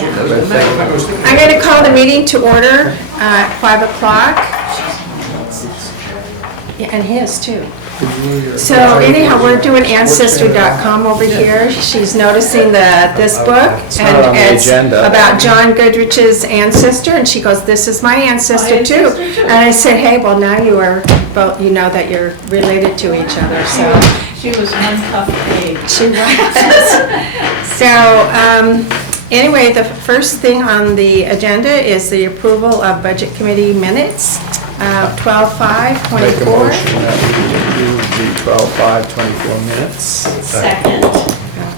I'm going to call the meeting to order at 5 o'clock. Yeah, and his too. So anyhow, we're doing Ancestry.com over here. She's noticing this book, and it's about John Goodrich's ancestor, and she goes, "This is my ancestor too." And I said, "Hey, well now you are both, you know that you're related to each other." So she was one tough babe. She was. So anyway, the first thing on the agenda is the approval of Budget Committee minutes. 12/5/24. Make a motion that we approve the 12/5/24 minutes. Second.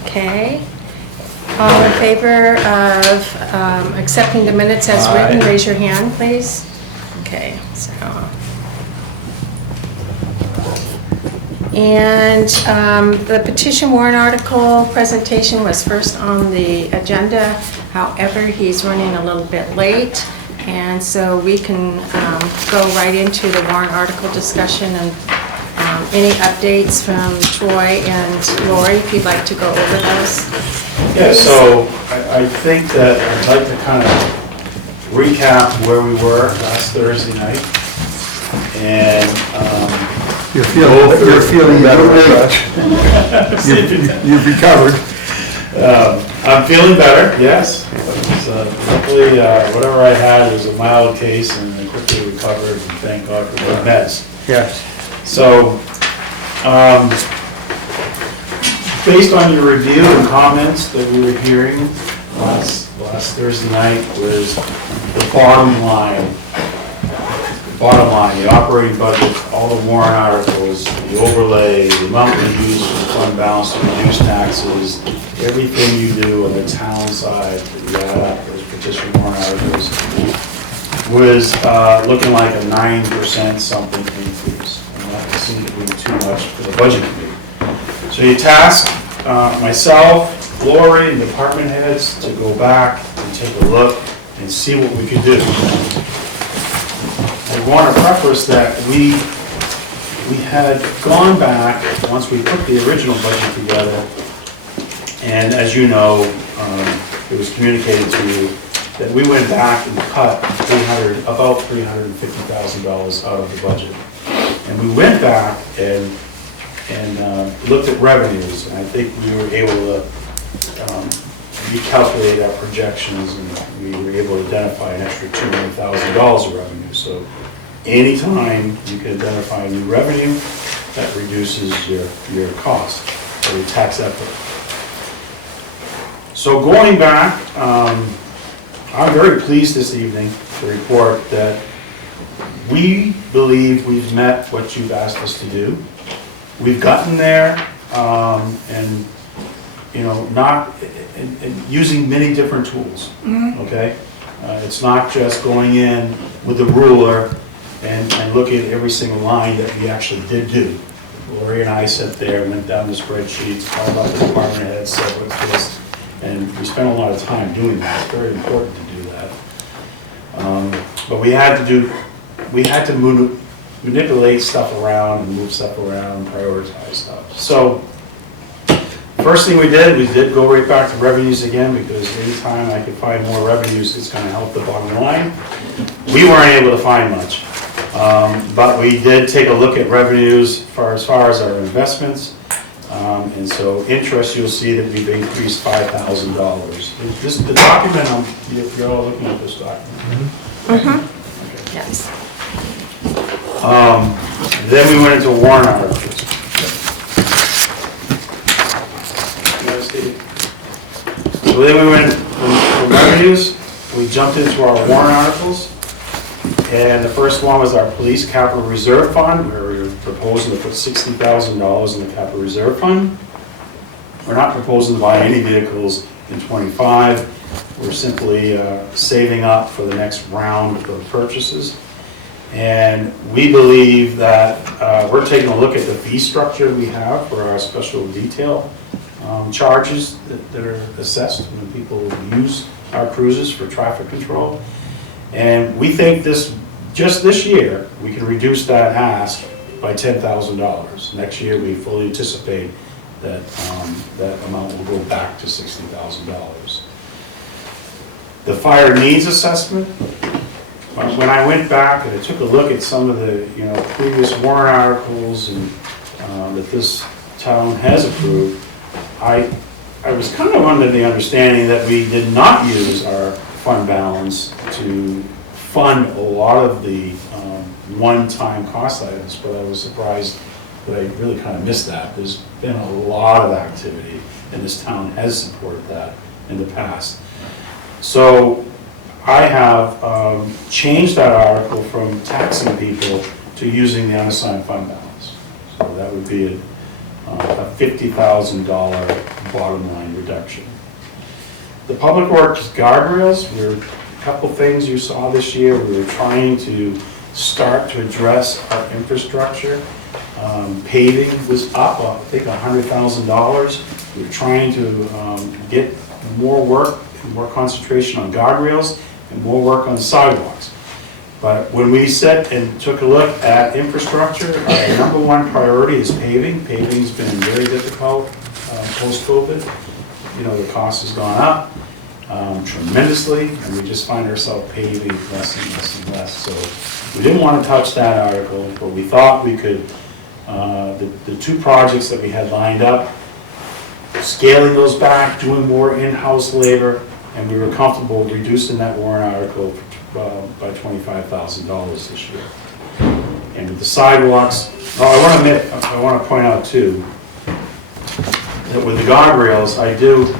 Okay. All in favor of accepting the minutes as written, raise your hand, please. Okay, so. And the petition warrant article presentation was first on the agenda. However, he's running a little bit late. And so we can go right into the warrant article discussion and any updates from Troy and Lori, if you'd like to go over those. Yeah, so I think that I'd like to kind of recap where we were last Thursday night. And you're feeling better, Raj. You've recovered. I'm feeling better, yes. Luckily, whatever I had was a mild case and I quickly recovered, and thank God for the meds. Yes. So, based on your review and comments that we were hearing last Thursday night was the bottom line, the operating budget, all the warrant articles, the overlay, the amount we use for the fund balance to reduce taxes, everything you do on the town side, the those petition warrant articles, was looking like a 9% something increase. And that seemed to be too much for the budget committee. So you tasked myself, Lori, and department heads to go back and take a look and see what we could do. I want to preface that we had gone back, once we put the original budget together, and as you know, it was communicated to you that we went back and cut about $350,000 out of the budget. And we went back and looked at revenues, and I think we were able to recalculate our projections, and we were able to identify an extra $200,000 of revenue. So anytime you can identify new revenue, that reduces your cost or your tax effort. So going back, I'm very pleased this evening to report that we believe we've met what you've asked us to do. We've gotten there, and you know, and using many different tools. Okay, it's not just going in with the ruler and looking at every single line that we actually did do. Lori and I sat there and went down the spreadsheets, called up the department heads, said what's this. And we spent a lot of time doing that. It's very important to do that. But we had to manipulate stuff around and move stuff around, prioritize stuff. So first thing we did go right back to revenues again, because anytime I could find more revenues, it's going to help the bottom line. We weren't able to find much, but we did take a look at revenues as far as our investments. And so interest, you'll see that we've increased $5,000. The document, you're all looking at this document. Okay. Yes. Then we went into warrant articles. So then we went from revenues, we jumped into our warrant articles. And the first one was our police capital reserve fund, where we were proposing to put $60,000 in the capital reserve fund. We're not proposing to buy any vehicles in '25. We're simply saving up for the next round of purchases. And we believe that we're taking a look at the fee structure we have for our special detail charges that are assessed when people use our cruisers for traffic control. And we think just this year, we can reduce that ask by $10,000. Next year, we fully anticipate that that amount will go back to $60,000. The fire needs assessment, when I went back and I took a look at some of the, previous warrant articles and that this town has approved, I was kind of under the understanding that we did not use our fund balance to fund a lot of the one-time cost items, but I was surprised that I really kind of missed that. There's been a lot of activity, and this town has supported that in the past. So I have changed that article from taxing people to using the unassigned fund balance. So that would be a $50,000 bottom line reduction. The public works guardrails, a couple things you saw this year. We were trying to start to address our infrastructure. Paving was up, I think $100,000. We were trying to get more work, more concentration on guardrails, and more work on sidewalks. But when we sat and took a look at infrastructure, our number one priority is paving. Paving's been very difficult post-COVID. The cost has gone up tremendously, and we just find ourselves paving less and less and less. So we didn't want to touch that article, but we thought we could, the two projects that we had lined up, scaling those back, doing more in-house labor, and we were comfortable reducing that warrant article by $25,000 this year. And with the sidewalks, I want to point out too, that with the guardrails, I do,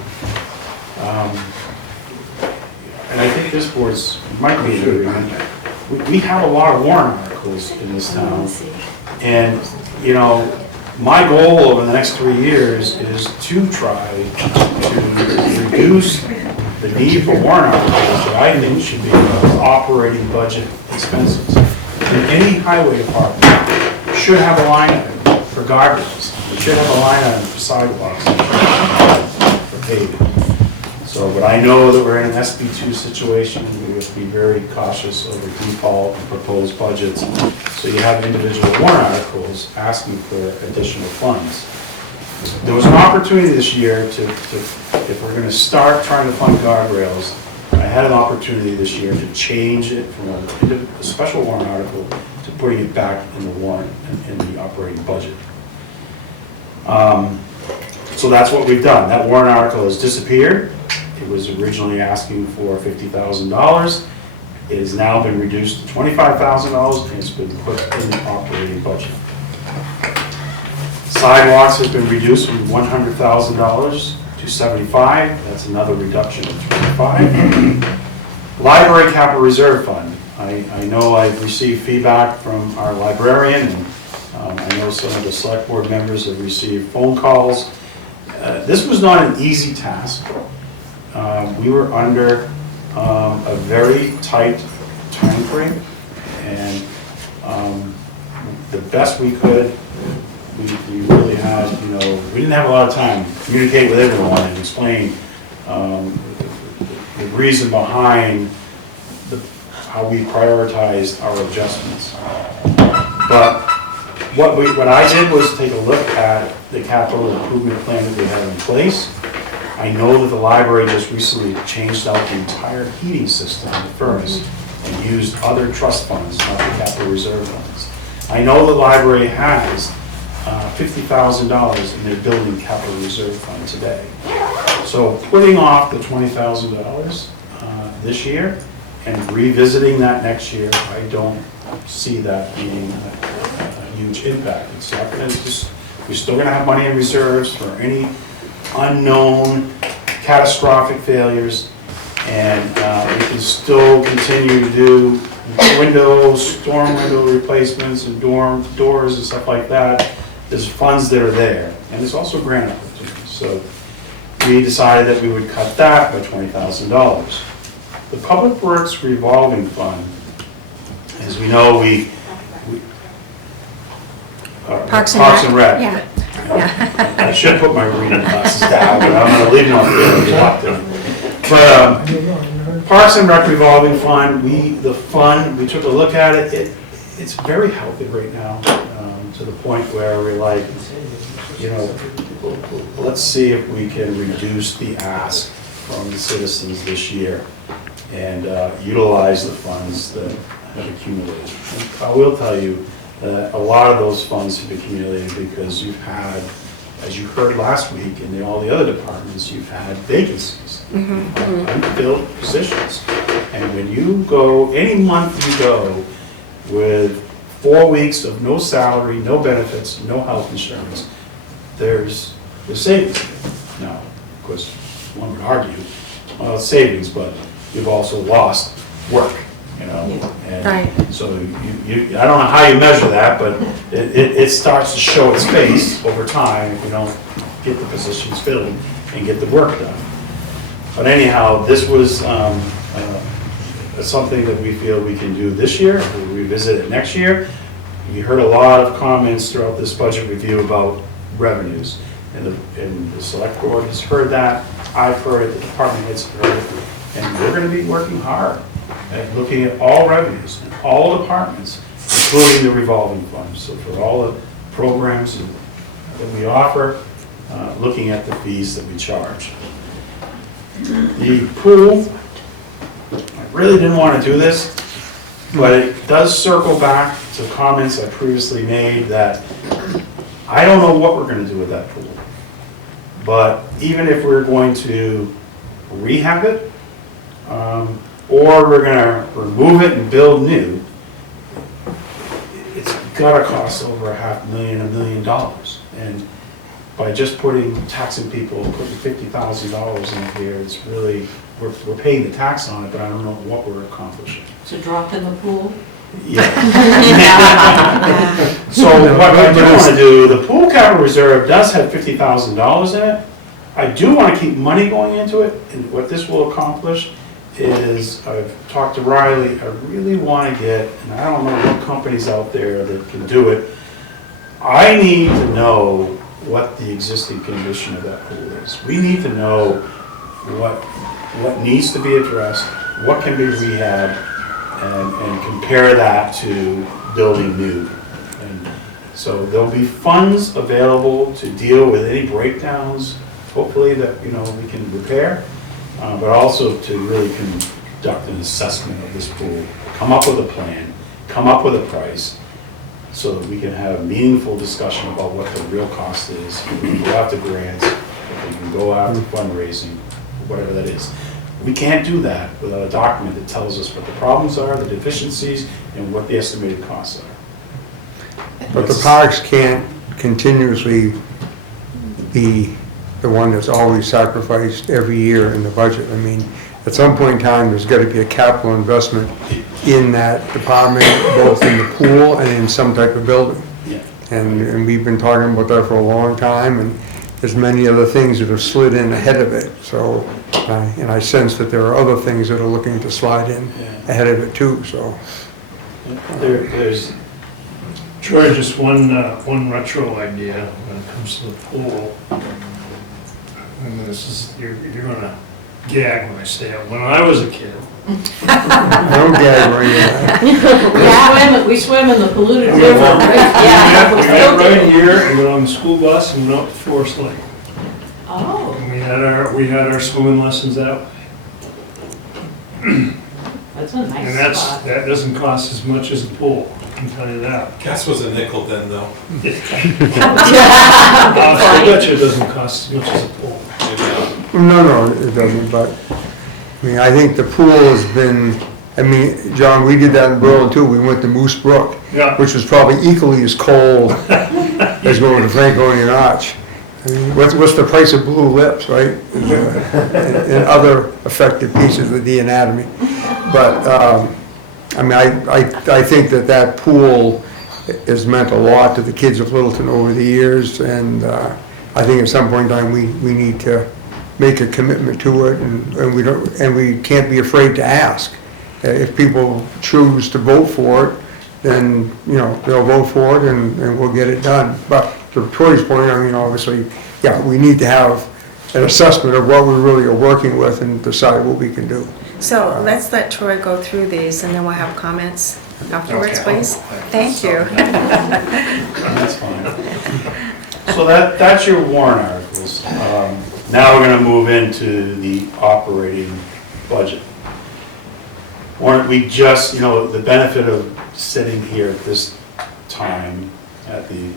and I think this board's might be in agreement, we have a lot of warrant articles in this town. And, my goal over the next 3 years is to try to reduce the need for warrant articles that I think should be operating budget expenses. And any highway department should have a line item for guardrails. It should have a line item for sidewalks, for paving. So, but I know that we're in an SB2 situation. We have to be very cautious over default and proposed budgets. So you have individual warrant articles asking for additional funds. There was an opportunity this year if we're going to start trying to fund guardrails, I had an opportunity this year to change it from a special warrant article to putting it back in the warrant in the operating budget. So that's what we've done. That warrant article has disappeared. It was originally asking for $50,000. It has now been reduced to $25,000 and it's been put in the operating budget. Sidewalks has been reduced from $100,000 to $75,000. That's another reduction of $25,000. Library capital reserve fund. I know I've received feedback from our librarian, and I know some of the select board members have received phone calls. This was not an easy task. We were under a very tight time frame, and the best we could, we really had, we didn't have a lot of time to communicate with everyone and explain the reason behind how we prioritized our adjustments. But what I did was take a look at the capital improvement plan that we have in place. I know that the library just recently changed out the entire heating system in the furnace and used other trust funds, not the capital reserve funds. I know the library has $50,000 in their building capital reserve fund today. So putting off the $20,000 this year and revisiting that next year, I don't see that being a huge impact. It's not going to we're still going to have money in reserves for any unknown catastrophic failures, and we can still continue to do windows, storm window replacements, and doors and stuff like that. There's funds that are there, and there's also grant opportunities. So we decided that we would cut that by $20,000. The Public Works revolving fund, as we know, Parks and Rec. Yeah. I should put my reading glasses down, but I'm going to leave them up there reluctant. But Parks and Rec revolving fund, we took a look at it. It's very healthy right now, to the point where we're like, let's see if we can reduce the ask from the citizens this year. and utilize the funds that have accumulated. And I will tell you that a lot of those funds have accumulated because you've had, as you heard last week, in all the other departments, you've had vacancies, unfilled positions. And when you go, any month you go with 4 weeks of no salary, no benefits, no health insurance, there's savings. Now, of course, one would argue, well, it's savings, but you've also lost work, you know? And Right. so I don't know how you measure that, but it starts to show its face over time if you don't get the positions filled and get the work done. But anyhow, this was something that we feel we can do this year. We'll revisit it next year. We heard a lot of comments throughout this budget review about revenues. And the select board has heard that. I've heard it, the department heads have heard it. And we're going to be working hard at looking at all revenues in all departments, including the revolving funds. So for all the programs that we offer, looking at the fees that we charge. The pool, I really didn't want to do this, but it does circle back to comments I previously made that I don't know what we're going to do with that pool. But even if we're going to rehab it, or we're going to remove it and build new, it's got to cost over $500,000, $1 million. And by just taxing people, putting $50,000 in here, it's really, we're paying the tax on it, but I don't know what we're accomplishing. It's a drop in the pool. Yeah. So what I do want to do, the pool capital reserve does have $50,000 in it. I do want to keep money going into it, and what this will accomplish is, I've talked to Riley, I really want to get, and I don't know what companies out there that can do it, I need to know what the existing condition of that pool is. We need to know what needs to be addressed, what can be rehabbed, and compare that to building new. And so there'll be funds available to deal with any breakdowns, hopefully that we can repair, but also to really conduct an assessment of this pool, come up with a plan, come up with a price, so that we can have meaningful discussion about what the real cost is. We can go after grants, we can go after fundraising, whatever that is. We can't do that without a document that tells us what the problems are, the deficiencies, and what the estimated costs are. But the parks can't continuously be the one that's always sacrificed every year in the budget. I mean, at some point in time, there's got to be a capital investment in that department, both in the pool and in some type of building. Yeah. And we've been talking about that for a long time, and there's many other things that have slid in ahead of it. So, and I sense that there are other things that are looking to slide in ahead of it too, so. There's Troy, just one retro idea when it comes to the pool. And this is, you're gonna gag when I say it. When I was a kid. No gag right now. We swim in the polluted We river. got Yeah. right here and went on the school bus and went up to Forest Lake. Oh, And we had our swimming lessons out. that's a And nice spot. that doesn't cost as much as a pool, I can tell you that. Gas was a nickel then, though. I bet you it doesn't cost as much as a pool. No, it doesn't, but, I mean, I think the pool has been, I mean, John, we did that in Berlin too. We went to Moose Brook, Yeah. which was probably equally as cold as going to Franconia Notch. I mean, what's the price of blue lips, right? And other affected pieces of the anatomy. But, I mean, I think that pool has meant a lot to the kids of Littleton over the years, and I think at some point in time, we need to make a commitment to it, and we can't be afraid to ask. If people choose to vote for it, then, they'll vote for it and we'll get it done. But to Troy's point, I mean, obviously, yeah, we need to have an assessment of what we really are working with and decide what we can do. So let's let Troy go through these, and then we'll have comments afterwards, Okay. please. Thank you. That's fine. So that's your warrant articles. Now we're going to move into the operating budget. we just, the benefit of sitting here at this time, at the,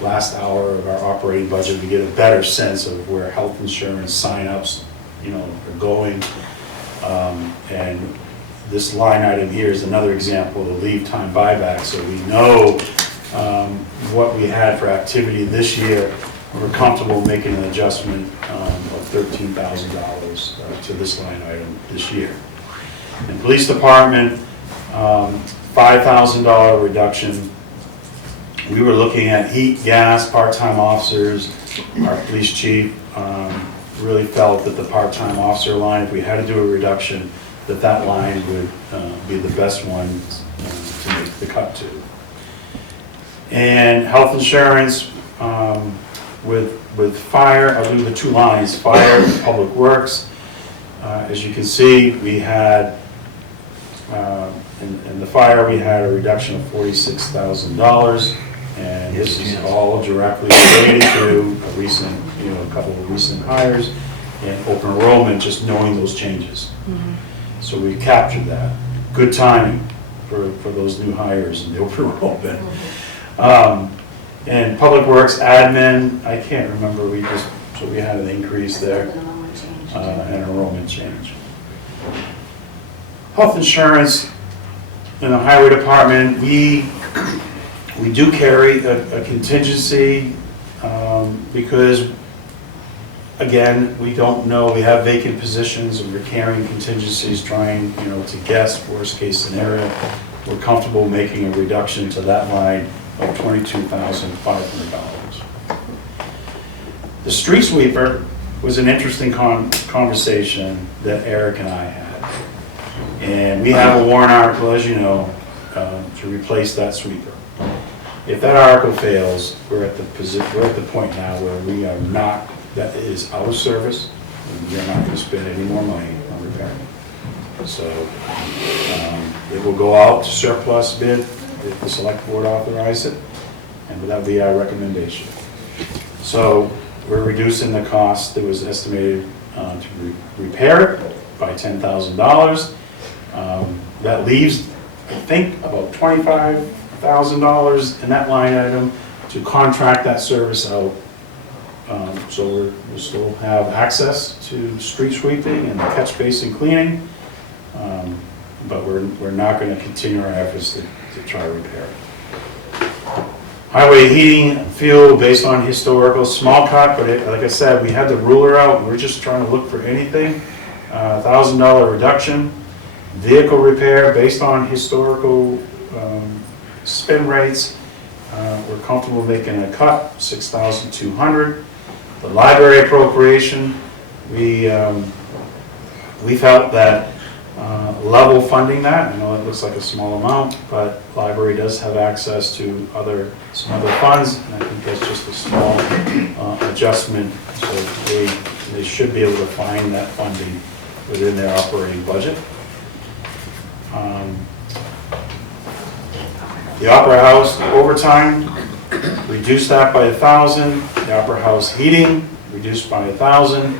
last hour of our operating budget, we get a better sense of where health insurance signups, are going. And this line item here is another example of the leave time buyback, so we know what we had for activity this year. We're comfortable making an adjustment of $13,000 to this line item this year. In police department, $5,000 reduction. We were looking at heat, gas, part-time officers. Our police chief really felt that the part-time officer line, if we had to do a reduction, that line would be the best one to make the cut to. And health insurance, with fire, I'll do the two lines, fire and public works. As you can see, we had, in the fire, we had a reduction of $46,000. And this is all directly related to a recent, a couple of recent hires and open enrollment, just knowing those changes. So we captured that. Good timing for those new hires and the open enrollment. And public works admin, I can't remember, so we had an increase there, an enrollment change. Health insurance in the highway department, we do carry a contingency because, again, we don't know, we have vacant positions and we're carrying contingencies trying, to guess worst case scenario. We're comfortable making a reduction to that line of $22,500. The street sweeper was an interesting conversation that Eric and I had. And we have a warrant article, as you know, to replace that sweeper. If that article fails, we're at the point now where we are not, that is out of service, and we're not going to spend any more money on repairing it. So it will go out to surplus bid if the select board authorize it, and that would be our recommendation. So we're reducing the cost that was estimated to repair it by $10,000. That leaves, I think, about $25,000 in that line item to contract that service out. So we'll still have access to street sweeping and catch basin cleaning, but we're not going to continue our efforts to try to repair it. Highway heating fuel based on historical, small cut, but like I said, we had the ruler out and we're just trying to look for anything. $1,000 reduction. Vehicle repair based on historical spin rates. We're comfortable making a cut, $6,200. The library appropriation, we felt that level funding that, I know it looks like a small amount, but library does have access to some other funds, and I think that's just a small adjustment, so they should be able to find that funding within their operating budget. The Opera House overtime, reduced that by 1,000. The Opera House heating, reduced by 1,000.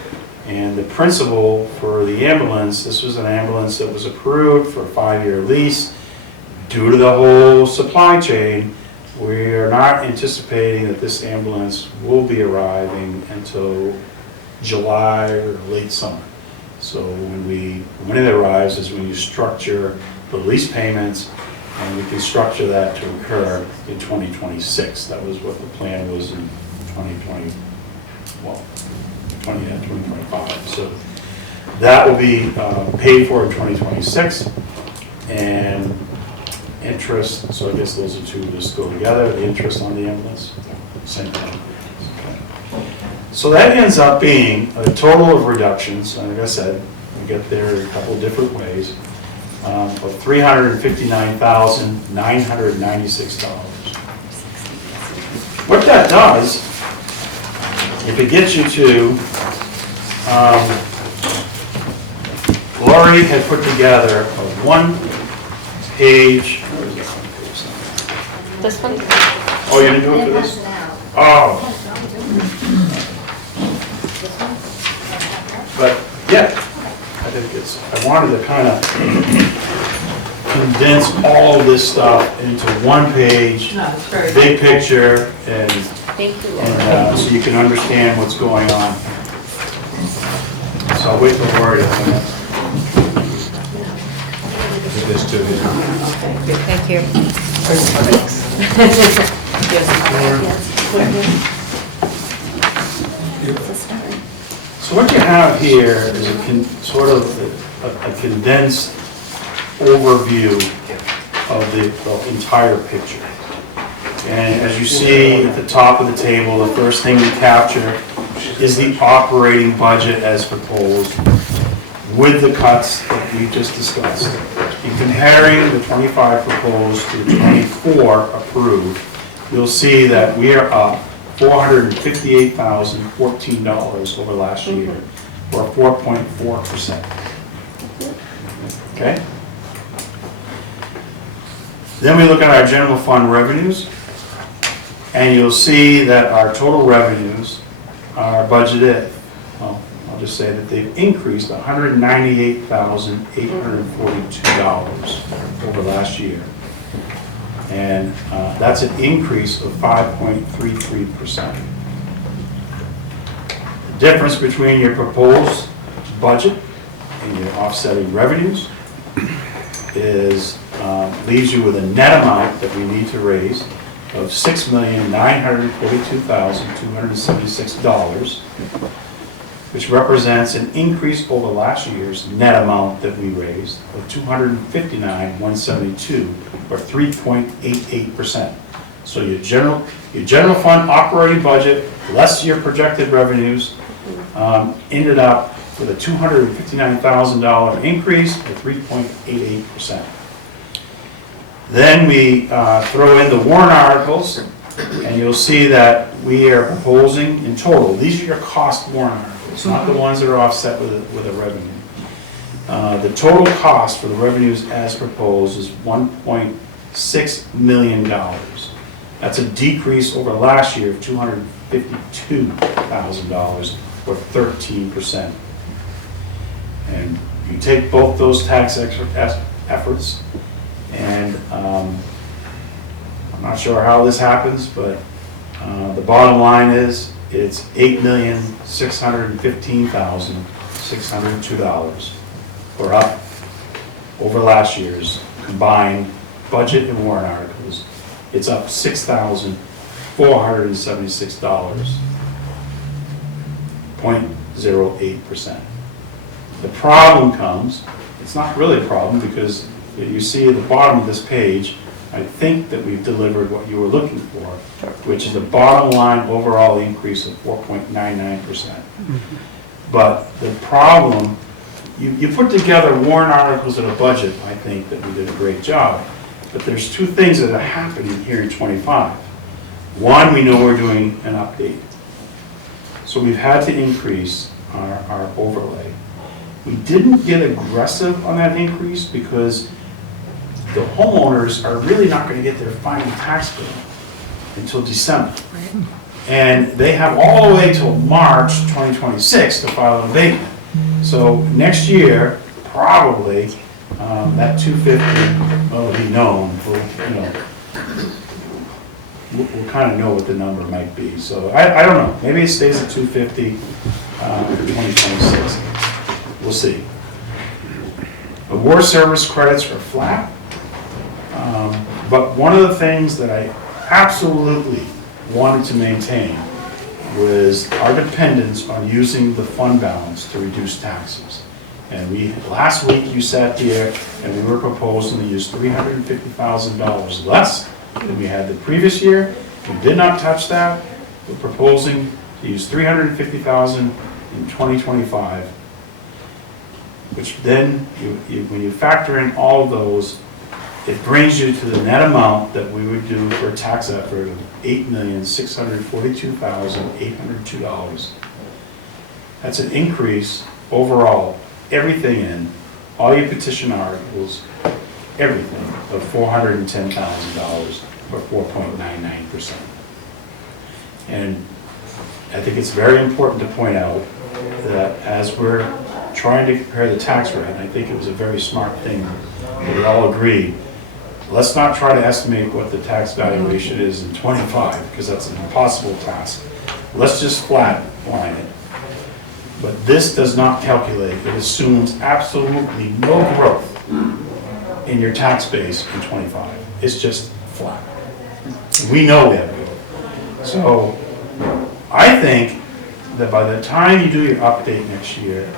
And the principal for the ambulance, this was an ambulance that was approved for a 5-year lease. Due to the whole supply chain, we are not anticipating that this ambulance will be arriving until July or late summer. So when it arrives is when you structure the lease payments, and we can structure that to occur in 2026. That was what the plan was in 2025. So that will be paid for in 2026, and interest, so I guess those are two just go together, the interest on the ambulance, same thing. Okay. So that ends up being a total of reductions, and like I said, we get there a couple different ways, of $359,996. What that does, if it gets you to, Lori had put together a one-page, where is that one page? This one? Oh, you didn't do it for this? Oh. But, yeah, I think I wanted to kind of condense all of this stuff into one page, No, it's very. big picture, and Thank you. so you can understand what's going on. So I'll wait for Lori to come in. This too, Okay, good. Thank you. So what you have here is sort of a condensed overview of the entire picture. And as you see at the top of the table, the first thing we capture is the operating budget as proposed with the cuts that we just discussed. In comparing the 25 proposed to the 24 approved, you'll see that we are up $458,014 over last year, or 4.4%. Okay? Then we look at our general fund revenues, and you'll see that our total revenues are budgeted, well, I'll just say that they've increased $198,842 over last year. And that's an increase of 5.33%. The difference between your proposed budget and your offsetting revenues leaves you with a net amount that we need to raise of $6,942,276, which represents an increase over last year's net amount that we raised of $259,172, or 3.88%. So your general fund operating budget, less your projected revenues, ended up with a $259,000 increase of 3.88%. Then we throw in the warrant articles, and you'll see that we are proposing in total, these are your cost warrant articles, not the ones that are offset with a revenue. The total cost for the revenues as proposed is $1.6 million. That's a decrease over last year of $252,000, or 13%. And you take both those tax efforts, and I'm not sure how this happens, but the bottom line is it's $8,615,602. We're up over last year's combined budget and warrant articles. It's up $6,476, 0.08%. The problem comes, it's not really a problem because you see at the bottom of this page, I think that we've delivered what you were looking for, which is a bottom line overall increase of 4.99%. But the problem, you put together warrant articles and a budget, I think that we did a great job. But there's two things that are happening here in 25. One, we know we're doing an update. So we've had to increase our overlay. We didn't get aggressive on that increase because the homeowners are really not going to get their final tax bill until December. And they have all the way till March 2026 to file an abatement. So next year, probably, that 250 will be known. We'll kind of know what the number might be. So I don't know. Maybe it stays at 250 for 2026. We'll see. The war service credits are flat. But one of the things that I absolutely wanted to maintain was our dependence on using the fund balance to reduce taxes. And last week you sat here and we were proposing to use $350,000 less than we had the previous year. We did not touch that. We're proposing to use $350,000 in 2025, which then, when you factor in all of those, it brings you to the net amount that we would do for a tax effort of $8,642,802. That's an increase overall, everything in, all your petition articles, everything, of $410,000, or 4.99%. And I think it's very important to point out that as we're trying to compare the tax rate, and I think it was a very smart thing we all agreed, let's not try to estimate what the tax valuation is in '25, because that's an impossible task. Let's just flatline it. But this does not calculate, it assumes absolutely no growth in your tax base in '25. It's just flat. We know we have growth. So I think that by the time you do your update next year,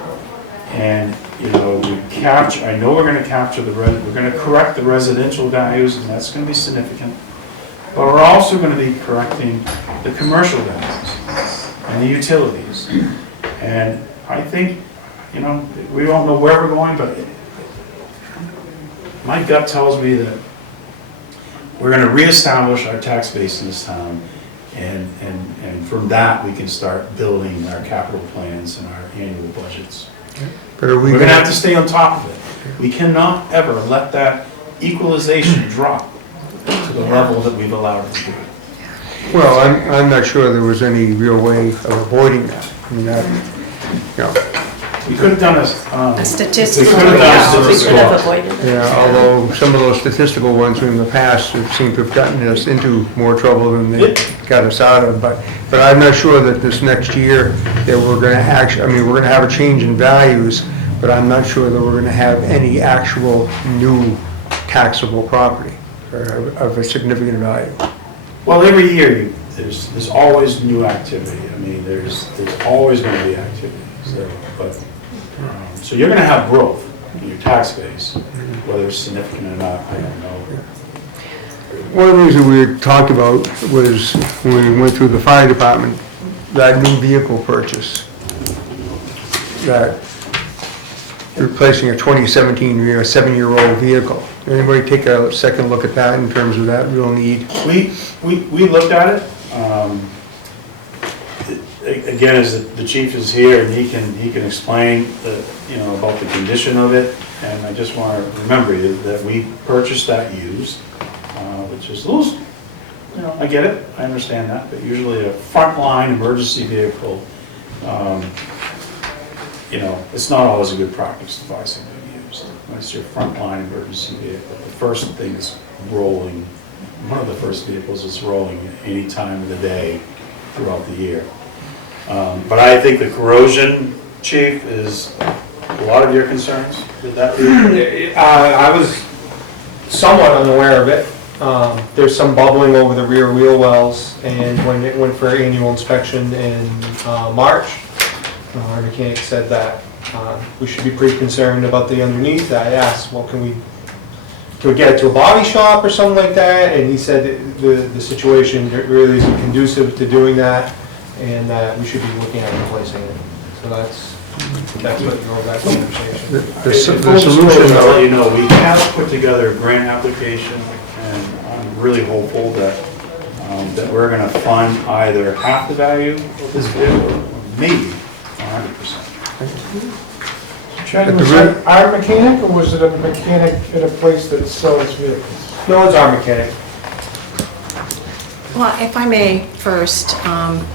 and, you know, we capture, I know we're gonna capture we're gonna correct the residential values, and that's gonna be significant. But we're also gonna be correcting the commercial values and the utilities. And I think, you know, we don't know where we're going, but my gut tells me that we're gonna reestablish our tax base in this town, and from that, we can start building our capital plans and our annual budgets. But are we We're gonna have to gonna, stay on top of it. We cannot ever let that equalization drop to the level that we've allowed it to do. well, I'm not sure there was any real way of avoiding that. I mean, that, you know, We could have done A statistical, We could have done a yeah, we statistical. could have avoided it. yeah, although some of those statistical ones in the past have seemed to have gotten us into more trouble than they got us out of, but I'm not sure that this next year that we're gonna actually, I mean, we're gonna have a change in values, but I'm not sure that we're gonna have any actual new taxable property of a significant value. Well, every year, there's always new activity. I mean, there's always gonna be activity, so you're gonna have growth in your tax base, whether it's significant or not, I don't know. One of the things that we had talked about was, when we went through the fire department, that new vehicle purchase, that replacing a 2017, 7-year-old vehicle. Anybody take a second look at that in terms of that real need? We looked at it. Again, as the chief is here, and he can explain about the condition of it. And I just want to remember you that we purchased that used, which is a little, I get it, I understand that, but usually a frontline emergency vehicle, it's not always a good practice to buy something used. It's your frontline emergency vehicle. The first thing is rolling. One of the first vehicles is rolling any time of the day throughout the year. But I think the corrosion, chief, is a lot of your concerns with that vehicle. I was somewhat unaware of it. There's some bubbling over the rear wheel wells, and when it went for annual inspection in March, our mechanic said that we should be pretty concerned about the underneath. I asked, well, can we get it to a body shop or something like that? And he said the situation really isn't conducive to doing that, and that we should be looking at replacing it. So that's what drove that conversation. The Full disclosure, solution, I'll let you know, we have put together a grant application, and I'm really hopeful that we're going to fund either half the value of this vehicle, or maybe 100%. Chad, was that our mechanic, or was it a mechanic at a place that sells vehicles? No, it's our mechanic. Well, if I may first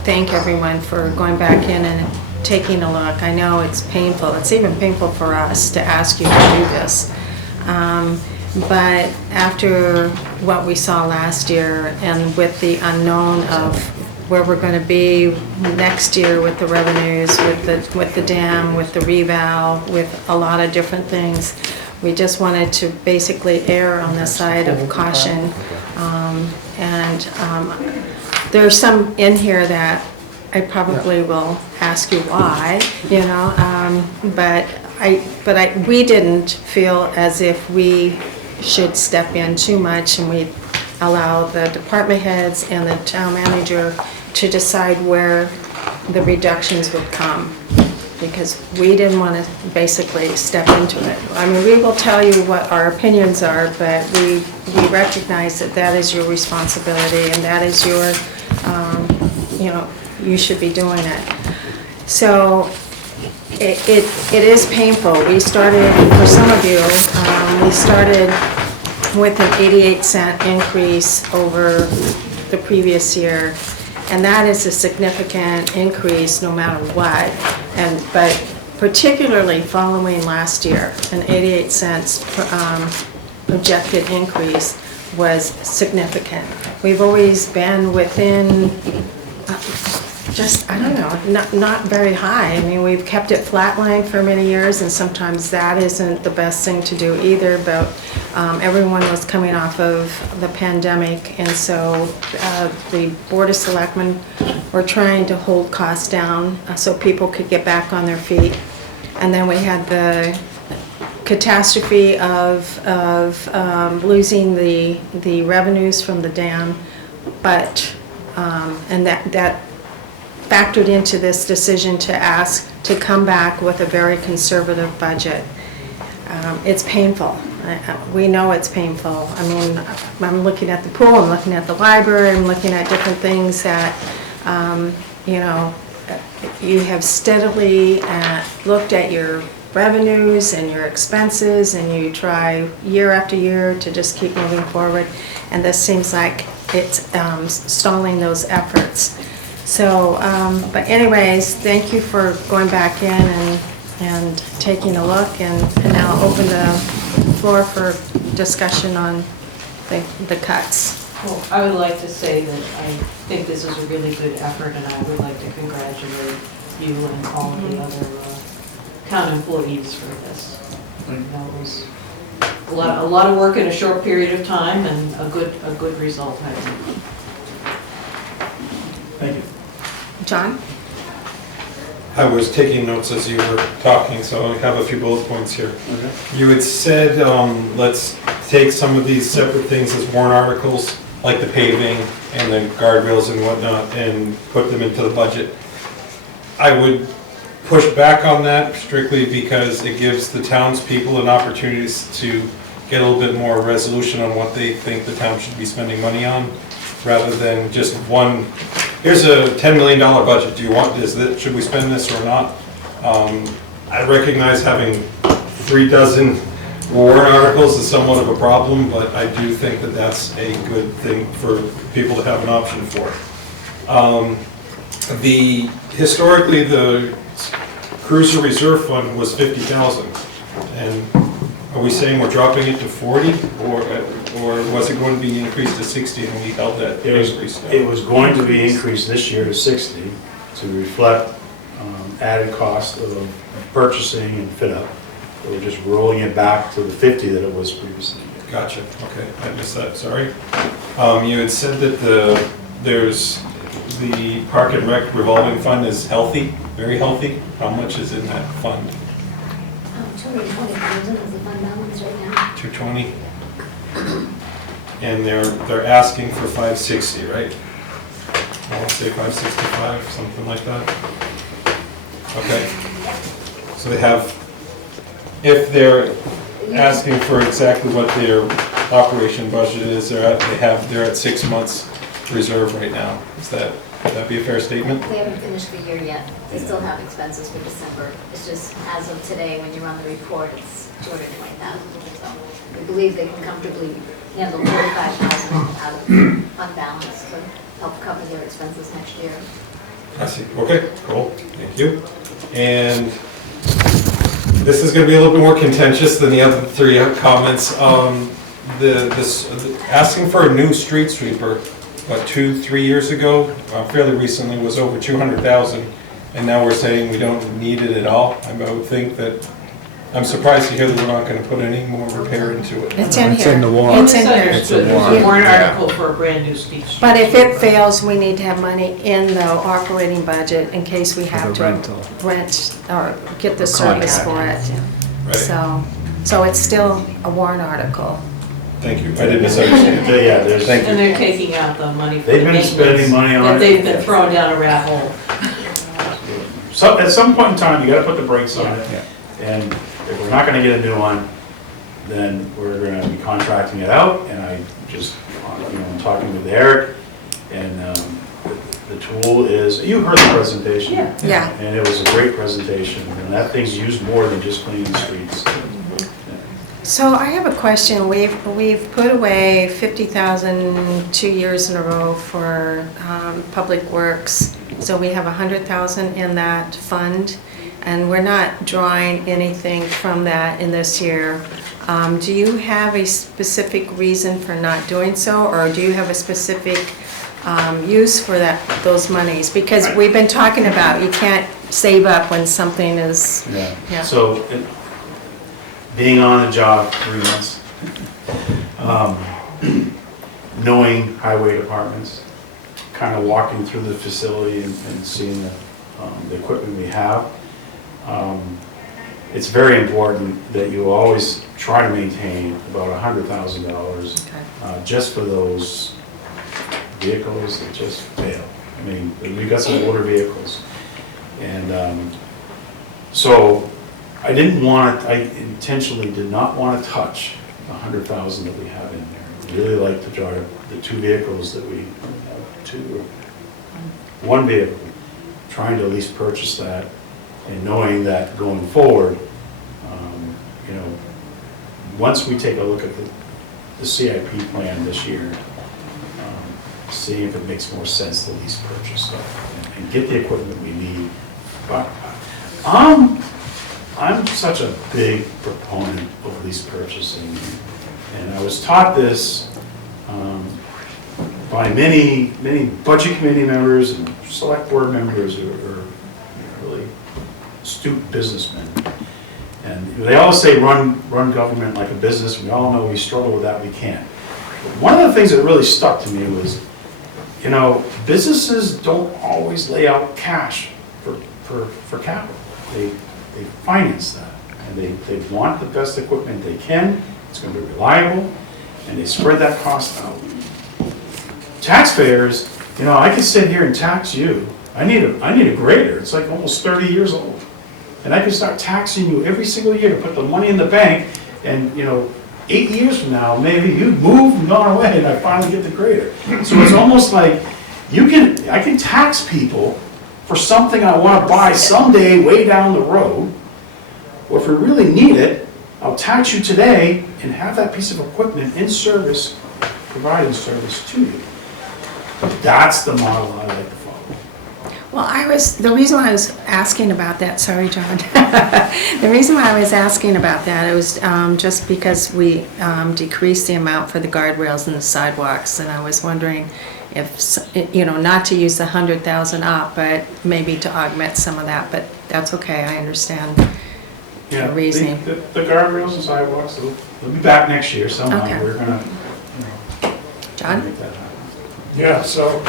thank everyone for going back in and taking a look. I know it's painful. It's even painful for us to ask you to do this. But after what we saw last year, and with the unknown of where we're going to be next year with the revenues, with the dam, with the reval, with a lot of different things, we just wanted to basically err on the side of caution. There's some in here that I probably will ask you why, but we didn't feel as if we should step in too much, and we allow the department heads and the town manager to decide where the reductions would come, because we didn't want to basically step into it. I mean, we will tell you what our opinions are, but we recognize that that is your responsibility, and that is your, you should be doing it. So it is painful. We started, for some of you, we started with an 88-cent increase over the previous year, and that is a significant increase no matter what. But particularly following last year, an 88 cents projected increase was significant. We've always been within, just, I don't know, not very high. I mean, we've kept it flatline for many years, and sometimes that isn't the best thing to do either, but everyone was coming off of the pandemic, and so the Board of Selectmen were trying to hold costs down so people could get back on their feet. And then we had the catastrophe of losing the revenues from the dam, but, and that factored into this decision to ask to come back with a very conservative budget. It's painful. We know it's painful. I mean, I'm looking at the pool, I'm looking at the library, I'm looking at different things that, you know, you have steadily looked at your revenues and your expenses, and you try year after year to just keep moving forward, and this seems like it's stalling those efforts. So, but anyways, thank you for going back in and taking a look, and now I'll open the floor for discussion on the cuts. Well, I would like to say that I think this is a really good effort, and I would like to congratulate you and all of the other town employees for this. That was a lot of work in a short period of time, and a good result, I think. Thank you. John? I was taking notes as you were talking, so I have a few bullet points here. Okay. You had said, let's take some of these separate things as warrant articles, like the paving and the guardrails and whatnot, and put them into the budget. I would push back on that strictly because it gives the townspeople an opportunity to get a little bit more resolution on what they think the town should be spending money on, rather than just one, here's a $10 million budget, do you want this, should we spend this or not? I recognize having 36 warrant articles is somewhat of a problem, but I do think that that's a good thing for people to have an option for. Historically, the cruiser reserve fund was 50,000, and are we saying we're dropping it to 40, or was it going to be increased to 60 and we held that increase down? It was going to be increased this year to 60 to reflect added cost of purchasing and fit up. We're just rolling it back to the 50 that it was previously. Gotcha, okay, I missed that, sorry. You had said that there's the Park and Rec revolving fund is healthy, very healthy. How much is in that fund? 220,000 is the fund balance right now. 220? And they're asking for 560, right? I want to say 565, something like that. Okay. So they have, if they're asking for exactly what their operation budget is, they're at 6 months reserve right now. Would that be a fair statement? They haven't finished the year yet. They still have expenses for December. It's just, as of today, when you run the report, it's 220,000. So we believe they can comfortably handle 45,000 out of fund balance to help cover their expenses next year. I see. Okay, cool. Thank you. And this is going to be a little bit more contentious than the other three comments. Asking for a new street sweeper, what, 2-3 years ago, fairly recently, was over 200,000, and now we're saying we don't need it at all. I would think that, I'm surprised to hear that we're not going to put any more repair into it. It's in It's here. in the warrant. It's in here. Misunderstood. There's a warrant article for a brand new speech. But if it fails, we need to have money in the operating budget in case we have the to rental. rent or get the service for it. Right. So it's still a warrant article. Thank you. I did misunderstand. Yeah, there's, Thank And you. they're taking out the money for the They've been maintenance spending money on that it. they've been throwing down a rat hole. so at some point in time, you gotta put the brakes on it. Yeah. And if we're not gonna get a new one, then we're gonna be contracting it out, and I just, I'm talking with Eric, and the tool is, you heard the presentation. Yeah. Yeah. And it was a great presentation, and that thing's used more than just cleaning the streets. So I have a question. We've put away 50,000 2 years in a row for public works. So we have 100,000 in that fund. and we're not drawing anything from that in this year. Do you have a specific reason for not doing so, or do you have a specific use for those monies? Because we've been talking about you can't save up when something is, yeah. So, being on the job 3 months, knowing highway departments, kind of walking through the facility and seeing the equipment we have, it's very important that you always try to maintain about $100,000 just for those vehicles that just fail. I mean, we've got some older vehicles. And so I intentionally did not want to touch the $100,000 that we have in there. I really like to drive the 2 vehicles that we have, one vehicle, trying to at least purchase that, and knowing that going forward, you know, once we take a look at the CIP plan this year, see if it makes more sense to lease purchase stuff and get the equipment we need. But I'm such a big proponent of lease purchasing, and I was taught this by many budget committee members and select board members who are really astute businessmen. And they always say run government like a business. We all know we struggle with that, we can't. But one of the things that really stuck to me was, you know, businesses don't always lay out cash for capital. They finance that, and they want the best equipment they can. It's going to be reliable, and they spread that cost out. Taxpayers, you know, I can sit here and tax you. I need a grader. It's like almost 30 years old, and I can start taxing you every single year to put the money in the bank. And you know, 8 years from now, maybe you've moved and gone away, and I finally get the grader. So it's almost like I can tax people for something I want to buy someday way down the road, or if we really need it, I'll tax you today and have that piece of equipment in service, providing service to you. That's the model I like to follow. Well, the reason why I was asking about that, sorry, John. The reason why I was asking about that, it was just because we decreased the amount for the guardrails and the sidewalks, and I was wondering if, you know, not to use the 100,000 up, but maybe to augment some of that, but that's okay, I understand the reasoning. The guardrails and sidewalks, they'll be back next year somehow. Okay. We're gonna, John? make that happen. Yeah, so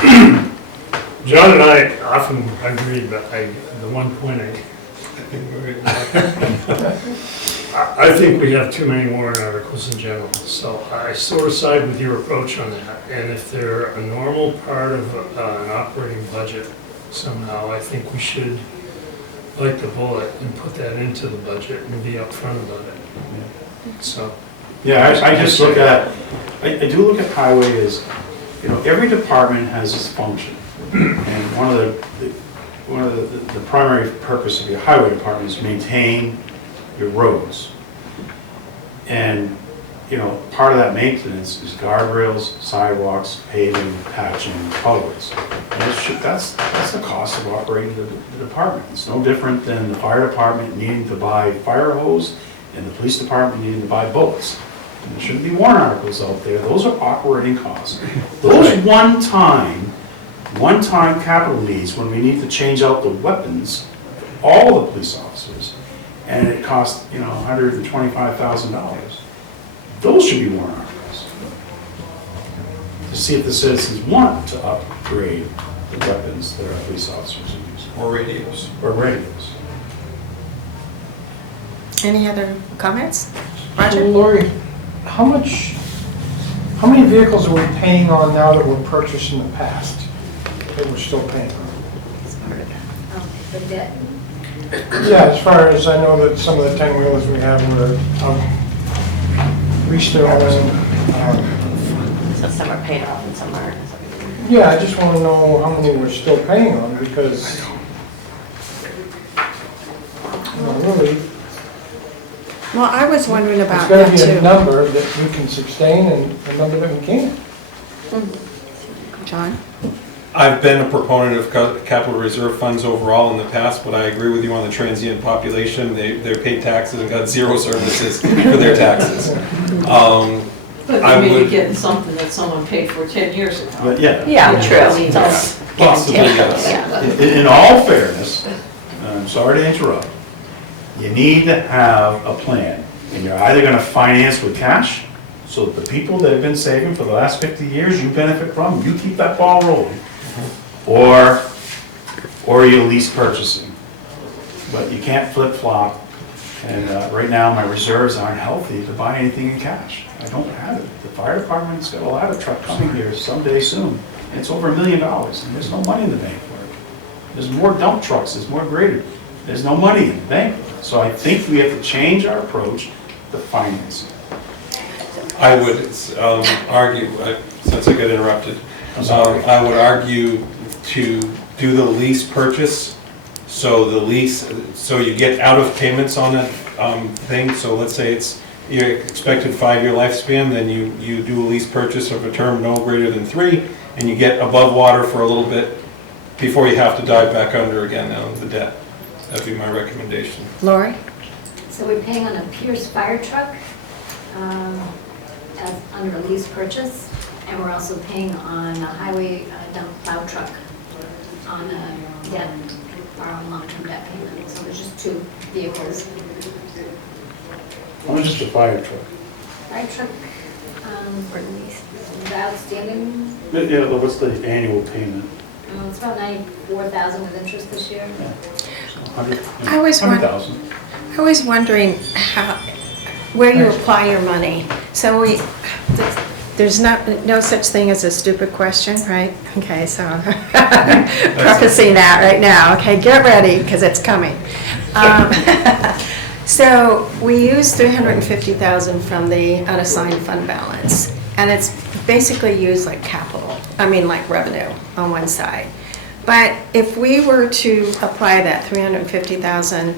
John and I often agree, but the one point I think we have too many warrant articles in general, so I sort of side with your approach on that. And if they're a normal part of an operating budget somehow, I think we should bite the bullet and put that into the budget and be upfront about it. So. Yeah, I just look at, I do look at highway as, you know, every department has its function. And one of the primary purpose of your highway department is maintain your roads. And, you know, part of that maintenance is guardrails, sidewalks, paving, patching, culverts. And that's the cost of operating the department. It's no different than the fire department needing to buy fire hose and the police department needing to buy bullets. And there shouldn't be warrant articles out there. Those are operating costs. Those one-time capital needs, when we need to change out the weapons for all the police officers, and it costs, you know, $125,000. Those should be warrant articles. To see if the citizens want to upgrade the weapons that our police officers are using. Or radios. Or radios. Any other comments? So Roger? Lori, how many vehicles are we paying on now that were purchased in the past, that we're still paying on? The debt, Yeah, as far as I know that some of the 10-wheelers we have were restoring. So some are paid off and some aren't. Yeah, I just want to know how many we're still paying on, because, you know, really, Well, I was wondering about there's got that to be a too. number that we can sustain and a number that we can't. John? I've been a proponent of capital reserve funds overall in the past, but I agree with you on the transient population. They paid taxes and got zero services for their taxes. But I maybe would- getting something that someone paid for 10 years ago. But yeah. Yeah, true. I mean, It's all that's- Possibly, yes. Yeah. In all fairness, I'm sorry to interrupt, you need to have a plan. And you're either gonna finance with cash, so that the people that have been saving for the last 50 years, you benefit from, you keep that ball rolling. Or you lease purchasing. But you can't flip-flop. And right now, my reserves aren't healthy to buy anything in cash. I don't have it. The fire department's got a ladder truck coming here someday soon. And it's over $1 million, and there's no money in the bank for it. There's more dump trucks, there's more grader. There's no money in the bank for it. So I think we have to change our approach to financing. I would argue, since I got interrupted, I would argue to do the lease purchase, so you get out of payments on that thing. So let's say it's your expected 5-year lifespan, then you do a lease purchase of a term no greater than 3, and you get above water for a little bit before you have to dive back under again on the debt. That'd be my recommendation. Lori? So we're paying on a Pierce fire truck as under a lease purchase, and we're also paying on a highway dump plow truck on a debt, borrowing long-term debt payment. So there's just 2 vehicles. Or just a fire truck. Fire truck, the outstanding, Yeah, but what's the annual payment? it's about 94,000 with interest this year. 100, I always want- 100,000. I was wondering where you apply your money. So there's no such thing as a stupid question, right? Okay, so prefacing that right now. Okay, get ready, because it's coming. So we use $350,000 from the unassigned fund balance, and it's basically used like capital, like revenue on one side. But if we were to apply that $350,000,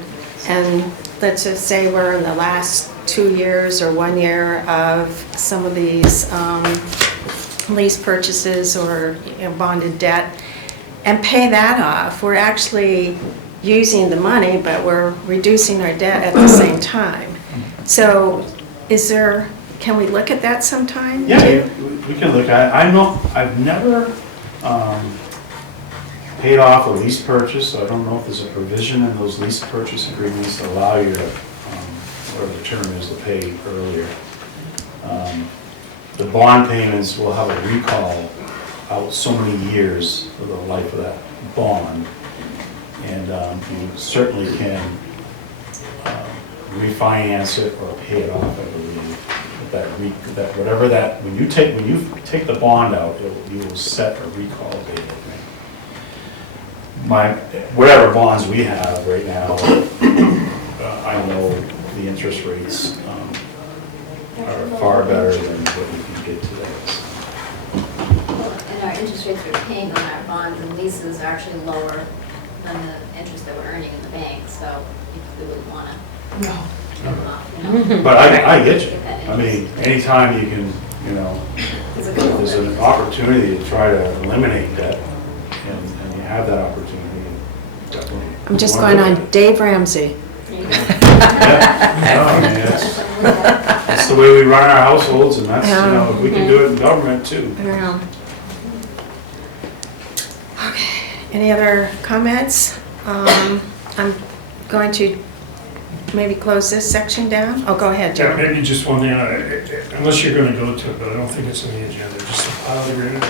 and let's just say we're in the last 2 years or 1 year of some of these lease purchases or bonded debt, and pay that off, we're actually using the money, but we're reducing our debt at the same time. So can we look at that sometime? Yeah, we can look at it. I've never paid off a lease purchase, so I don't know if there's a provision in those lease purchase agreements that allow you to, whatever the term is, to pay earlier. The bond payments will have a recall out so many years for the life of that bond. And you certainly can refinance it or pay it off, I believe. When you take the bond out, you will set a recall date, I think. Whatever bonds we have right now, I know the interest rates are far better than what you can get today. And our interest rates we're paying on our bonds and leases are actually lower than the interest that we're earning in the bank, so we wouldn't want to. No. But I get you. Anytime you can, there's an opportunity to try to eliminate debt, and you have that opportunity, definitely. I'm just going on Dave Ramsey. That's the way we run our households, and that's, we can do it in government too. Yeah. Okay, any other comments? I'm going to maybe close this section down. Oh, go ahead, Yeah, Joe. maybe just one thing, unless you're gonna go to it, but I don't think it's on the agenda, just the pilot agreement.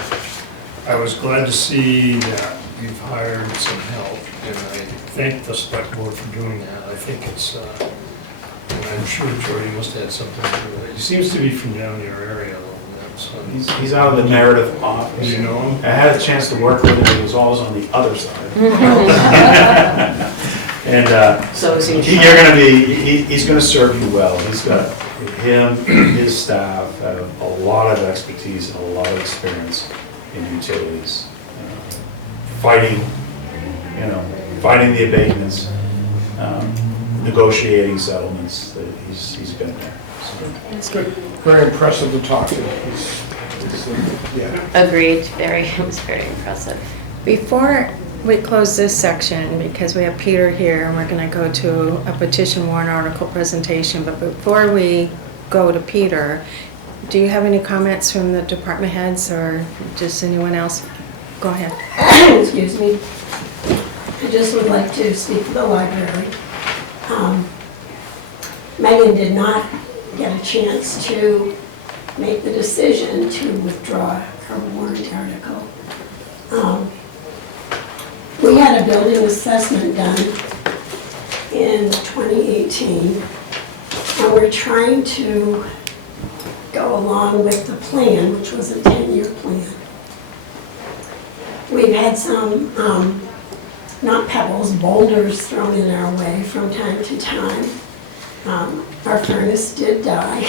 I was glad to see that you've hired some help, and I thank the select board for doing that. I think it's, and I'm sure Jordy must have had something to do with it. He seems to be from down your area a little bit, so. He's out of the narrative office. Do you know him? I had a chance to work with him, he was always on the other side. And So is he? he's gonna serve you well. He's got, him and his staff have a lot of expertise and a lot of experience in utilities. Fighting the abatements, negotiating settlements, he's been there. So, It's good. Very impressive to talk to. He's Yeah. Agreed, it was very impressive. Before we close this section, because we have Peter here and we're going to go to a petition warrant article presentation, but before we go to Peter, do you have any comments from the department heads or just anyone else? Go ahead. Excuse me. I just would like to speak for the library. Megan did not get a chance to make the decision to withdraw her warrant article. We had a building assessment done in 2018, and we're trying to go along with the plan, which was a 10-year plan. We've had some, not pebbles, boulders thrown in our way from time to time. Our furnace did die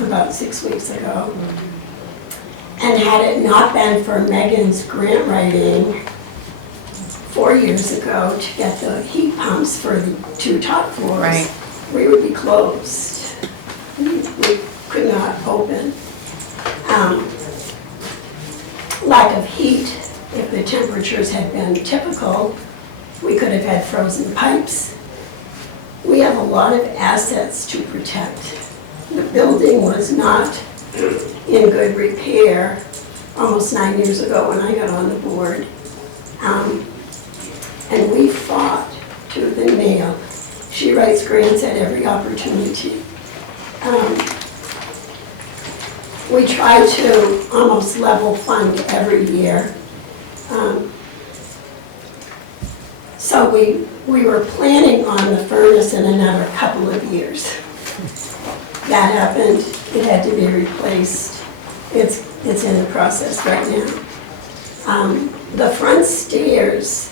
about 6 weeks ago. And had it not been for Megan's grant writing 4 years ago to get the heat pumps for the 2 top floors, Right. we would be closed. We could not open. Lack of heat, if the temperatures had been typical, we could have had frozen pipes. We have a lot of assets to protect. The building was not in good repair almost 9 years ago when I got on the board. And we fought tooth and nail. She writes grants at every opportunity. We try to almost level fund every year. So we were planning on the furnace in another couple of years. That happened, it had to be replaced. It's in the process right now. The front stairs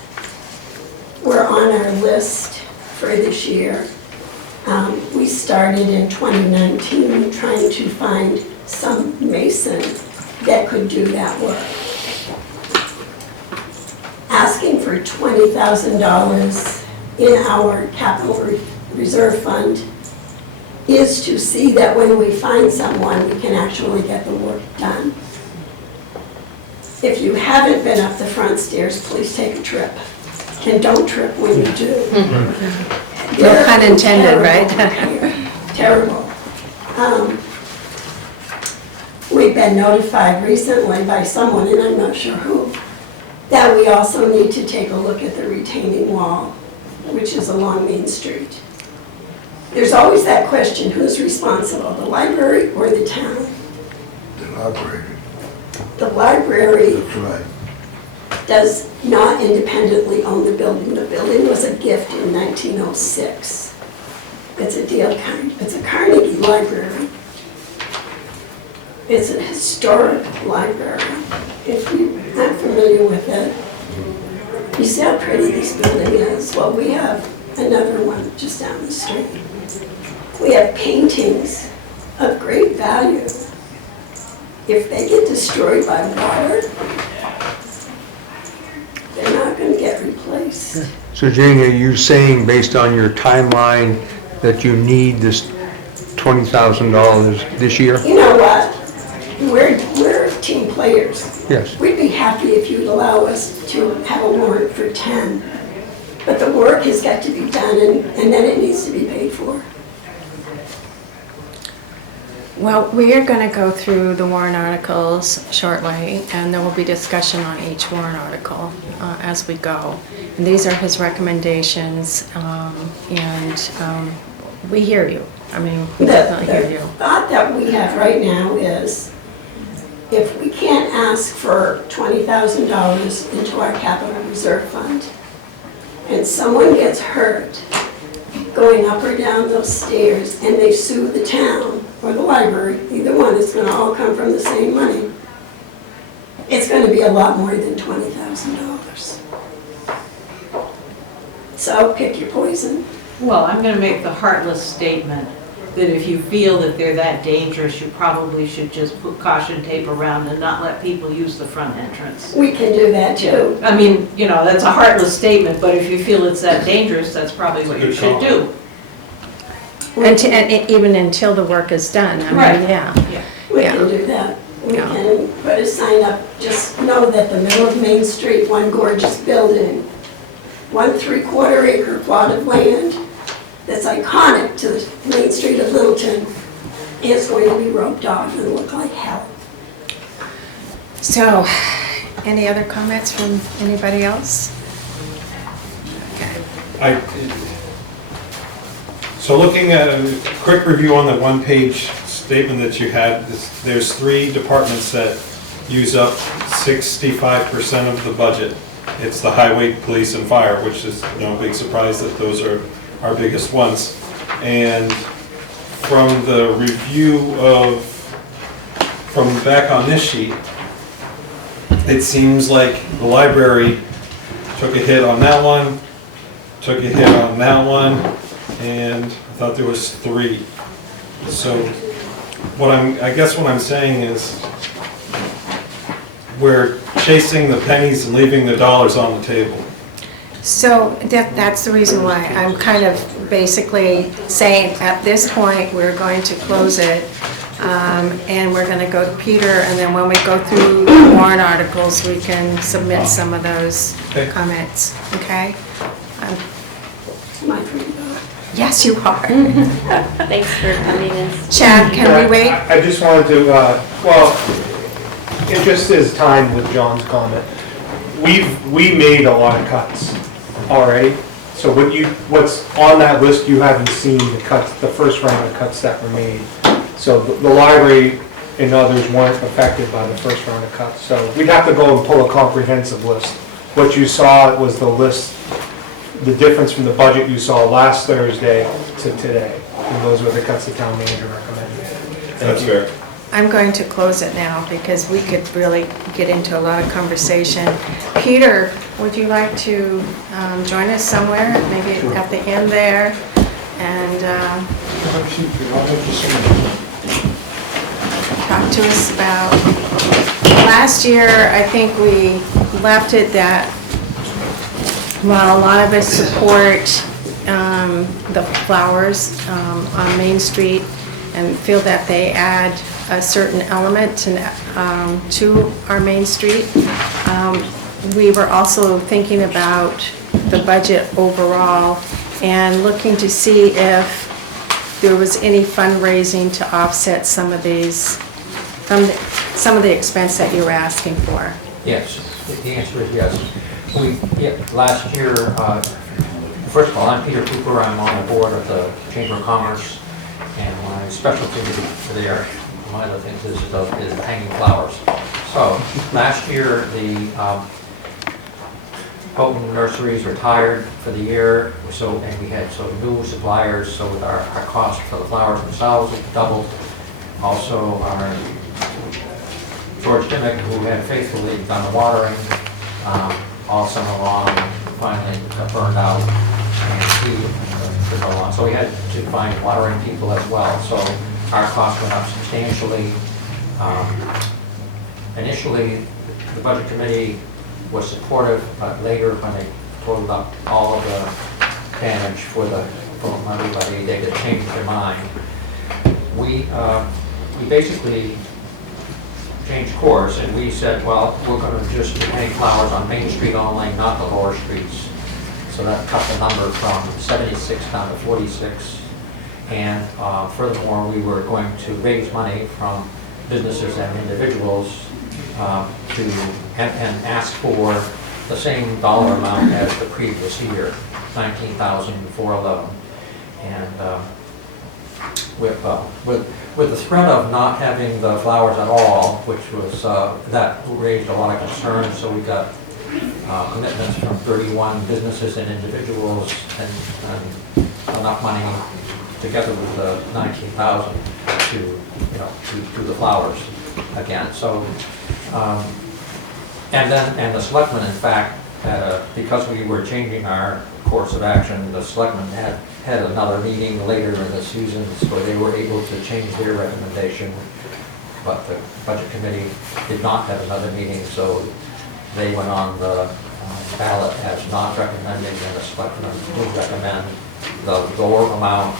were on our list for this year. We started in 2019 trying to find some mason that could do that work. Asking for $20,000 in our capital reserve fund is to see that when we find someone, we can actually get the work done. If you haven't been up the front stairs, please take a trip. And don't trip when you do. No pun intended, right? Terrible. We've been notified recently by someone, and I'm not sure who, that we also need to take a look at the retaining wall, which is along Main Street. There's always that question, who's responsible, the library or the town? The library. The library That's right. does not independently own the building. The building was a gift in 1906. It's a Carnegie library. It's a historic library. If you're not familiar with it, you see how pretty this building is. Well, we have another one just down the street. We have paintings of great value. If they get destroyed by water, they're not going to get replaced. So Jane, are you saying, based on your timeline, that you need this $20,000 this year? You know what? We're team players. Yes. We'd be happy if you'd allow us to have a warrant for 10. But the work has got to be done, and then it needs to be paid for. Well, we are going to go through the warrant articles shortly, and there will be discussion on each warrant article as we go. And these are his recommendations, and we hear you. I mean, we definitely hear you. The thought that we have right now is, if we can't ask for $20,000 into our capital reserve fund, and someone gets hurt going up or down those stairs, and they sue the town or the library, either one, it's going to all come from the same money. It's going to be a lot more than $20,000. So pick your poison. Well, I'm going to make the heartless statement that if you feel that they're that dangerous, you probably should just put caution tape around and not let people use the front entrance. We can do that too. I mean, you know, that's a heartless statement, but if you feel it's that dangerous, that's probably what you should do. And even until the work is done. I mean, Right. yeah. We can do that. We Yeah. can put a sign up, just know that the middle of Main Street, one gorgeous building, 1 3/4 acre plot of land that's iconic to the Main Street of Littleton is going to be roped off and look like hell. So, any other comments from anybody else? Okay. So looking at a quick review on the one-page statement that you had, there's 3 departments that use up 65% of the budget. It's the highway, police, and fire, which is no big surprise that those are our biggest ones. And from the review from back on this sheet, it seems like the library took a hit on that one, took a hit on that one, and I thought there was 3. So I guess what I'm saying is we're chasing the pennies and leaving the dollars on the table. So that's the reason why I'm kind of basically saying at this point, we're going to close it. And we're going to go to Peter, and then when we go through the warrant articles, we can submit some of those comments, okay? Am I free to go? Yes, you are. Thanks for coming in. Chad, can we wait? I just wanted to, well, it just is time with John's comment. We made a lot of cuts already. So what's on that list, you haven't seen the cuts, the first round of cuts that were made. So the library and others weren't affected by the first round of cuts. So we'd have to go and pull a comprehensive list. What you saw was the list, the difference from the budget you saw last Thursday to today. And those were the cuts the town manager recommended. That's fair. I'm going to close it now because we could really get into a lot of conversation. Peter, would you like to join us somewhere, maybe at the end there? And talk to us about, last year, I think we left it that, while a lot of us support the flowers on Main Street and feel that they add a certain element to our Main Street, we were also thinking about the budget overall and looking to see if there was any fundraising to offset some of these, some of the expense that you were asking for. Yes, the answer is yes. Last year, first of all, I'm Peter Cooper. I'm on the board of the Chamber of Commerce, and my specialty there, one of the things is hanging flowers. So last year, the Bolton nurseries retired for the year, and we had new suppliers, so with our cost for the flowers themselves doubled. Also, our George Dimmick, who had faithfully done the watering all summer long, finally got burned out, and he could go on. So we had to find watering people as well. So our cost went up substantially. Initially, the budget committee was supportive, but later, when they totaled up all of the damage from everybody, they had changed their mind. We basically changed course, and we said, well, we're going to just hang flowers on Main Street only, not the lower streets. So that cut the number from 76 down to 46. And furthermore, we were going to raise money from businesses and individuals and ask for the same dollar amount as the previous year, $19,411. And with the threat of not having the flowers at all, which was that raised a lot of concerns, so we got commitments from 31 businesses and individuals, and enough money together with the 19,000 to do the flowers again. So and the selectmen, in fact, because we were changing our course of action, the selectmen had another meeting later in the season where they were able to change their recommendation, but the budget committee did not have another meeting, so they went on the ballot as not recommending, and the selectmen would recommend the lower amount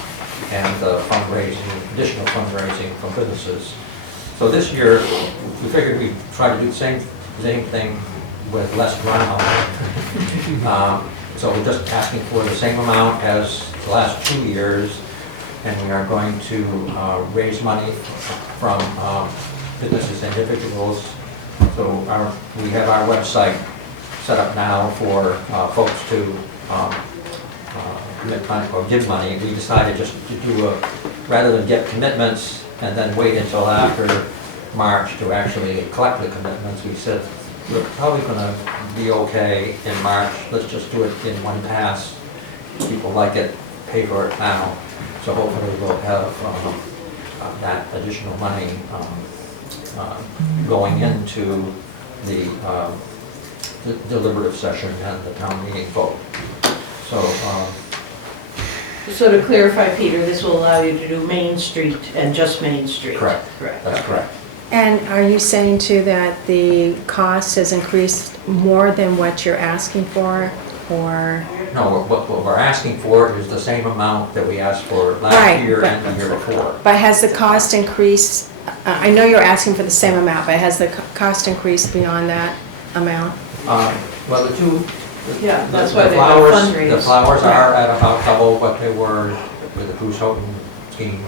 and the fundraising, additional fundraising from businesses. So this year, we figured we'd try to do the same thing with less drama. So we're just asking for the same amount as the last 2 years, and we are going to raise money from businesses and individuals. So we have our website set up now for folks to commit money or give money. We decided just to do rather than get commitments and then wait until after March to actually collect the commitments, we said, we're probably gonna be okay in March, let's just do it in one pass. People like it, pay for it now. So hopefully we'll have that additional money going into the deliberative session and the town meeting vote. So to clarify, Peter, this will allow you to do Main Street and just Main Street? Correct. Correct. That's correct. And are you saying too that the cost has increased more than what you're asking for, or? No, what we're asking for is the same amount that we asked for Right, last year but- and the year before. But has the cost increased? I know you're asking for the same amount, but has the cost increased beyond that amount? Well, the two, Yeah, the that's why they flowers, got the fundraised. flowers are at about double what they were with the Goose Houghton scheme.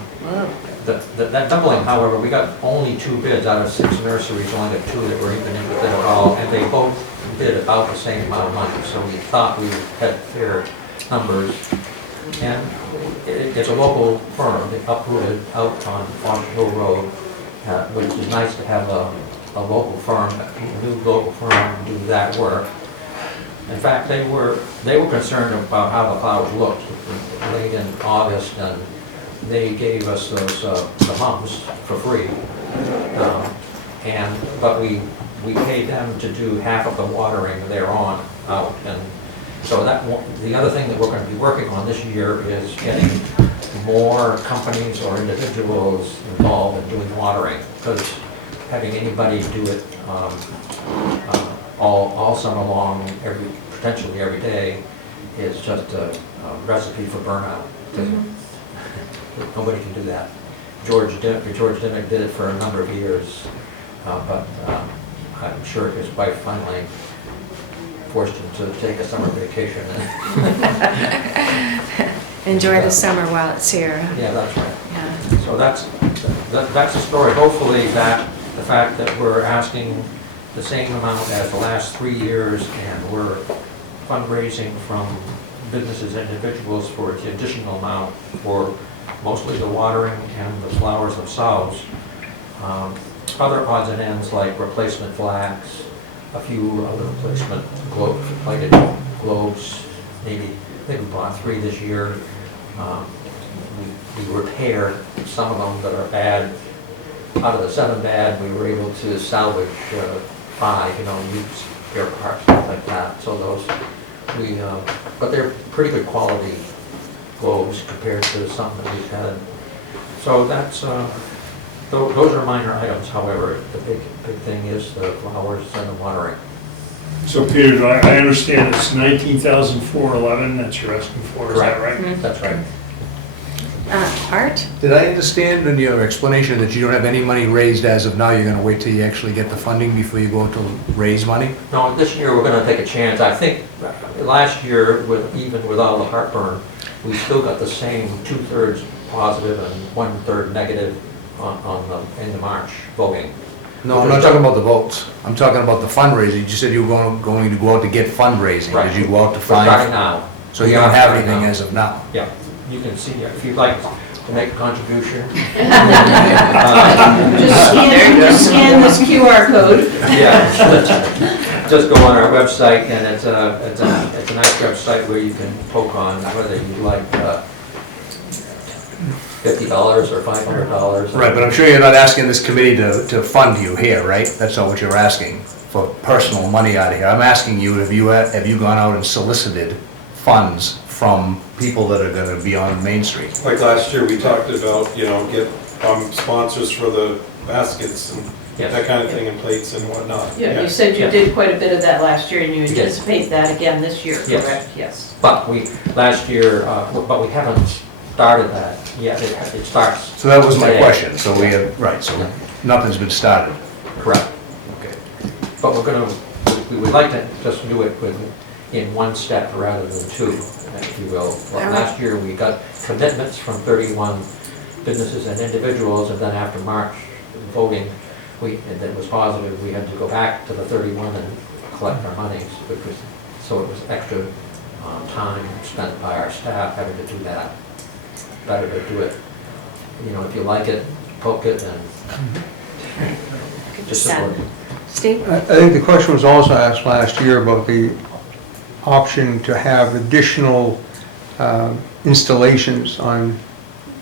That doubling, however, we got only 2 bids out of 6 nurseries, only got 2 that were even interested at all, and they both bid about the same amount of money, so we thought we had fair numbers. And it's a local firm, they uprooted out on Farm Hill Road, which is nice to have a local firm, a new local firm do that work. In fact, they were concerned about how the flowers looked late in August, and they gave us those the mums for free. But we paid them to do half of the watering thereon out, and so the other thing that we're going to be working on this year is getting more companies or individuals involved in doing watering, because having anybody do it all summer long, potentially every day, is just a recipe for burnout. Nobody can do that. George Dimmick did it for a number of years, but I'm sure his wife finally forced him to take a summer vacation. Enjoy the summer while it's here. Yeah, that's right. Yeah. So that's the story. Hopefully the fact that we're asking the same amount as the last 3 years, and we're fundraising from businesses and individuals for the additional amount for mostly the watering and the flowers themselves. Other odds and ends like replacement flags, a few other replacement lighted globes, maybe, I think we bought 3 this year. We repaired some of them that are bad. Out of the 7 bad, we were able to salvage 5, used spare parts, stuff like that. So those, but they're pretty good quality globes compared to some that we've had. So that's, those are minor items, however. The big thing is the flowers and the watering. So Peter, I understand it's $19,411 that you're asking for, is that right? That's right. Art? Did I understand in your explanation that you don't have any money raised as of now? You're going to wait till you actually get the funding before you go to raise money? No, this year we're going to take a chance. I think last year, even with all the heartburn, we still got the same 2/3 positive and 1/3 negative in the March voting. No, I'm not talking about the votes. I'm talking about the fundraising. You just said you were going to go out to get fundraising. Right. Did you go out to We're starting find? now. So you don't have anything as of now? Yeah, you can see if you'd like to make a contribution. Just scan this QR code. Yeah, just go on our website, and it's a nice website where you can poke on whether you'd like $50 or $500. Right, but I'm sure you're not asking this committee to fund you here, right? That's not what you're asking, for personal money out of here. I'm asking you, have you gone out and solicited funds from people that are gonna be on Main Street? Like last year, we talked about, get sponsors for the baskets and Yes. that kind of thing, and plates and whatnot. Yeah, you said you did quite a bit of that last year, and you Yes. anticipate that again this year, Yes. correct? Yes. But last year, but we haven't started that yet. It starts. So that was my today. question, so we have, right, so nothing's been started. Correct. Okay. But we would like to just do it in one step rather than two, if you will. Well, last year, we got commitments from 31 businesses and individuals, and then after March voting, and that was positive, we had to go back to the 31 and collect our monies, so it was extra time spent by our staff having to do that. Better to do it, if you like it, poke it, and just support it. Steve? I think the question was also asked last year about the option to have additional installations on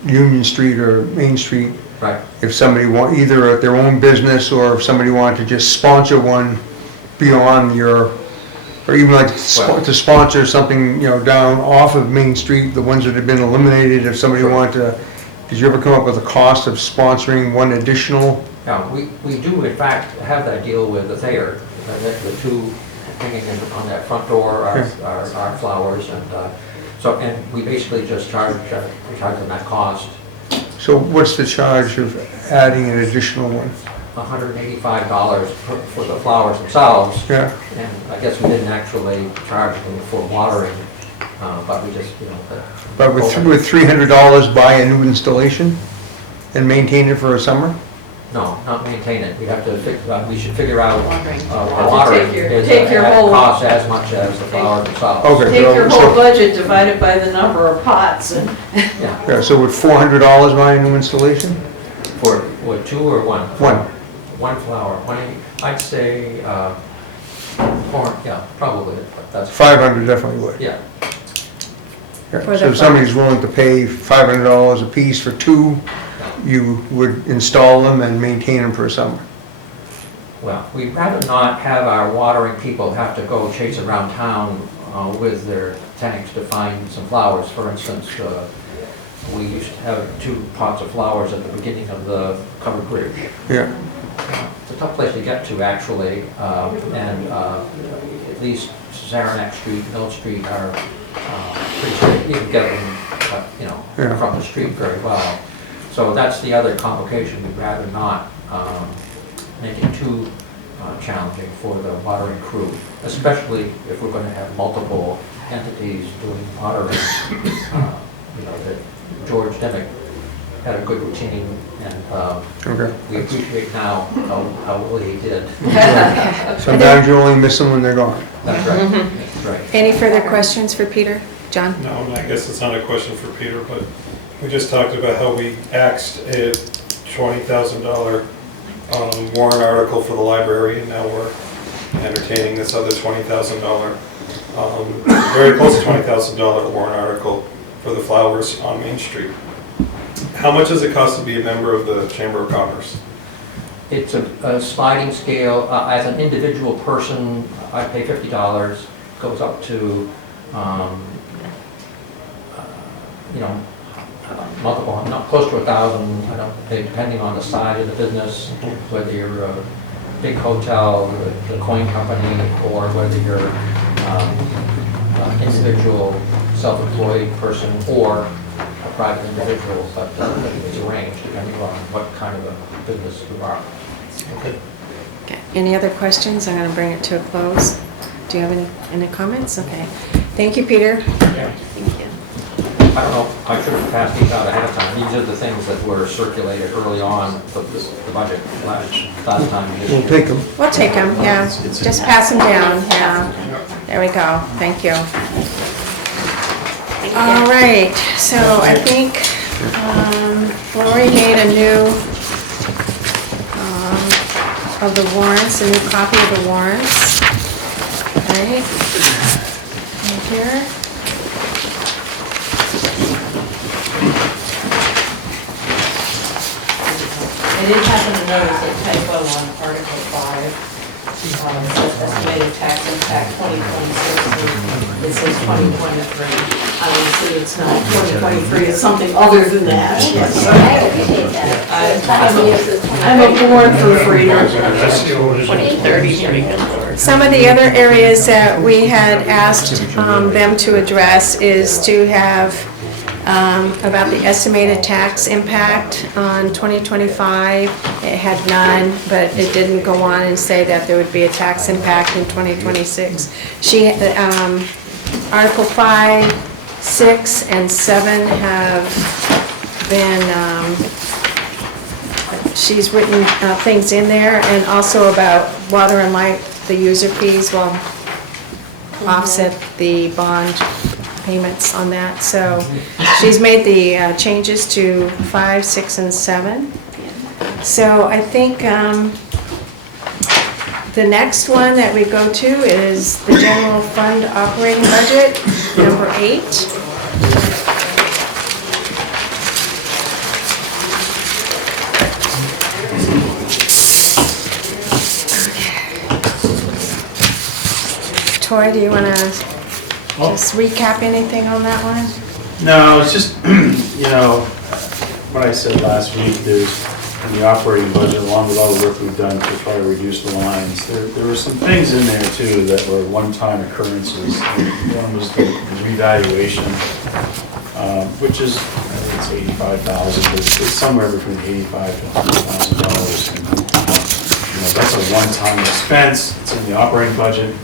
Union Street or Main Street. Right. If somebody either at their own business, or if somebody wanted to just sponsor one beyond or even like to sponsor something, down off of Main Street, the ones that have been eliminated, if somebody wanted to, did you ever come up with a cost of sponsoring one additional? Yeah, we do in fact have that deal with the Thayer, the two hanging on that front door are flowers, and we basically just charge them that cost. So what's the charge of adding an additional one? $185 for the flowers themselves. Yeah. And I guess we didn't actually charge them for watering, but we just, But with $300 buy a new installation and maintain it for a summer? No, not maintain it. We have to we should figure out Watering. watering Take your whole- costs as much as the flowers themselves. Okay. Take your whole budget, divide it by the number of pots, and Yeah. Yeah, so would $400 buy a new installation? For what, two or one? One. One flower. I'd say, probably. That's 500 definitely would. Yeah. Yeah, For so the if somebody's willing to pay $500 a piece for two, you would install them and maintain them for a summer. Well, we'd rather not have our watering people have to go chase around town with their tanks to find some flowers. For instance, we used to have 2 pots of flowers at the beginning of the covered bridge. Yeah. It's a tough place to get to, actually, and at least Saranac Street, Mill Street are pretty straight. You can get them, Yeah. from the street very well. So that's the other complication. We'd rather not make it too challenging for the watering crew, especially if we're going to have multiple entities doing watering. That George Demick had a good routine, and Okay. we appreciate now how well he did. Sometimes you only miss them when they're gone. That's right, that's right. Any further questions for Peter? John? No, I guess it's not a question for Peter, but we just talked about how we axed a $20,000 warrant article for the library, and now we're entertaining this other $20,000, very close to $20,000 warrant article for the flowers on Main Street. How much does it cost to be a member of the Chamber of Commerce? It's a sliding scale. As an individual person, I pay $50, goes up to, multiple, not close to 1,000, I don't pay, depending on the size of the business, whether you're a big hotel, the coin company, or whether you're individual self-employed person or a private individual, but it's arranged depending on what kind of a business you are. Okay. Any other questions? I'm going to bring it to a close. Do you have any comments? Okay. Thank you, Peter. Yeah. Thank you. I don't know, I should have passed these out ahead of time. These are the things that were circulated early on for the budget last time. We'll take them. We'll take them, yeah. Just pass them down, yeah. There we go. Thank you. All right, so I think Lori made a new of the warrants, a new copy of the warrants. Right? Right here. I did happen to notice a typo on Article 5. It says estimated tax impact 2026, it says 2023. Obviously, it's not 2023, it's something other than that. Yes. I appreciate that. I'm a born proofreader. 2030. Some of the other areas that we had asked them to address is to have about the estimated tax impact on 2025. It had none, but it didn't go on and say that there would be a tax impact in 2026. Article 5, 6, and 7 have been, she's written things in there, and also about water and light, the user fees will offset the bond payments on that. So she's made the changes to 5, 6, and 7. So I think the next one that we go to is the general fund operating budget, number 8. Troy, do you want to just recap anything on that one? No, it's just, what I said last week, there's, in the operating budget, along with all the work we've done to try to reduce the lines, there were some things in there too that were one-time occurrences. One was the revaluation, which is, I think it's $85,000, but it's somewhere between $85,000 to $100,000. That's a one-time expense, it's in the operating budget.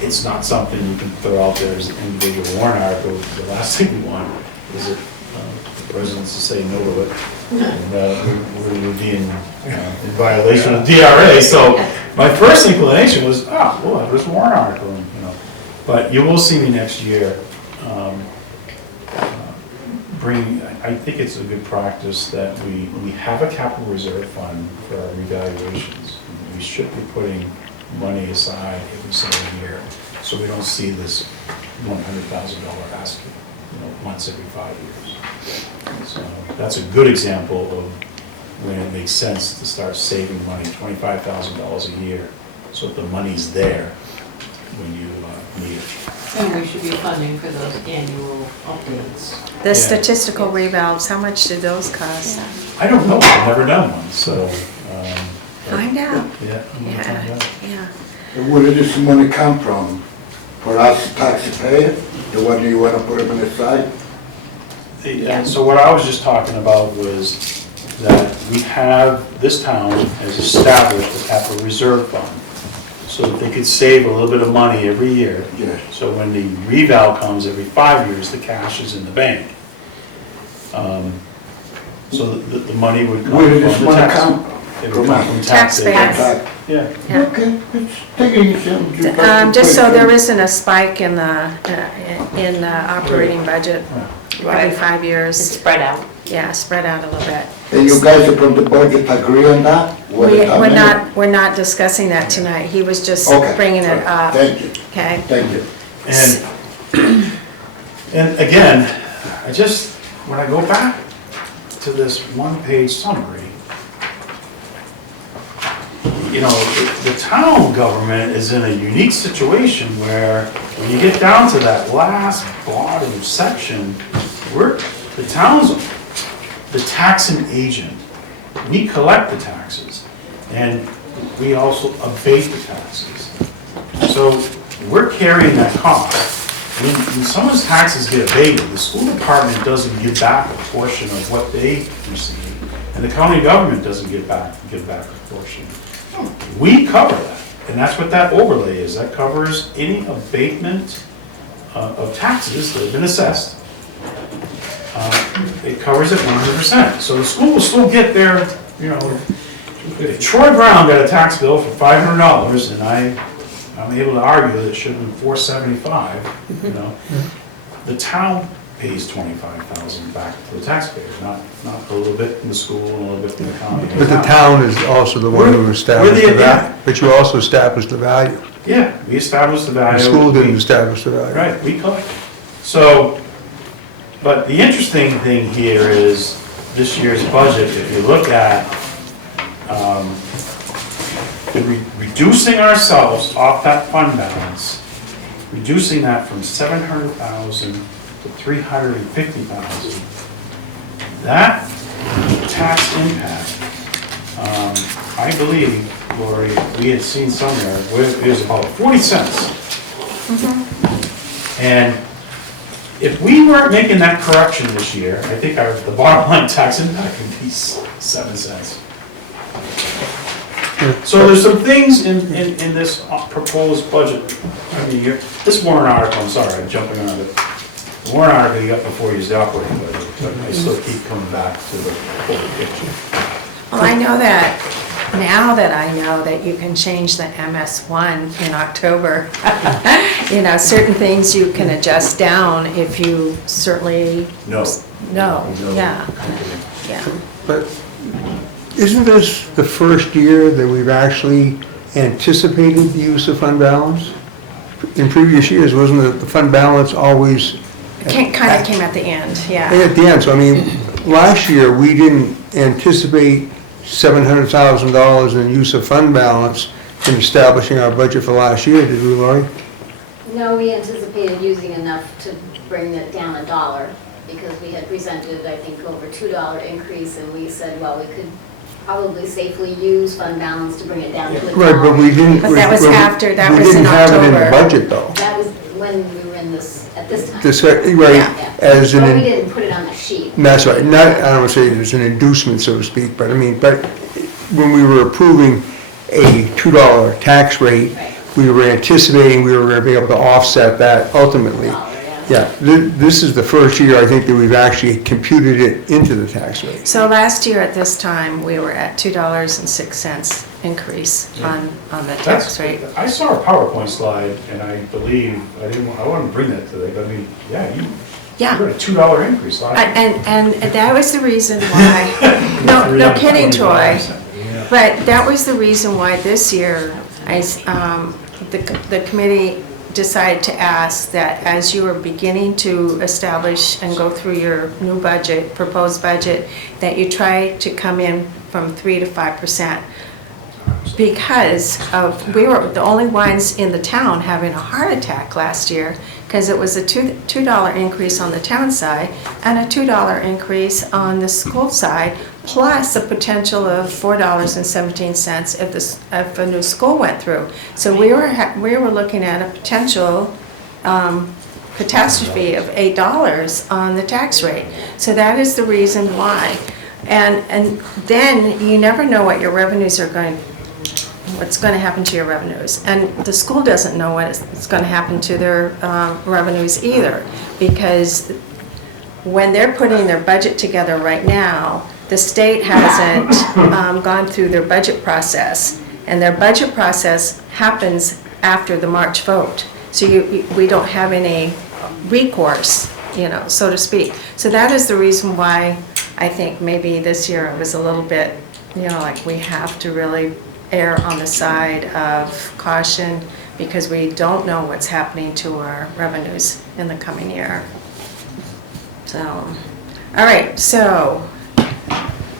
It's not something you can throw out there as an individual warrant article. The last thing we want is the residents to say no to it. And we would be in violation of DRA. So my first inclination was, well, that was a warrant article. But you will see me next year I think it's a good practice that we have a capital reserve fund for our revaluations. We should be putting money aside every single year, so we don't see this $100,000 ask, once every 5 years. So that's a good example of when it makes sense to start saving money, $25,000 a year, so that the money's there when you need it. And we should be funding for those annual updates. The statistical revals, how much did those cost? I don't know, I've never done one, so. Find out. Yeah. Yeah. And where did this money come from? For us taxpayers? The one you want to put them in the side? So what I was just talking about was that we have, this town has established a capital reserve fund so that they could save a little bit of money every year. Yes. So when the reval comes every 5 years, the cash is in the bank. So the money would come Where from did this the money tax. come It would come from Taxpayers. taxpayers. Yeah. Yeah. Okay, it's taking some. Just so there isn't a spike in the operating budget every 5 years. It's spread out. Yeah, spread out a little bit. And you guys from the budget agree on that? We're not discussing that tonight. He was just Okay. bringing it up. Thank you, Okay. thank you. And again, when I go back to this one-page summary, the town government is in a unique situation where when you get down to that last bottom section, the town's the taxing agent. We collect the taxes and we also abate the taxes. So we're carrying that cost. When someone's taxes get abated, the school department doesn't give back a portion of what they receive, and the county government doesn't give back a portion. We cover that, and that's what that overlay is. That covers any abatement of taxes that have been assessed. It covers it 100%. So the school will still get their, if Troy Brown got a tax bill for $500 and I'm able to argue that it should have been $475, the town pays $25,000 back to the taxpayers, not a little bit from the school and a little bit from the county. But the town is also the one who established the value. But you also established the value. Yeah, we established the value. The school didn't establish the value. Right, we collect. So, but the interesting thing here is this year's budget, if you look at reducing ourselves off that fund balance, reducing that from 700,000 to 350,000, that tax impact, I believe, Lori, we had seen somewhere, it was about 40 cents. And if we weren't making that correction this year, I think the bottom line tax impact would be 7 cents. So there's some things in this proposed budget. I mean, this warrant article, I'm sorry, I'm jumping on it. The warrant article you got before you use the operating budget, but I still keep coming back to the whole picture. Well, I know that, now that I know that you can change the MS1 in October, you know, certain things you can adjust down if you certainly. No. No, yeah, yeah. But isn't this the first year that we've actually anticipated the use of fund balance? In previous years, wasn't the fund balance always? Kind of came at the end, yeah. At the end, so I mean, last year, we didn't anticipate $700,000 in use of fund balance in establishing our budget for last year, did we, Lori? No, we anticipated using enough to bring it down $1, because we had presented, I think, over $2 increase, and we said, well, we could probably safely use fund balance to bring it down to $1. Right, but we didn't. But that was after, that was We in didn't have it in the October. budget, though. That was when we were in this, at this time. Right, Yeah. as But we an, didn't put it on the sheet. that's right, not, I don't want to say it was an inducement, so to speak, but I mean, but when we were approving a $2 tax rate, Right. we were anticipating we were going to be able to offset that ultimately. $1, Yeah, this is the first year, I think, that we've actually computed it into the tax rate. So last year at this time, we were at $2.06 increase on the tax rate. I saw a PowerPoint slide, and I believe, I wanted to bring that today, but I mean, yeah, you Yeah. got a $2 increase last year. And that was the reason why, no kidding, Troy, but that was the reason why this year, the committee decided to ask that as you are beginning to establish and go through your new budget, proposed budget, that you try to come in from 3 to 5%. Because we were the only ones in the town having a heart attack last year, because it was a $2 increase on the town side and a $2 increase on the school side, plus a potential of $4.17 if a new school went through. So we were looking at a potential catastrophe of $8 on the tax rate. So that is the reason why. And then you never know what your revenues are what's going to happen to your revenues. And the school doesn't know what's going to happen to their revenues either, because when they're putting their budget together right now, the state hasn't gone through their budget process, and their budget process happens after the March vote. So we don't have any recourse, so to speak. So that is the reason why I think maybe this year it was a little bit, like we have to really err on the side of caution, because we don't know what's happening to our revenues in the coming year. So, all right, so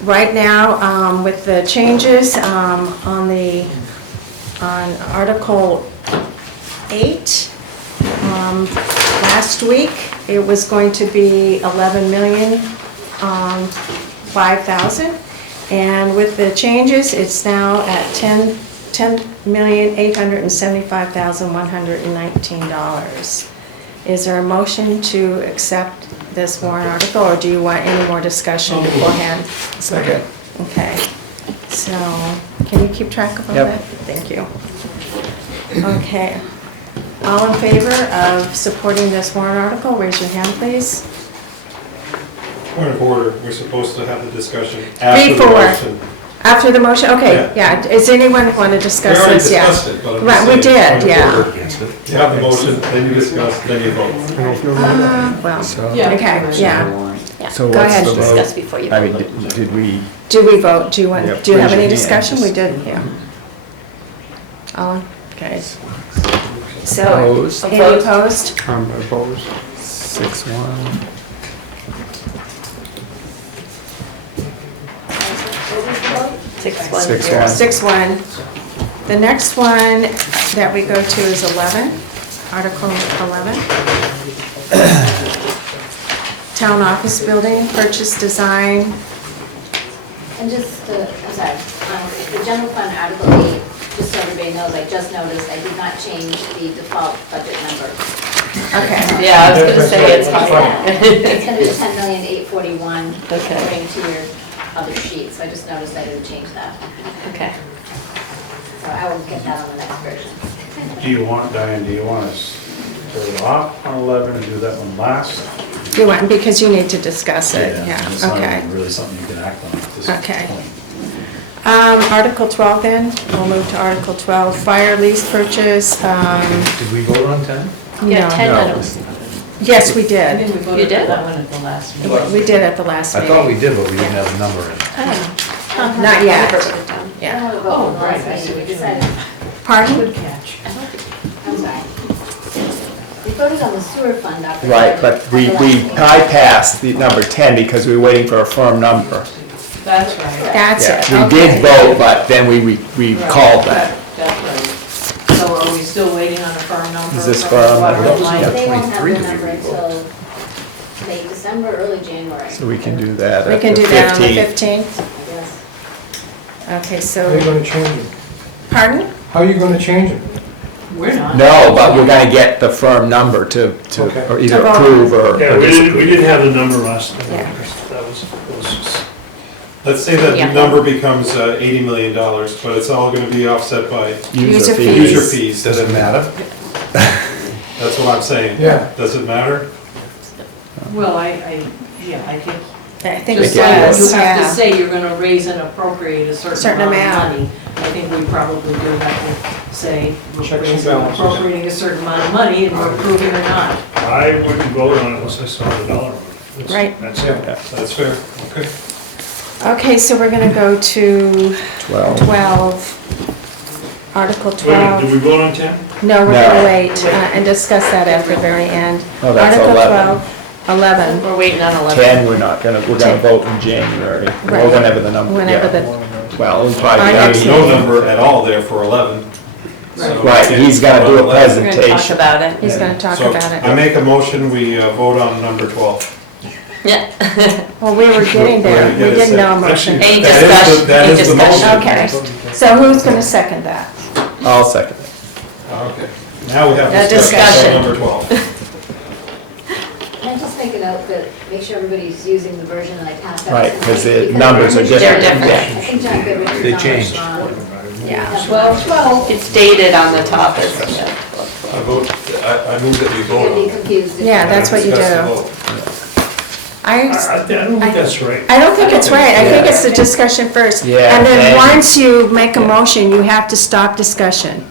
right now, with the changes on Article 8, last week it was going to be 11,005,000, and with the changes, it's now at $10,875,119. Is there a motion to accept this warrant article, or do you want any more discussion beforehand? Second. Okay, so can you keep track of all Yep. that? Thank you. Okay, all in favor of supporting this warrant article, raise your hand, please. Point of order, we're supposed to have the discussion after the Before. motion. After the motion, okay, yeah, does anyone want to We discuss already this? Yeah. discussed it, but I'm Right, just we saying, did, point of yeah. order. You have the motion, then you discuss, then you vote. Well, Yeah. okay, yeah. So Go ahead. Discuss before you I mean, vote. did we, Do we vote? Do you want, Yep, do you have raise any your hand. discussion? We did, yeah. Okay. So, Opposed? any opposed? I'm opposed. 6-1? 6-1. 6-1. 6-1. The next one that we go to is 11, Article 11. Town office building, purchase design. And just, I'm sorry, the general fund Article 8, just so everybody knows, I just noticed I did not change the default budget number. Okay. Yeah, I was gonna say it's That's high. fine. It's gonna be 10,841 Okay. according to your other sheet, so I just noticed I didn't change that. Okay. So I will get that on the next version. Do you want, Diane, do you want us to turn it off on 11 and do that one last? You want, because you need to discuss it, yeah, It's not okay. even really something you can act on at this Okay. point. Article 12 then, we'll move to Article 12, fire lease purchase. Did we vote on 10? Yeah, No. 10 No. items. Yes, we I did. think we You voted did? on that one at the last meeting. We did at the last I meeting. thought we did, but we didn't have the number in. Oh. Not yet. Never wrote it down. Yeah. Oh, right, I see We what you decided, mean. Pardon? Good catch. I'm sorry. We voted on the sewer fund operating. Right, but we bypassed the number 10 because we were waiting for a firm number. That's right. That's it, Yeah, we did okay. vote, but then we called that. That's right. So are we still waiting on a firm number? Is this from firm? water I thought it was line? Yeah, They won't have 23 the to be number until late December, early January. So we can do that We at can the do that on the 15th. 15th? I guess. Okay, How are you so, gonna change it? pardon? How are you gonna change it? We're not. No, but we're gonna get the firm number to, Okay. or either To vote. approve or Yeah, we disapprove. didn't have the number last time. Yeah. That was just. Let's say that Yeah. the number becomes $80 million, but it's all gonna be offset by User fees. user fees. Does it matter? That's what I'm saying. Yeah. Does it matter? Well, I think I think just it like you does, have to yeah. say you're gonna raise and appropriate a certain Certain amount amount. of money. I think we probably do have to say, we're Checks and raising and balances. appropriating a certain amount of money and we're approving or not. I wouldn't vote on it unless I saw the dollar. That's- Right. That's Yeah. it. That's fair, okay. Okay, so we're gonna go to 12. 12. Article Wait a minute, did 12. we vote on 10? No, we're No. gonna wait and discuss that at the very end. Oh, that's Article 11. 12, 11, We're waiting on 11. 10, we're gonna 10. vote in January, or Right. whenever the number, whenever yeah. the, Well, it'll Our probably next be, There's no number at all there for 11. So we right, can't he's gonna do a vote on 11. We're gonna talk presentation. about it. he's gonna talk So about I it. make a motion, we vote on number 12. Yeah. Well, we were getting there, we didn't know a motion. Any That is the- discussion? that Any is the discussion? motion. Okay, so who's gonna second that? I'll second it. Okay. Now we have Now discussion discussion. on number 12. Can I just make a note that, make sure everybody's using the version that I passed out? Right, 'cause the Because numbers are Richard- They're different. I think John Goodrich They is on change. the wrong. Yeah. Well, 12. It's dated on the top as, yeah. I move that we You're vote gonna on be it. confused. if Yeah, you- that's what you Discuss the do. vote. I don't think that's right. I don't think it's right, I think it's the discussion first. Yeah, And then and- once you make a Yeah. motion, you have to stop discussion.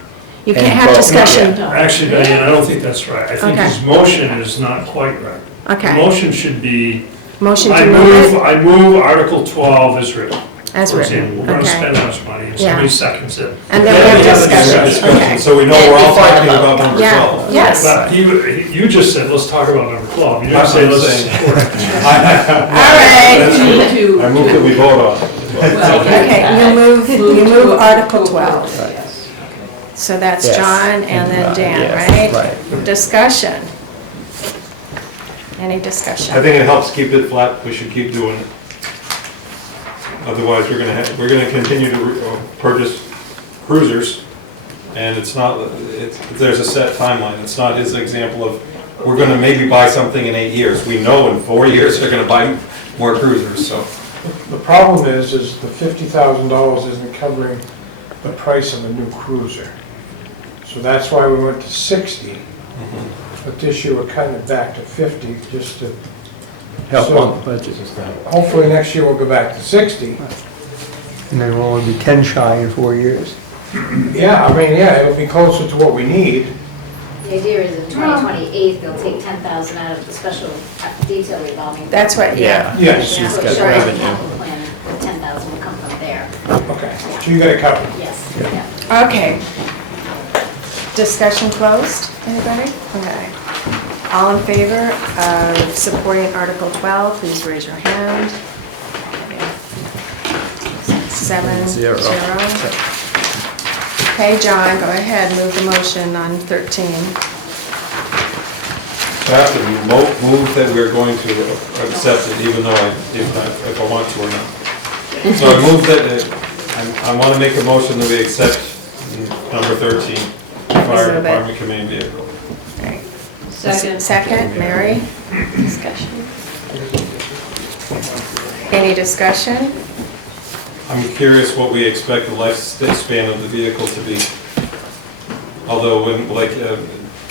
You can't And have vote. discussion. Actually, Diane, I don't think that's right. I think Okay. his motion is not quite right. The Okay, motion should be, motion I to move it I move Article 12 is written. as For example, written, we're gonna okay. spend this money, and Yeah. somebody seconds it. And then we have we have a discussion, okay. So we know we're all Before the talking vote. about number Yeah, 12. yes. But you just said, let's talk about number 12. You didn't I'm say, let's saying- support it. All right. That's true. I move that we vote on it. Well, Okay, you move Article 12. Yes. So that's Yes. John and then Dan, Yes, right? right. Discussion. Any I discussion? think it helps keep it flat, we should keep doing it. Otherwise, we're gonna continue to purchase cruisers, and it's not, there's a set timeline. It's not his example of, we're gonna maybe buy something in 8 years. We know in 4 years they're gonna buy more cruisers, so. The problem is the $50,000 isn't covering the price of a new cruiser. So that's why we went to 60, but this year we're cutting it back to 50, just to, Help So- on the budget. hopefully next year we'll go back to 60. And then we'll only be 10 shy in 4 years. Yeah, I mean, yeah, it'll be closer to what we need. The idea is in 2028, they'll take 10,000 out of the special detail revolving. That's what, yeah. Yes. She's That's what got shows the revenue. capital plan, the 10,000 will come from there. Okay, so you got it covered. Yes, yeah. Okay. Discussion closed, anybody? Okay. All in favor of supporting Article 12, please raise your hand. 7, 0. Okay, John, go ahead, move the motion on 13. I have to move that we're going to accept it, even though if I want to or not. So I move that, I want to make a motion that we accept number 13, fire Move it. department command vehicle. Right. Second. Second, Mary. Discussion. Any discussion? I'm curious what we expect the lifespan of the vehicle to be. Although, when, like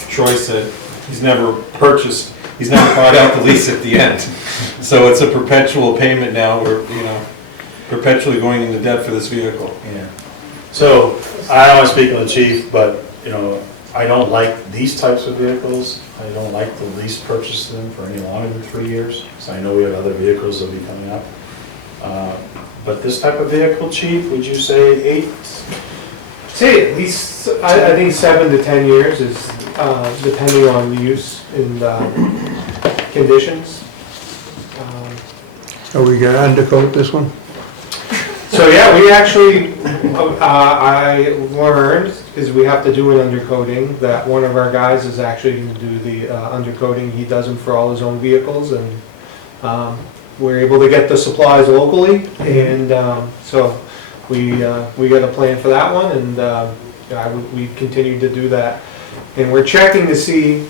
Troy said, he's never bought out the lease at the end. So it's a perpetual payment now, we're, perpetually going into debt for this vehicle. Yeah. So, I don't want to speak on the chief, but, I don't like these types of vehicles. I don't like to lease purchase them for any longer than 3 years, because I know we have other vehicles that'll be coming up. But this type of vehicle, chief, would you say 8? Say at least, I think 7 to 10 years is, depending on the use and conditions. Are we gonna undercoat this one? So yeah, we actually, I learned, because we have to do an undercoating, that one of our guys is actually going to do the undercoating. He does them for all his own vehicles, and we're able to get the supplies locally, and so we got a plan for that one, and we continue to do that. And we're checking to see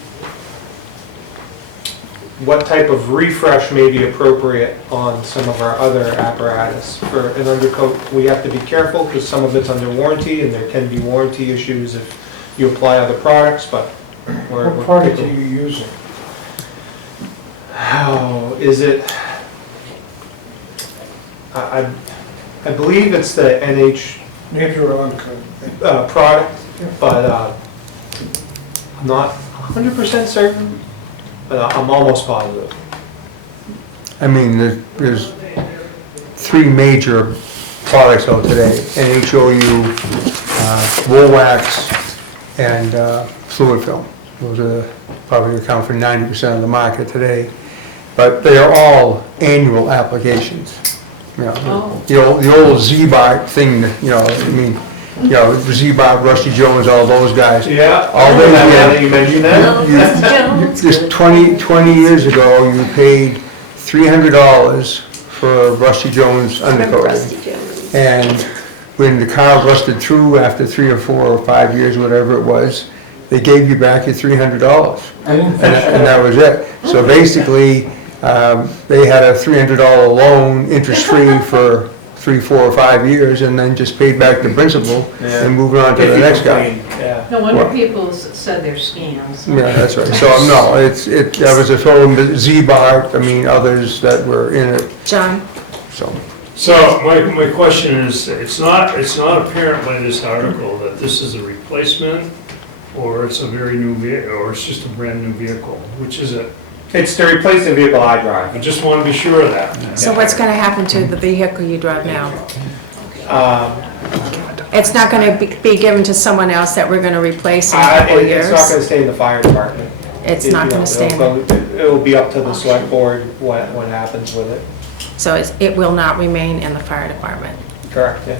what type of refresh may be appropriate on some of our other apparatus. For an undercoat, we have to be careful because some of it's under warranty and there can be warranty issues if you apply other products, but What product are you using? How is it? I believe it's the NH Natural Uncoat. product, but I'm not 100% certain. I'm almost positive. I mean, there's 3 major products out today, NHOU, wool wax, and fluid film. Those are probably account for 90% of the market today. But they are all annual applications. The old Z-Bar thing, Z-Bar, Rusty Jones, all those guys. Yeah, all they that you mentioned that. Just 20 years ago, you paid $300 for Rusty Jones undercoating. Rusty Jones. And when the car rusted through after 3 or 4 or 5 years, whatever it was, they gave you back your $300. And that was it. So basically, they had a $300 loan, interest-free for 3, 4, or 5 years, and then just paid back the principal and moved on to the next guy. No wonder people said they're scams. Yeah, that's right. So, no, that was a total Z-Bar, others that were in it, John? So my question is, it's not apparent by this article that this is a replacement, or it's a very new vehicle, or it's just a brand new vehicle. Which is it? It's to replace the vehicle I drive. I just want to be sure of that. So what's going to happen to the vehicle you drive now? It's not going to be given to someone else that we're going to replace in a couple of years? It's not going to stay in the fire department. It's not going to stay in it? It'll be up to the select board what happens with it. So it will not remain in the fire department? Correct, yeah.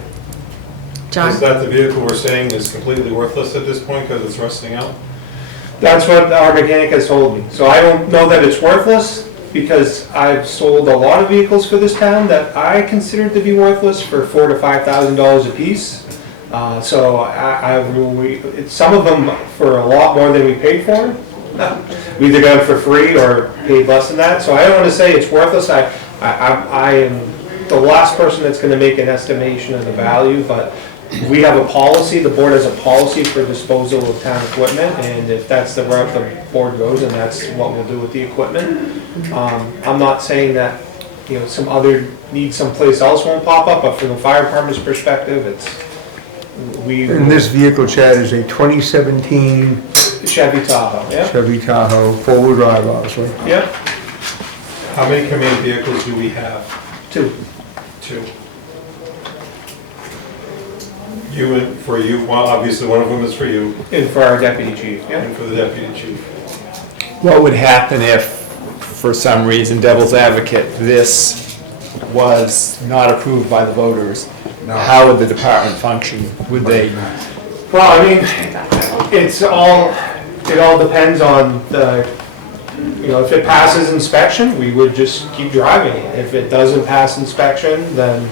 John? Is that the vehicle we're saying is completely worthless at this point because it's rusting out? That's what our mechanic has told me. So I don't know that it's worthless, because I've sold a lot of vehicles for this town that I considered to be worthless for $4,000 to $5,000 a piece. So some of them for a lot more than we paid for. We either got them for free or paid less than that. So I don't want to say it's worthless. I am the last person that's going to make an estimation of the value, but we have a policy, the board has a policy for disposal of town equipment, and if that's the route the board goes, and that's what we'll do with the equipment. I'm not saying that, some other need someplace else won't pop up, but from the fire department's perspective, And this vehicle, Chad, is a 2017 Chevy Tahoe, yeah? Chevy Tahoe, 4-wheel drive, obviously. Yeah. How many command vehicles do we have? 2. For you, well, obviously one of them is for you. And for our deputy chief, yeah. And for the deputy chief. What would happen if, for some reason, devil's advocate, this was not approved by the voters? How would the department function? Would they? Well, it all depends on if it passes inspection, we would just keep driving it. If it doesn't pass inspection, then,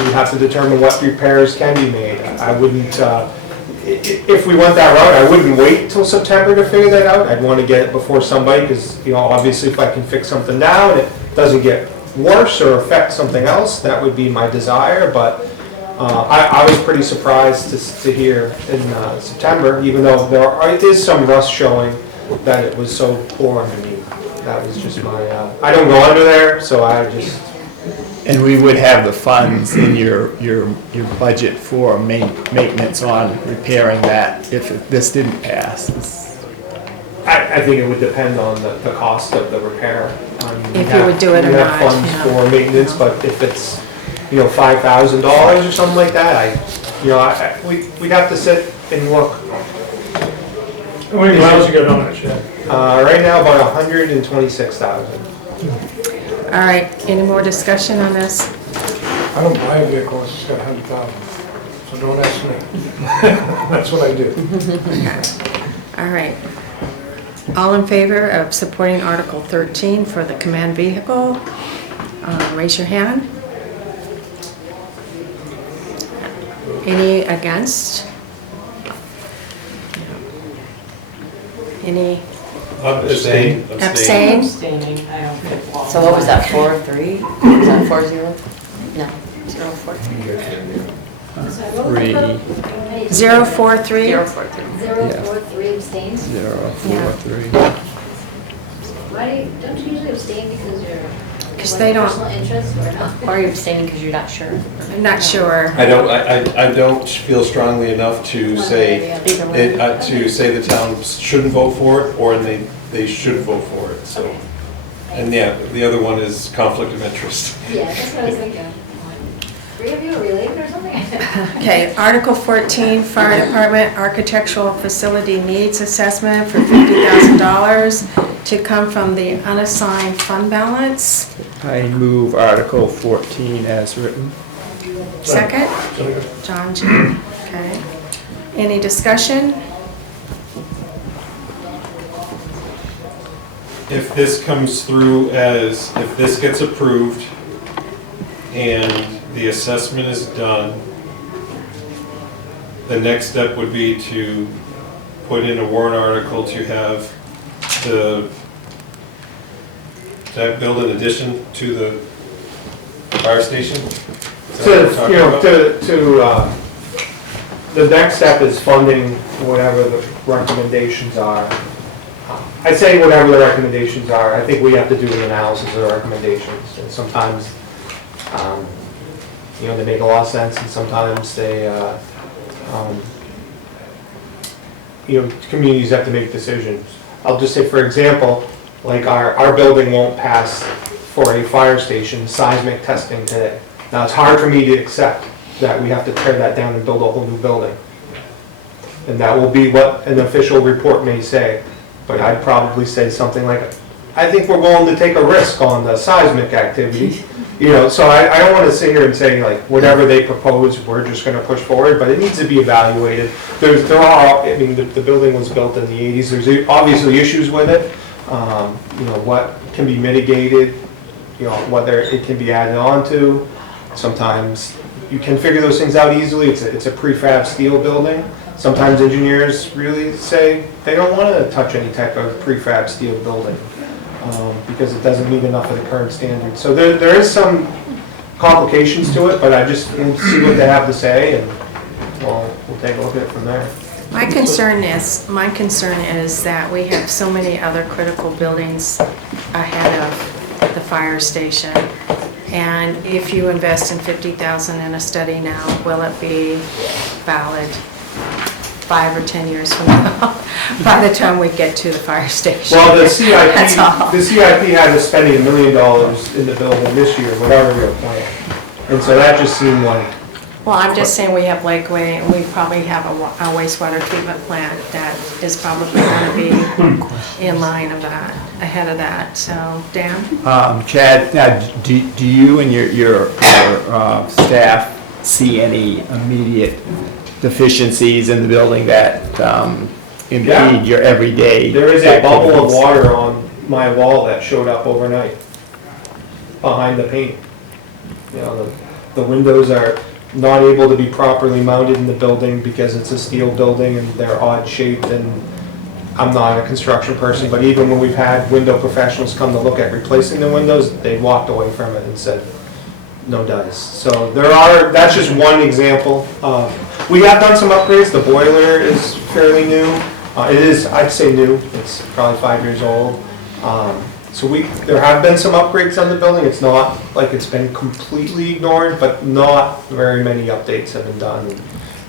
we have to determine what repairs can be made. I wouldn't, if we went that route, I wouldn't wait till September to figure that out. I'd want to get it before somebody, because, you know, obviously if I can fix something now and it doesn't get worse or affect something else, that would be my desire, but I was pretty surprised to hear in September, even though there is some rust showing, that it was so poor underneath. That was just my, I don't go under there, so I just... And we would have the funds in your budget for maintenance on repairing that if this didn't pass. I think it would depend on the cost of the repair. If you would do it or We have not, funds yeah. for maintenance, but if it's, you know, $5,000 or something like that, we'd have to sit and look. How many miles you got on it, Chad? Right now, about 126,000. All right, any more discussion on this? I don't buy vehicles, it's got 100,000, so don't ask me. That's what I do. All right. All in favor of supporting Article 13 for the command vehicle, raise your hand. Any against? Any Abstain. abstain? Abstaining, I don't think law. So what was that, 4-3? Was that 4-0? No, 0-4. 3, 043? 0-4-3. 043 abstains? 0, 4, 3. Why, don't you usually abstain because you're... 'Cause they don't- Personal interest or not? Or are you abstaining because you're not sure? I'm not sure. I don't feel strongly enough to say, to say the town shouldn't vote for it, or they should vote for it, so. And yeah, the other one is conflict of interest. Yeah, that's what I was thinking. Three of you are related or something? Okay, Article 14, Fire Department Architectural Facility Needs Assessment for $50,000 to come from the unassigned fund balance. I move Article 14 as written. Second? John G. Okay. Any discussion? If this comes through as, if this gets approved and the assessment is done, the next step would be to put in a warrant article to have that build in addition to the fire station? Is that what we're talking about? The next step is funding whatever the recommendations are. I say whatever the recommendations are, I think we have to do an analysis of the recommendations, and sometimes, you know, they make a lot of sense, and sometimes they, you know, communities have to make decisions. I'll just say, for example, like our building won't pass for a fire station seismic testing today. Now, it's hard for me to accept that we have to tear that down and build a whole new building. And that will be what an official report may say, but I'd probably say something like, I think we're willing to take a risk on the seismic activity. You know, so I don't want to sit here and say, like, whatever they propose, we're just going to push forward, but it needs to be evaluated. There are, I mean, the building was built in the 80s, there's obviously issues with it. You know, what can be mitigated, you know, whether it can be added on to. Sometimes you can figure those things out easily. It's a prefab steel building. Sometimes engineers really say they don't want to touch any type of prefab steel building because it doesn't meet enough of the current standards. So there is some complications to it, but I just want to see what they have to say, and we'll take a look at it from there. My concern is that we have so many other critical buildings ahead of the fire station. And if you invest in $50,000 in a study now, will it be valid 5 or 10 years from now, by the time we get to the fire station? Well, the That's all. CIP had us spending $1 million in the building this year without a real plan. And so that just seemed like, Well, I'm just saying we have Lakeway, and we probably have a wastewater treatment plant that is probably going to be in line of that, ahead of that. So, Dan? Chad, now, do you and your staff see any immediate deficiencies in the building that impede your everyday there is a bubble of activities? water on my wall that showed up overnight behind the paint. You know, the windows are not able to be properly mounted in the building because it's a steel building and they're odd shaped, and I'm not a construction person, but even when we've had window professionals come to look at replacing the windows, they walked away from it and said, no dice. So that's just one example. We have done some upgrades. The boiler is fairly new. It is, I'd say new. It's probably 5 years old. So there have been some upgrades on the building. It's not like it's been completely ignored, but not very many updates have been done.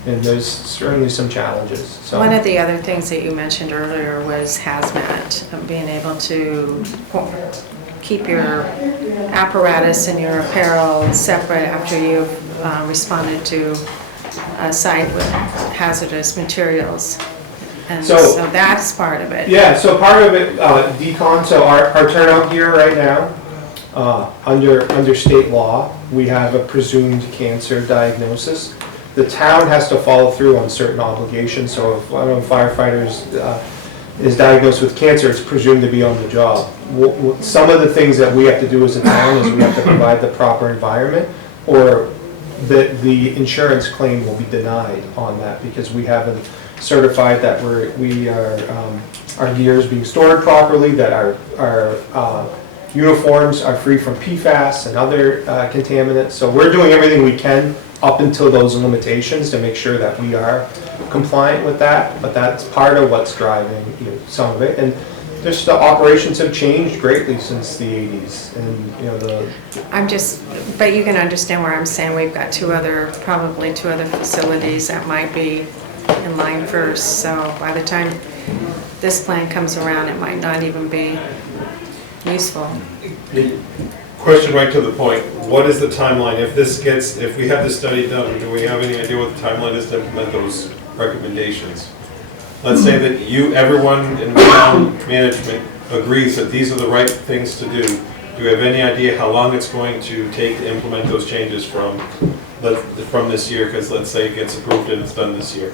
And there's certainly some challenges. So One of the other things that you mentioned earlier was hazmat, being able to keep your apparatus and your apparel separate after you've responded to a site with hazardous materials. And So- so that's part of it. yeah, so part of it, decon, so our turnout gear right now, under state law, we have a presumed cancer diagnosis. The town has to follow through on certain obligations, so if one of the firefighters is diagnosed with cancer, it's presumed to be on the job. Some of the things that we have to do as a town is we have to provide the proper environment, or the insurance claim will be denied on that because we haven't certified that our gear is being stored properly, that our uniforms are free from PFAS and other contaminants. So we're doing everything we can up until those limitations to make sure that we are compliant with that, but that's part of what's driving some of it. And just the operations have changed greatly since the 80s, and But you can understand where I'm saying we've got probably two other facilities that might be in line first. So by the time this plan comes around, it might not even be useful. Question right to the point, what is the timeline? If we have this study done, do we have any idea what the timeline is to implement those recommendations? Let's say that everyone in town management agrees that these are the right things to do. Do you have any idea how long it's going to take to implement those changes from this year? Because let's say it gets approved and it's done this year.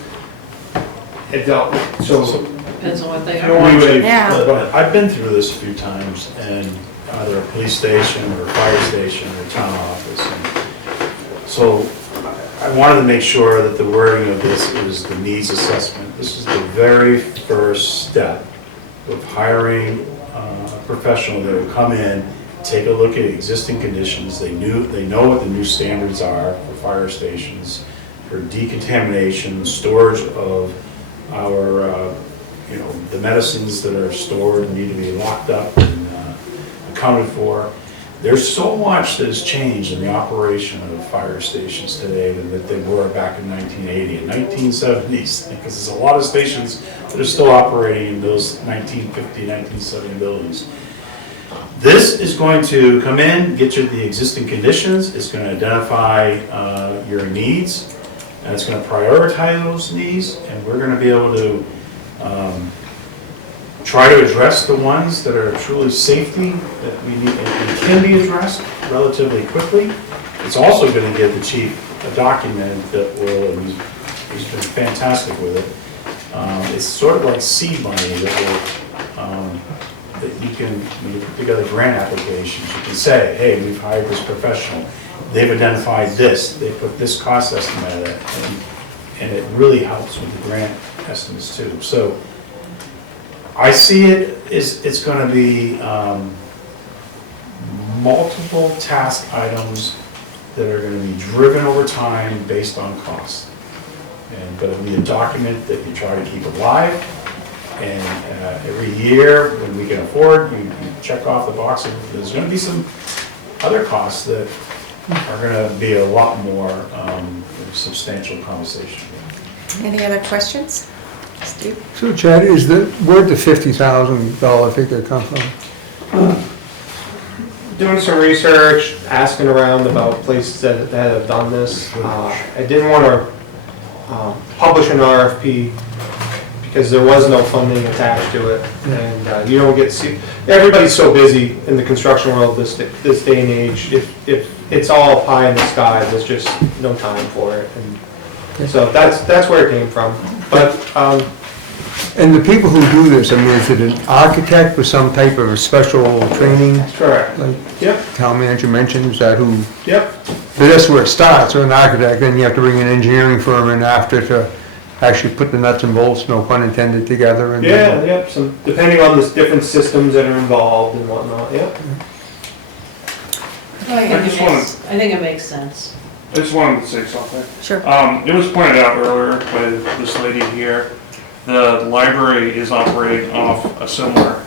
Depends on what they I don't are. want to, Yeah. but I've been through this a few times, and either a police station or a fire station or a town office. And so I wanted to make sure that the wording of this is the needs assessment. This is the very first step of hiring a professional that will come in, take a look at existing conditions. They know what the new standards are for fire stations, for decontamination, storage of our, the medicines that are stored need to be locked up and accounted for. There's so much that has changed in the operation of fire stations today than that they were back in 1980 and 1970s, because there's a lot of stations that are still operating in those 1950, 1970 buildings. This is going to come in, get you the existing conditions, it's going to identify your needs, and it's going to prioritize those needs, and we're going to be able to try to address the ones that are truly safety that we need and can be addressed relatively quickly. It's also going to give the chief a document that will, and he's been fantastic with it. It's sort of like seed money that will, that you can, when you put together grant applications, you can say, hey, we've hired this professional. They've identified this, they put this cost estimate at it, and it really helps with the grant estimates too. So I see it's going to be multiple task items that are going to be driven over time based on cost. But it'll be a document that you try to keep alive, and every year when we can afford, you check off the box. And there's going to be some other costs that are going to be a lot more substantial conversation. Any other questions? Steve? So Chad, where'd the $50,000 figure come from? Doing some research, asking around about places that have done this. I didn't want to publish an RFP because there was no funding attached to it, and you don't get everybody's so busy in the construction world this day and age. If it's all pie in the sky, there's just no time for it, and so that's where it came from. But And the people who do this, I mean, is it an architect with some type of a special training? Correct. Like Yep, town manager mentioned, is that who? yep. But that's where it starts, with an architect, then you have to bring an engineering firm in after to actually put the nuts and bolts, no pun intended, together. And Yeah, yep, so depending on the different systems that are involved and whatnot, yep. I think it makes sense. I just wanted to say something. Sure. It was pointed out earlier by this lady here, the library is operating off a similar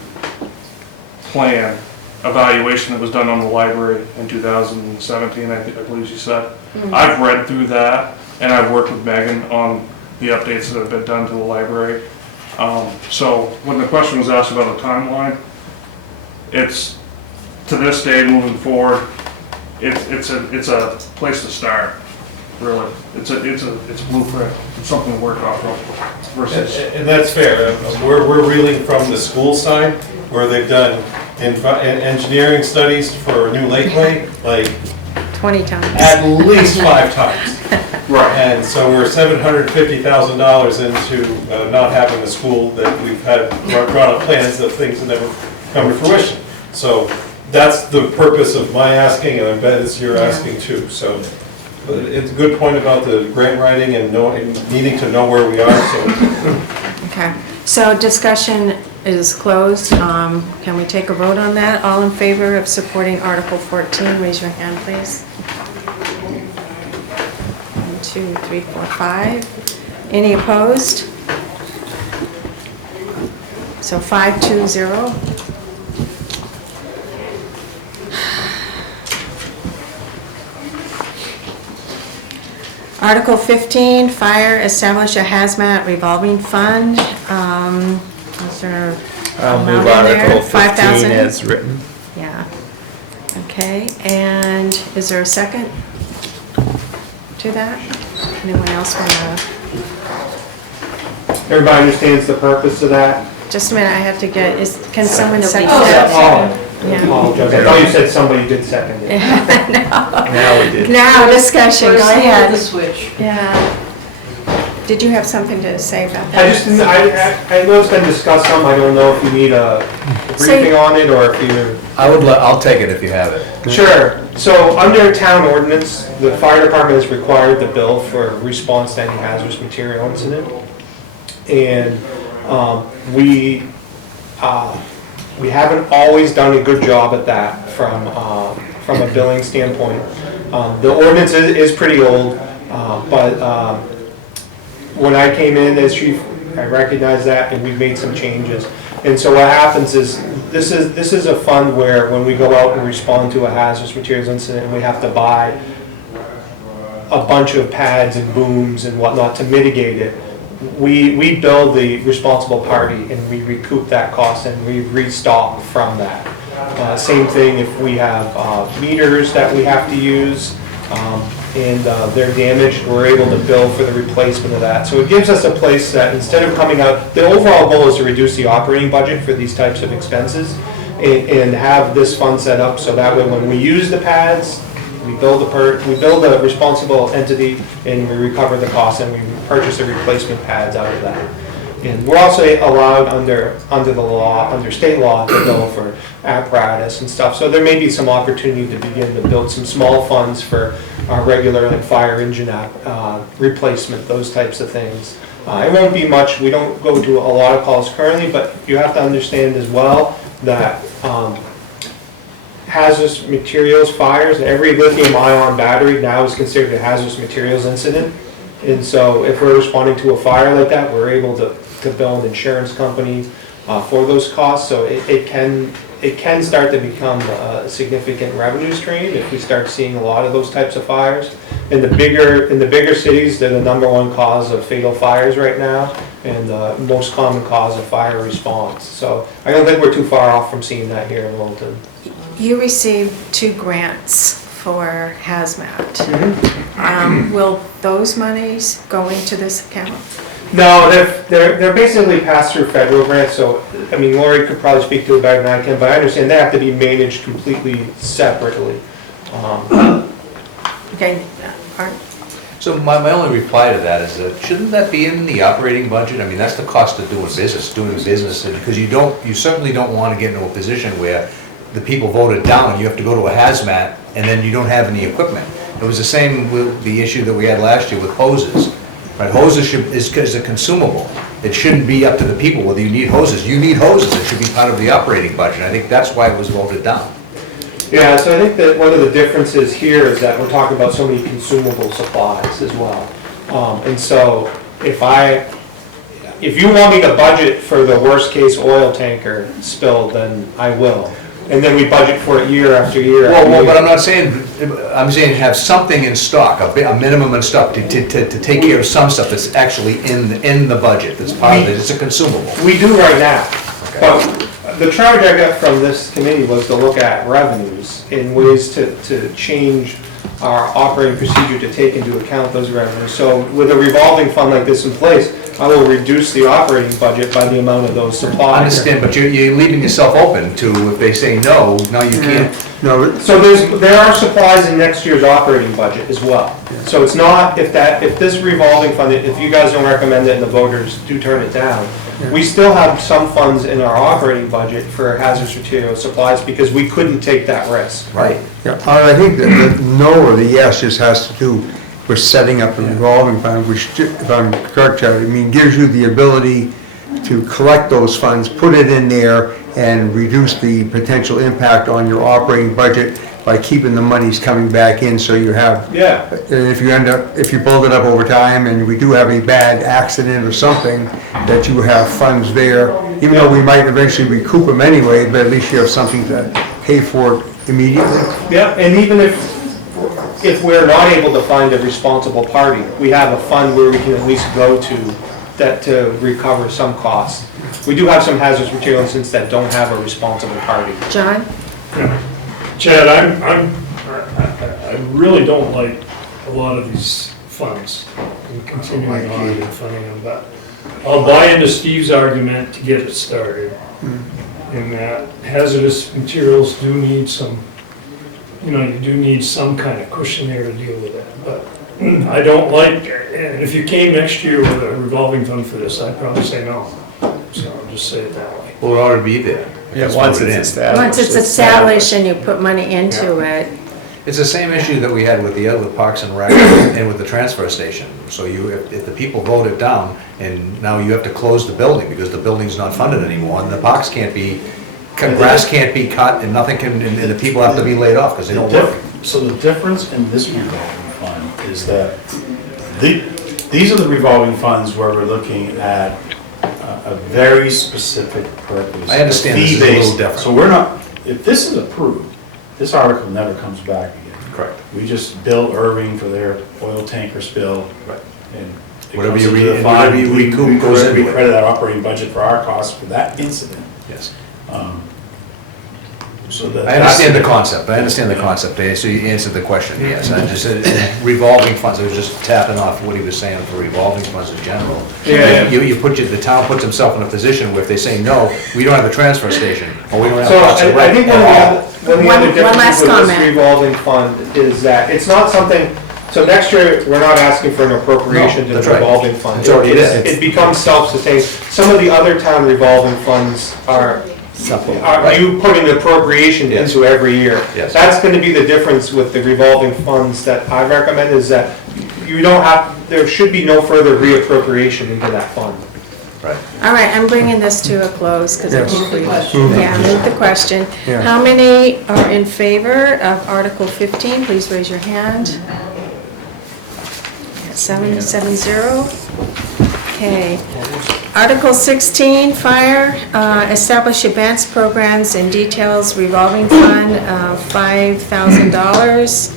plan, evaluation that was done on the library in 2017, I believe she said. I've read through that, and I've worked with Megan on the updates that have been done to the library. So when the question was asked about the timeline, it's, to this day, moving forward, it's a place to start, really. It's a blueprint, it's something to work off of versus. And that's fair. We're reeling from the school side, where they've done engineering studies for new Lakeway, like 20 times. at least 5 times. Right. And so we're $750,000 into not having a school that we've had drawn up plans of things that never come to fruition. So that's the purpose of my asking, and I bet it's your asking too. So but it's a good point about the grant writing and needing to know where we are, so. Okay, so discussion is closed. Can we take a vote on that? All in favor of supporting Article 14, raise your hand, please. 1, 2, 3, 4, 5. Any opposed? So 5-2-0. Article 15, fire, establish a hazmat revolving fund. Is there I'll amount move in there? Article 15 5,000? as written. Yeah. Okay, and is there a second to that? Anyone else want to? Everybody understands the purpose of that? Just a minute, I have to get, can someone second Oh, that? Yeah. apologize. I thought you said somebody did second it. Now we did. Now, discussion, go First thing with ahead. the switch. Yeah. Did you have something to say about that? I just, I know it's been discussed some, I don't know if you need a briefing on it, or if you're... I'll take it if you have it. Sure. So under town ordinance, the fire department is required to bill for response to any hazardous material incident. And we haven't always done a good job at that from a billing standpoint. The ordinance is pretty old, but when I came in as chief, I recognized that, and we've made some changes. And so what happens is, this is a fund where when we go out and respond to a hazardous materials incident, we have to buy a bunch of pads and booms and whatnot to mitigate it. We bill the responsible party and we recoup that cost and we restock from that. Same thing if we have meters that we have to use and they're damaged, we're able to bill for the replacement of that. So it gives us a place that instead of coming out, the overall goal is to reduce the operating budget for these types of expenses and have this fund set up so that way when we use the pads, we bill the responsible entity and we recover the cost and we purchase the replacement pads out of that. And we're also allowed under the law, under state law, to bill for apparatus and stuff. So there may be some opportunity to begin to build some small funds for our regular like fire engine replacement, those types of things. It won't be much. We don't go to a lot of calls currently, but you have to understand as well that hazardous materials fires, every lithium ion battery now is considered a hazardous materials incident. And so if we're responding to a fire like that, we're able to bill an insurance company for those costs. So it can start to become a significant revenue stream if we start seeing a lot of those types of fires. In the bigger cities, they're the #1 cause of fatal fires right now and the most common cause of fire response. So I don't think we're too far off from seeing that here in Littleton. You received 2 grants for hazmat. Mm-hmm. Will those monies go into this account? No, they're basically pass-through federal grants, so, I mean, Lori could probably speak to it better than I can, but I understand they have to be managed completely separately. Okay, So my only reply to that is that, shouldn't that be in the operating budget? I mean, that's the cost of doing business, because you certainly don't want to get into a position where the people voted down, you have to go to a hazmat, and then you don't have any equipment. It was the same with the issue that we had last year with hoses. Right, hoses is a consumable. It shouldn't be up to the people whether you need hoses. You need hoses, it should be part of the operating budget. I think that's why it was voted down. Yeah, so I think that one of the differences here is that we're talking about so many consumable supplies as well. And so if you want me to budget for the worst case oil tanker spill, then I will. And then we budget for it year after year. Well, but I'm saying have something in stock, a minimum in stock to take care of some stuff that's actually in the budget, that's part of it, it's a consumable. We do right now. But the charge I got from this committee was to look at revenues in ways to change our operating procedure to take into account those revenues. So with a revolving fund like this in place, I will reduce the operating budget by the amount of those supplies. I understand, but you're leaving yourself open to, if they say no, now you can't. No, so there are supplies in next year's operating budget as well. So it's not, if this revolving fund, if you guys don't recommend it and the voters do turn it down, we still have some funds in our operating budget for hazardous material supplies because we couldn't take that risk. Right. Yeah, I think that the no or the yes just has to do with setting up a revolving fund, which, if I'm correct, Charlie, I mean, gives you the ability to collect those funds, put it in there, and reduce the potential impact on your operating budget by keeping the monies coming back in, so you have. Yeah. And if you build it up over time and we do have a bad accident or something, that you have funds there, even though we might eventually recoup them anyway, but at least you have something to pay for it immediately. Yeah, and even if we're not able to find a responsible party, we have a fund where we can at least go to recover some costs. We do have some hazardous material incidents that don't have a responsible party. John? Chad, I really don't like a lot of these funds and continuing on and funding them, but I'll buy into Steve's argument to get it started. In that hazardous materials do need some, you do need some kind of cushion there to deal with it. But I don't like, and if you came next year with a revolving fund for this, I'd probably say no. So I'll just say it that way. Well, it ought to be there. Yeah, once it's established. Once it's established and you put money into it, It's the same issue that we had with Parks and Rec and with the transfer station. So if the people voted down, and now you have to close the building because the building's not funded anymore, and the parks grass can't be cut, and nothing can, and the people have to be laid off because they don't work. So the difference in this revolving fund is that these are the revolving funds where we're looking at a very specific purpose. I understand this is a little different. So we're not, if this is approved, this article never comes back again. Correct. We just bill Irving for their oil tanker spill. Right. And it Whatever goes you into the re- fund. whatever you recoup goes into We it. credit our operating budget for our costs for that incident. Yes. So that. I understand the concept, so you answered the question, yes. I just said revolving funds, I was just tapping off what he was saying for revolving funds in general. Yeah. The town puts himself in a position where if they say, no, we don't have a transfer station, or we don't have. So Parks and I Rec think at all. one of the One other last differences with this comment. revolving fund is that it's not something, so next year, we're not asking for an appropriation No, to that's the right. revolving fund. It's already there. It becomes self-sustained. Some of the other town revolving funds are you putting the appropriation Yes. into every year. Yes. That's gonna be the difference with the revolving funds that I recommend is that you don't have, there should be no further reappropriation into that fund. Right. all right, I'm bringing this to a close because I Yes. think we, Question. yeah, move the question. Yeah. How many are in favor of Article 15? Please raise your hand. 770. Okay. Article 16, fire, establish advanced programs and details revolving fund of $5,000.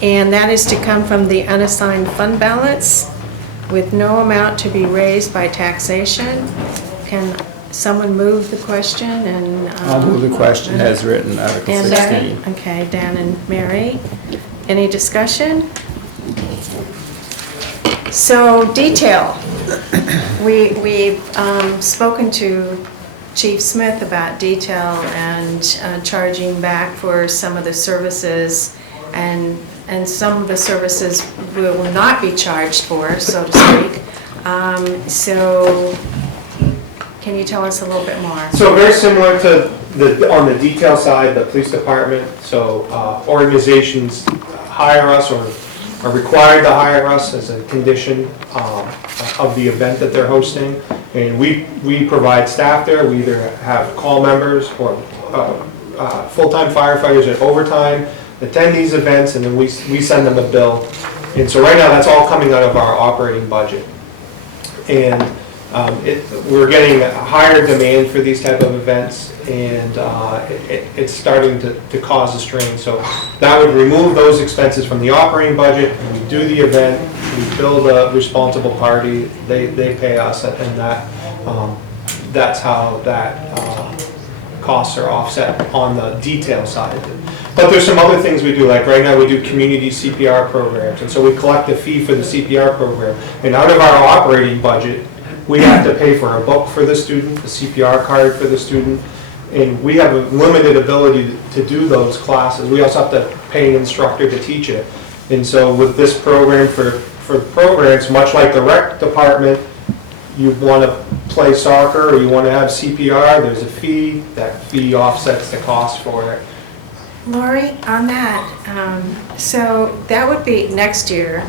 And that is to come from the unassigned fund balance with no amount to be raised by taxation. Can someone move the question and? I'll move the question as written, Article And 16. okay, Dan and Mary. Any discussion? So detail. We've spoken to Chief Smith about detail and charging back for some of the services and some of the services we will not be charged for, so to speak. So, can you tell us a little bit more? So very similar to on the detail side, the police department, so organizations hire us or are required to hire us as a condition of the event that they're hosting. And we provide staff there. We either have call members or full-time firefighters at overtime, attend these events, and then we send them a bill. And so right now, that's all coming out of our operating budget. And we're getting a higher demand for these type of events, and it's starting to cause a strain. So that would remove those expenses from the operating budget. We do the event, we bill the responsible party, they pay us, and that's how that costs are offset on the detail side of it. But there's some other things we do, like right now we do community CPR programs, and so we collect a fee for the CPR program. And out of our operating budget, we have to pay for a book for the student, a CPR card for the student, and we have a limited ability to do those classes. We also have to pay an instructor to teach it. And so with this program for programs, much like the rec department, you want to play soccer or you want to have CPR, there's a fee. That fee offsets the cost for it. Lori, on that, so that would be next year,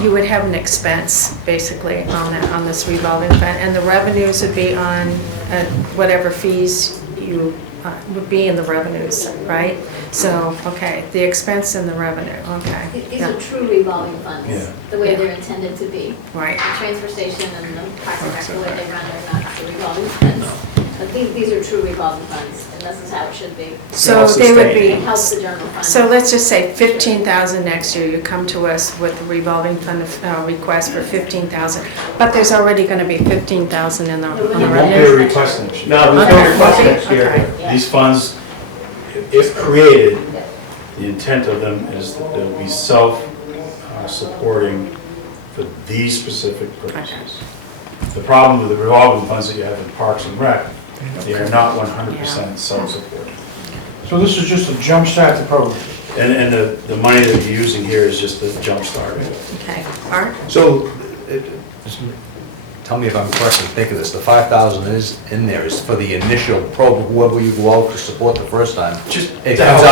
you would have an expense basically on this revolving fund, and the revenues would be on whatever fees you would be in the revenues, right? So, okay, the expense and the revenue, okay. These Yeah. are true revolving funds, Yeah. the way they're intended to be. Right. The transfer station and the parks and rec, the way they run are not true revolving funds. But these are true revolving funds, and this is how it should be. So they would It be, helps the general fund. so let's just say 15,000 next year, you come to us with a revolving fund request for 15,000, but there's already gonna be 15,000 on the There won't be a revenue. request next year. No, there's Okay, no request okay, next year. okay. These funds, if created, the intent of them is that they'll be self-supporting for these specific purposes. The problem with the revolving funds that you have in Parks and Rec, they are not 100% self-supporting. So this is just to jumpstart the program. And the money that you're using here is just to jumpstart it. Okay, Art? So, tell me if I'm correct in thinking this, the 5,000 is in there is for the initial program, whoever you go out to support the first time. Just It comes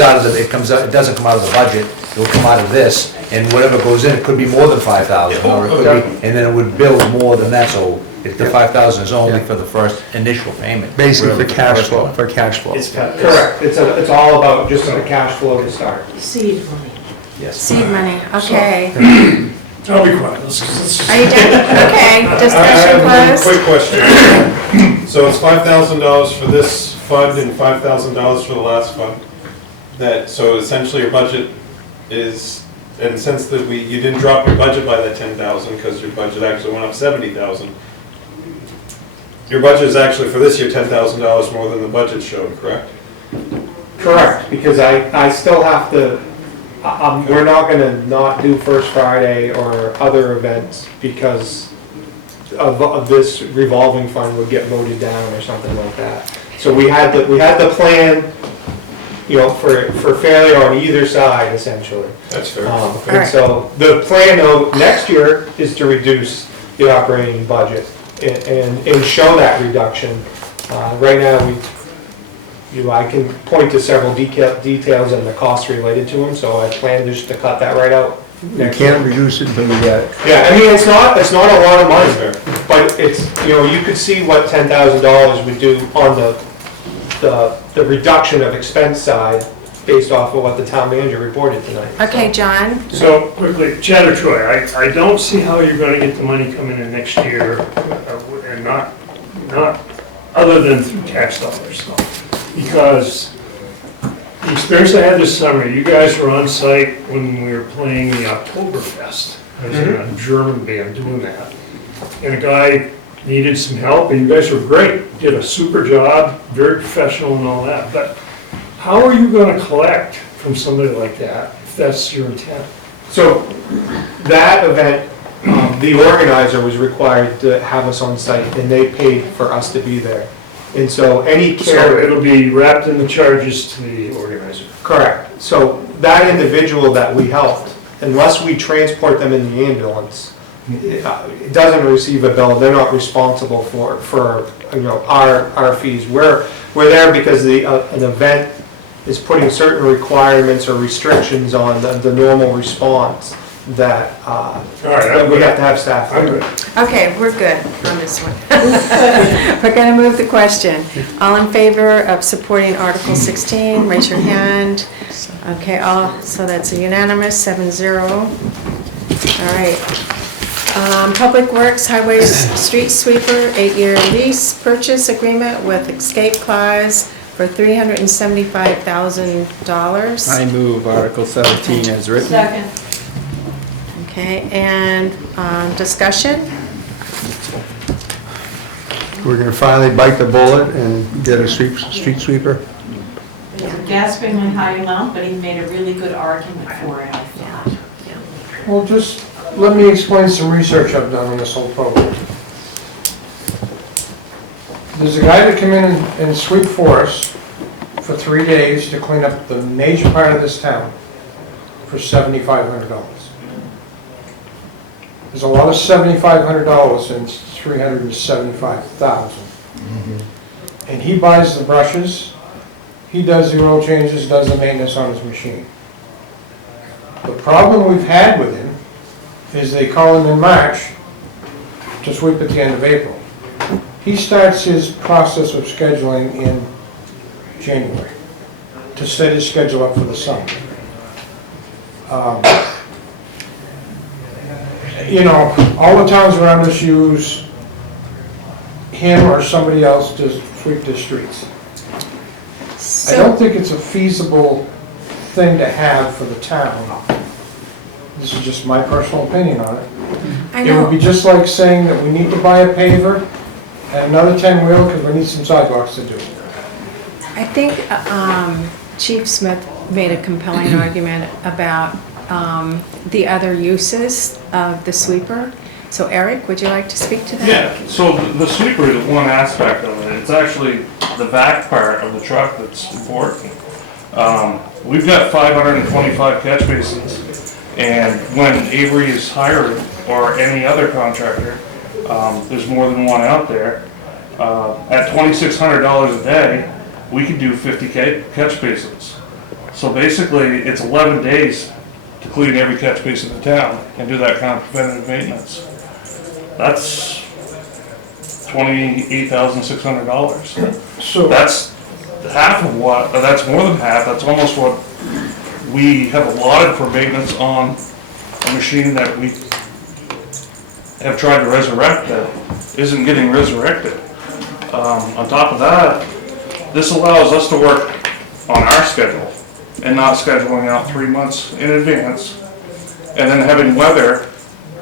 out, it doesn't come out of the budget, it will come out of this, and whatever goes in, it could be more than 5,000, or it could be, and then it would build more than that, so if the 5,000 is only for the first initial payment. Basically really, for cash first flow, one. for cash flow. Correct, it's all about just the cash flow to start. Seed money. Yes. Seed money, okay. I'll be quiet. Let's Are you done? Okay, I discussion have one closed. quick question. So it's $5,000 for this fund and $5,000 for the last fund. So essentially your budget is, and since that you didn't drop your budget by that 10,000 because your budget actually went up 70,000. Your budget is actually for this year $10,000 more than the budget showed, correct? Correct, because I still have to, we're not gonna not do First Friday or other events because of this revolving fund would get voted down or something like that. So we had the plan, you know, for failure on either side essentially. That's fair. And so the plan though, next year is to reduce the operating budget and show that reduction. Right now, I can point to several details and the costs related to them, so I plan just to cut that right out. You can't reduce it until you get it. Yeah, I mean, it's not a lot of money, but it's, you know, you could see what $10,000 would do on the reduction of expense side based off of what the town manager reported tonight. Okay, John? So quickly, Chad or Troy, I don't see how you're gonna get the money coming in next year and not other than through tax dollars. Because the experience I had this summer, you guys were on site when we were playing the Oktoberfest. I was in a German band doing that. And a guy needed some help and you guys were great. Did a super job, very professional and all that. But how are you gonna collect from somebody like that if that's your intent? So that event, the organizer was required to have us on site and they paid for us to be there. And so any So care. it'll be wrapped in the charges to the organizer. Correct. So that individual that we helped, unless we transport them in the ambulance, it doesn't receive a bill, they're not responsible for our fees. We're there because an event is putting certain requirements or restrictions on the normal response that we have to have staff. Okay, we're good on this one. We're going to move the question. All in favor of supporting Article 16, raise your hand. Okay, so that's a unanimous, 7-0. All right. Public Works Highways Street Sweeper, 8-year lease purchase agreement with escape clause for $375,000. I move Article 17 as written. Second. Okay, and discussion? We're gonna finally bite the bullet and get a street sweeper? It's a gasping and high amount, but he made a really good argument for it, I thought. Well, just let me explain some research I've done on this whole program. There's a guy that come in and sweep for us for 3 days to clean up the major part of this town for $7,500. There's a lot of $7,500 in $375,000. And he buys the brushes, he does the oil changes, does the maintenance on his machine. The problem we've had with him is they call him in March to sweep at the end of April. He starts his process of scheduling in January to set his schedule up for the summer. You know, all the towns around us use him or somebody else to sweep the streets. I don't think it's a feasible thing to have for the town. This is just my personal opinion on it. It would be just like saying that we need to buy a paver and another 10-wheel because we need some sidewalks to do. I think Chief Smith made a compelling argument about the other uses of the sweeper. So Eric, would you like to speak to that? Yeah, so the sweeper is one aspect of it. It's actually the back part of the truck that's important. We've got 525 catch basins, and when Avery is hired, or any other contractor, there's more than one out there, at $2,600 a day, we could do 50 catch basins. So basically, it's 11 days to clean every catch basin in town and do that kind of preventative maintenance. That's $28,600. So that's half of what, that's more than half, that's almost what we have allotted for maintenance on a machine that we have tried to resurrect that isn't getting resurrected. On top of that, this allows us to work on our schedule and not scheduling out 3 months in advance and then having weather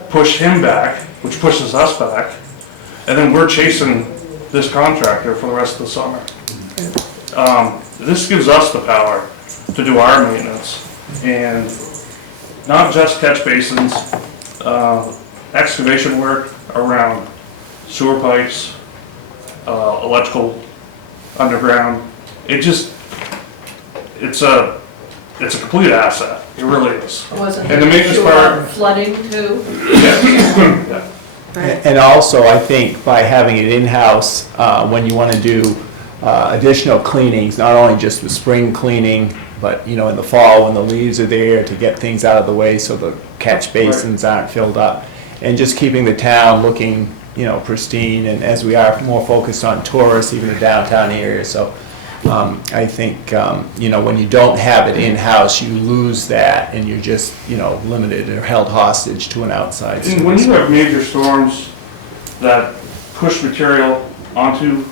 push him back, which pushes us back, and then we're chasing this contractor for the rest of the summer. This gives us the power to do our maintenance, and not just catch basins, excavation work around sewer pipes, electrical underground. It's a complete asset. It really is. Wasn't And the maintenance part, flooding too? yeah. And also, I think by having it in-house, when you want to do additional cleanings, not only just the spring cleaning, but, you know, in the fall when the leaves are there to get things out of the way so the catch basins aren't filled up. And just keeping the town looking, you know, pristine, and as we are more focused on tourists, even the downtown area. So I think, you know, when you don't have it in-house, you lose that and you're just, you know, limited or held hostage to an outside service. And when you have major storms that push material onto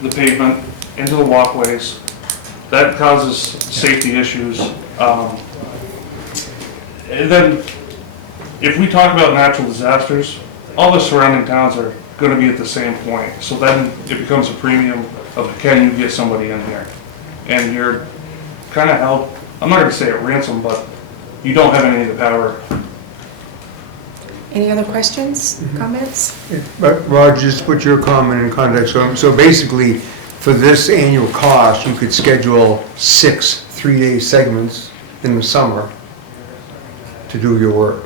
the pavement, into the walkways, that causes safety issues. And then, if we talk about natural disasters, all the surrounding towns are gonna be at the same point. So then it becomes a premium of can you get somebody in here? And you're kinda held, I'm not gonna say at ransom, but you don't have any of the power. Any other questions, comments? But Roger, just put your comment in context. So basically, for this annual cost, you could schedule 6 3-day segments in the summer to do your work.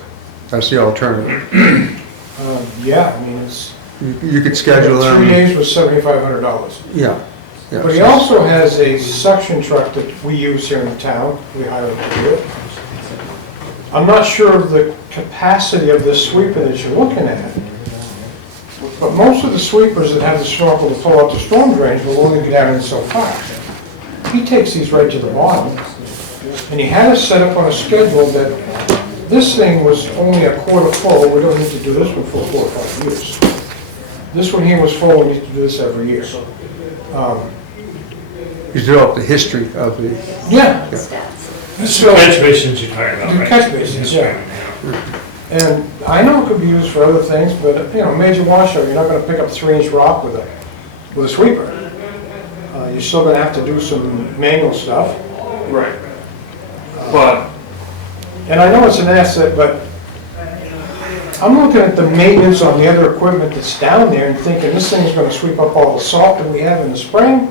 That's the alternative. Yeah, I mean, it's, You could schedule them. 3 days was $7,500. Yeah. Yeah. But he also has a suction truck that we use here in town, we hire him to do it. I'm not sure of the capacity of this sweeper that you're looking at, but most of the sweepers that have the snorkel to pull out the storm drains will only get down in so far. He takes these right to the bottom, and he had us set up on a schedule that this thing was only a quarter full. We don't need to do this one for 4 or 5 years. This one here was full, we need to do this every year. You develop the history of the. Yeah. So, Catch basins you're talking about, the right? catch basins, yeah. And I know it could be used for other things, but, you know, major washout, you're not gonna pick up 3-inch rock with a sweeper. You're still gonna have to do some manual stuff. Right. But, And I know it's an asset, but I'm looking at the maintenance on the other equipment that's down there and thinking this thing's gonna sweep up all the salt that we have in the spring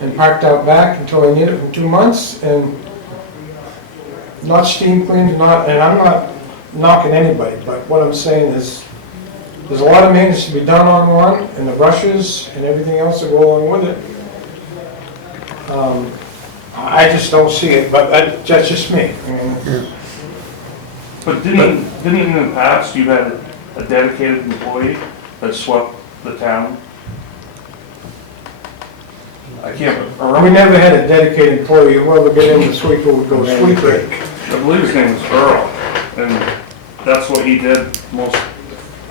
and parked out back until I need it for 2 months and not steam cleaned, and I'm not knocking anybody, but what I'm saying is there's a lot of maintenance to be done on one and the brushes and everything else that go along with it. I just don't see it, but that's just me. I mean, but didn't in the past you had a dedicated employee that swept the town? I can't we remember. never had a dedicated employee, whoever get in the sweeper would go sweep it. I believe his name was Earl, and that's what he did most.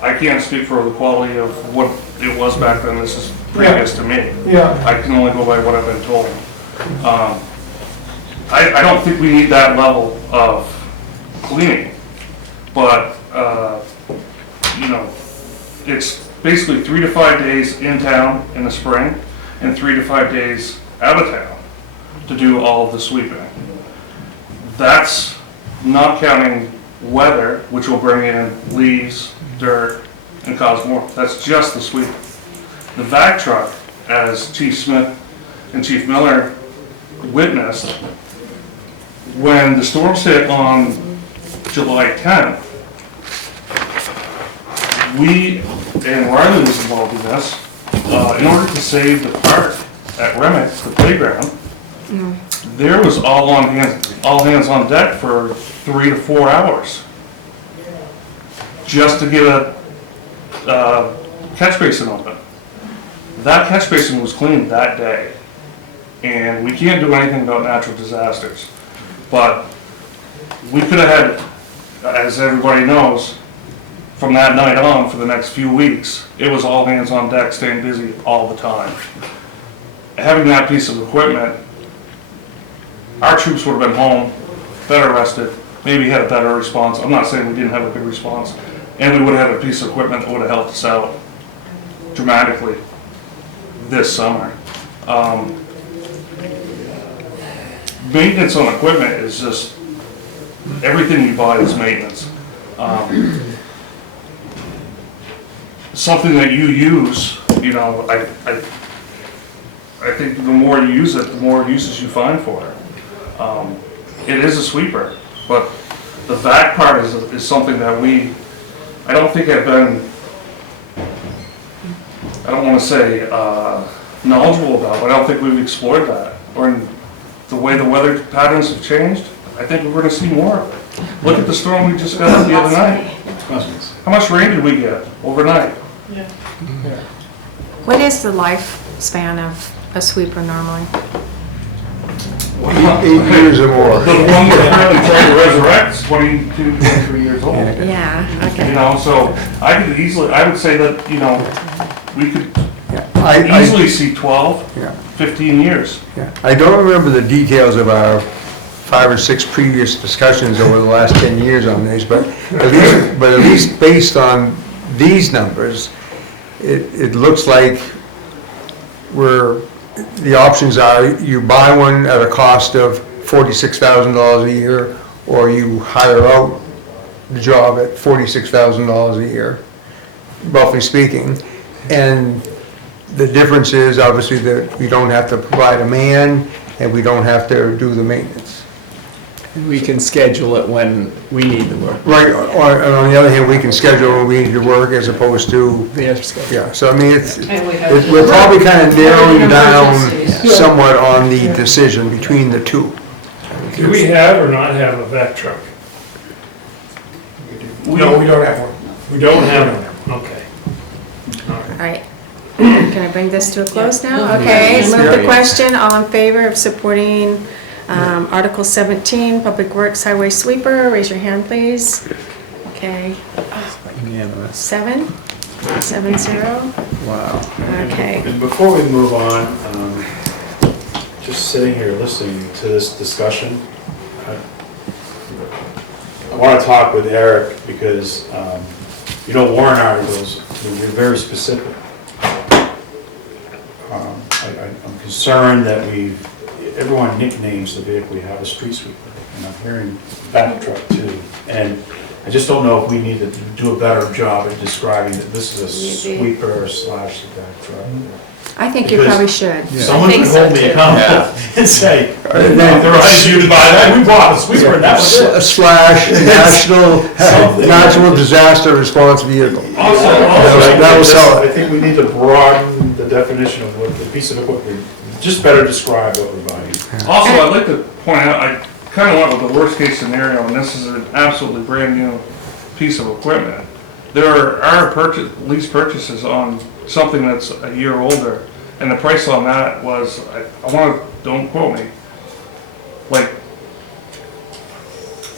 I can't speak for the quality of what it was back then. This is previous to me. Yeah. I can only go by what I've been told. I don't think we need that level of cleaning, but, you know, it's basically 3 to 5 days in town in the spring and 3 to 5 days out of town to do all of the sweeping. That's not counting weather, which will bring in leaves, dirt, and cause more. That's just the sweeping. The vac truck, as Chief Smith and Chief Miller witnessed, when the storms hit on July 10th, we, and Riley was involved in this, in order to save the park at Remick, the playground, there was all hands on deck for 3 to 4 hours just to get a catch basin open. That catch basin was cleaned that day, and we can't do anything about natural disasters. But we could have had, as everybody knows, from that night on for the next few weeks, it was all hands on deck, staying busy all the time. Having that piece of equipment, our troops would have been home, better rested, maybe had a better response. I'm not saying we didn't have a good response. And we would have had a piece of equipment that would have helped us out dramatically this summer. Maintenance on equipment is just, everything you buy is maintenance. Something that you use, you know, I think the more you use it, the more uses you find for it. It is a sweeper, but the vac part is something that I don't think have been, I don't want to say knowledgeable about, but I don't think we've explored that. Or in the way the weather patterns have changed, I think we're going to see more of it. Look at the storm we just got the other night. How much rain did we get overnight? Yeah. What is the lifespan of a sweeper normally? 8 years or more. The one we're currently trying to resurrect is 22, 23 years old. Yeah, okay. You know, so I would say that, you know, we could I easily see 12, Yeah. 15 years. Yeah. I don't remember the details of our 5 or 6 previous discussions over the last 10 years on these, but at least based on these numbers, it looks like the options are you buy one at a cost of $46,000 a year, or you hire out the job at $46,000 a year, roughly speaking. And the difference is obviously that you don't have to provide a man, and we don't have to do the maintenance. We can schedule it when we need the work. Right, and on the other hand, we can schedule when we need to work as opposed to, We have to schedule. yeah, so I mean, it's, And we have- we're probably kind of narrowing down Emergencies. somewhat on the decision between the two. Do we have or not have a vac truck? No, we don't have one. We don't have one, okay. All right. Can I bring this to a close now? Okay, move the question. All in favor of supporting Article 17, Public Works Highway Sweeper? Raise your hand, please. Okay, Unanimous. 7? 7-0? Wow. Okay. And before we move on, just sitting here listening to this discussion, I want to talk with Eric because, warrant articles, we're very specific. I'm concerned that everyone nicknames the vehicle we have a street sweeper, and I'm hearing back truck too. And I just don't know if we need to do a better job at describing that this is a sweeper slash back truck. I think you Because probably should. Someone think can so, hold me too. accountable and say, authorize you to buy that, we bought a sweeper, and that was it. Slash natural disaster response vehicle. Also, That will sell I it. think we need to broaden the definition of what the piece of equipment, just better describe what we're buying. Also, I'd like to point out, I kind of went with the worst case scenario, and this is an absolutely brand new piece of equipment. There are lease purchases on something that's a year older, and the price on that was, I want to, don't quote me, like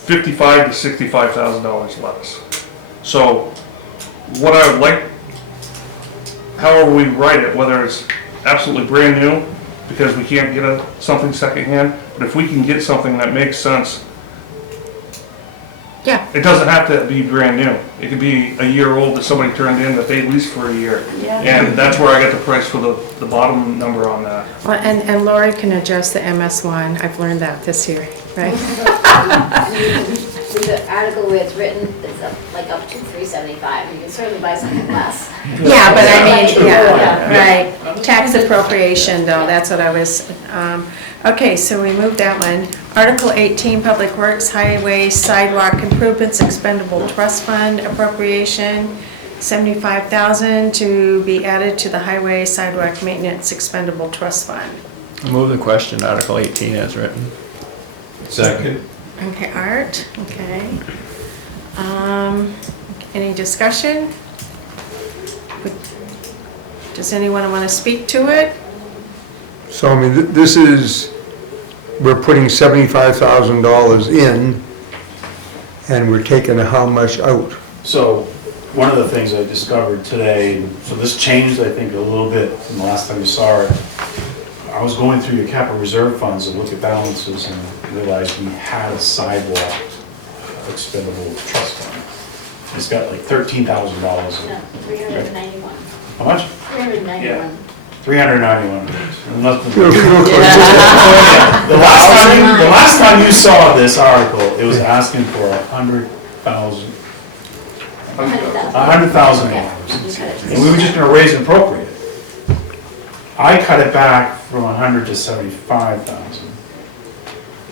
$55,000 to $65,000 less. So what I would like, however we write it, whether it's absolutely brand new, because we can't get something secondhand, but if we can get something that makes sense, Yeah. it doesn't have to be brand new. It could be a year old that somebody turned in that they leased for a year. And that's where I got the price for the bottom number on that. Well, and Lori can adjust the MS1. I've learned that this year, right? With the article where it's written, it's up to 375, you can certainly buy something less. Yeah, but I mean, yeah, right. Tax appropriation, though, that's what I was, okay, so we moved that one. Article 18, Public Works Highway Sidewalk Improvements Expendable Trust Fund appropriation, $75,000 to be added to the Highway Sidewalk Maintenance Expendable Trust Fund. Move the question, Article 18 as written. Second. Okay, Art, okay. Any discussion? Does anyone want to speak to it? So, I mean, this is, we're putting $75,000 in, and we're taking how much out? So, one of the things I discovered today, so this changed, I think, a little bit from the last time you saw it. I was going through your capital reserve funds and looked at balances and realized we had a sidewalk expendable trust fund. It's got like $13,000. No, 391. How much? 391. 391. Nothing. The last time you saw this article, it was asking for $100,000. $100,000. And we were just gonna raise and appropriate it. I cut it back from 100 to 75,000.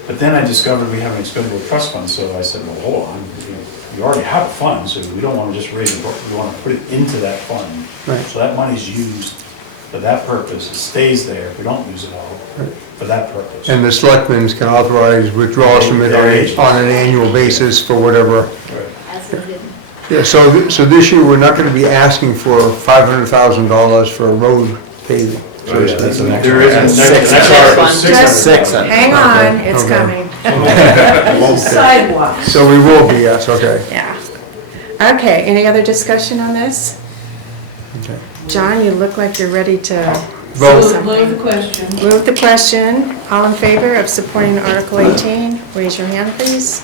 But then I discovered we have an expendable trust fund, so I said, well, hold on, we already have a fund, so we don't wanna just raise it, we wanna put it into that fund. Right. So that money's used for that purpose, it stays there if we don't use it all, for that purpose. And the selectmen can authorize withdrawals from it on an annual basis for whatever. Right. As needed. Yeah, so this year, we're not gonna be asking for $500,000 for a road paving. Oh, yeah, that's the next There one. is a Next next article, one. 600,000. Hang on, it's Okay. coming. Sidewalk. So we will be, yes, okay. Yeah. Okay, any other discussion on this? Okay. John, you look like you're ready to say Vote. something. Move the question. Move the question. All in favor of supporting Article 18? Raise your hand, please.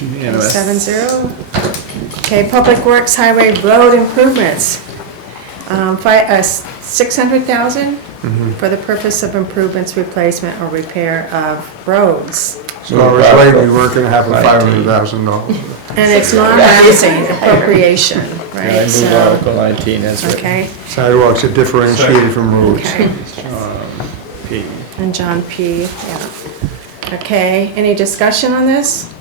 Unanimous. 7-0. Okay, Public Works Highway Road Improvements. 600,000 for the purpose of improvements, replacement, or repair of roads. So I was right, we weren't gonna have a $500,000. And it's non-housing appropriation, I right? move So, Article 19 as written. okay, Sidewalks are differentiated from roads. okay. P. And John P., yeah. Okay, any discussion on this?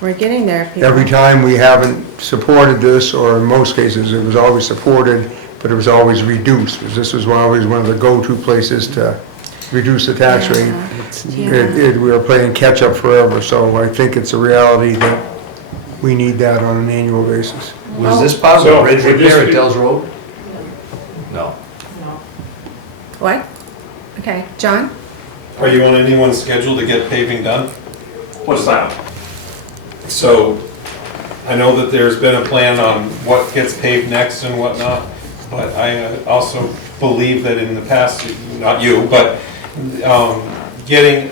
We're getting there, people. Every time we haven't supported this, or in most cases, it was always supported, but it was always reduced, because this was always one of the go-to places to reduce the tax rate. We were playing catch-up forever, so I think it's a reality that we need that on an annual basis. Was this part of the bridge repair at Dells Road? No. What? Okay, John? Are you on anyone's schedule to get paving done? What's that? So, I know that there's been a plan on what gets paved next and whatnot, but I also believe that in the past, not you, but getting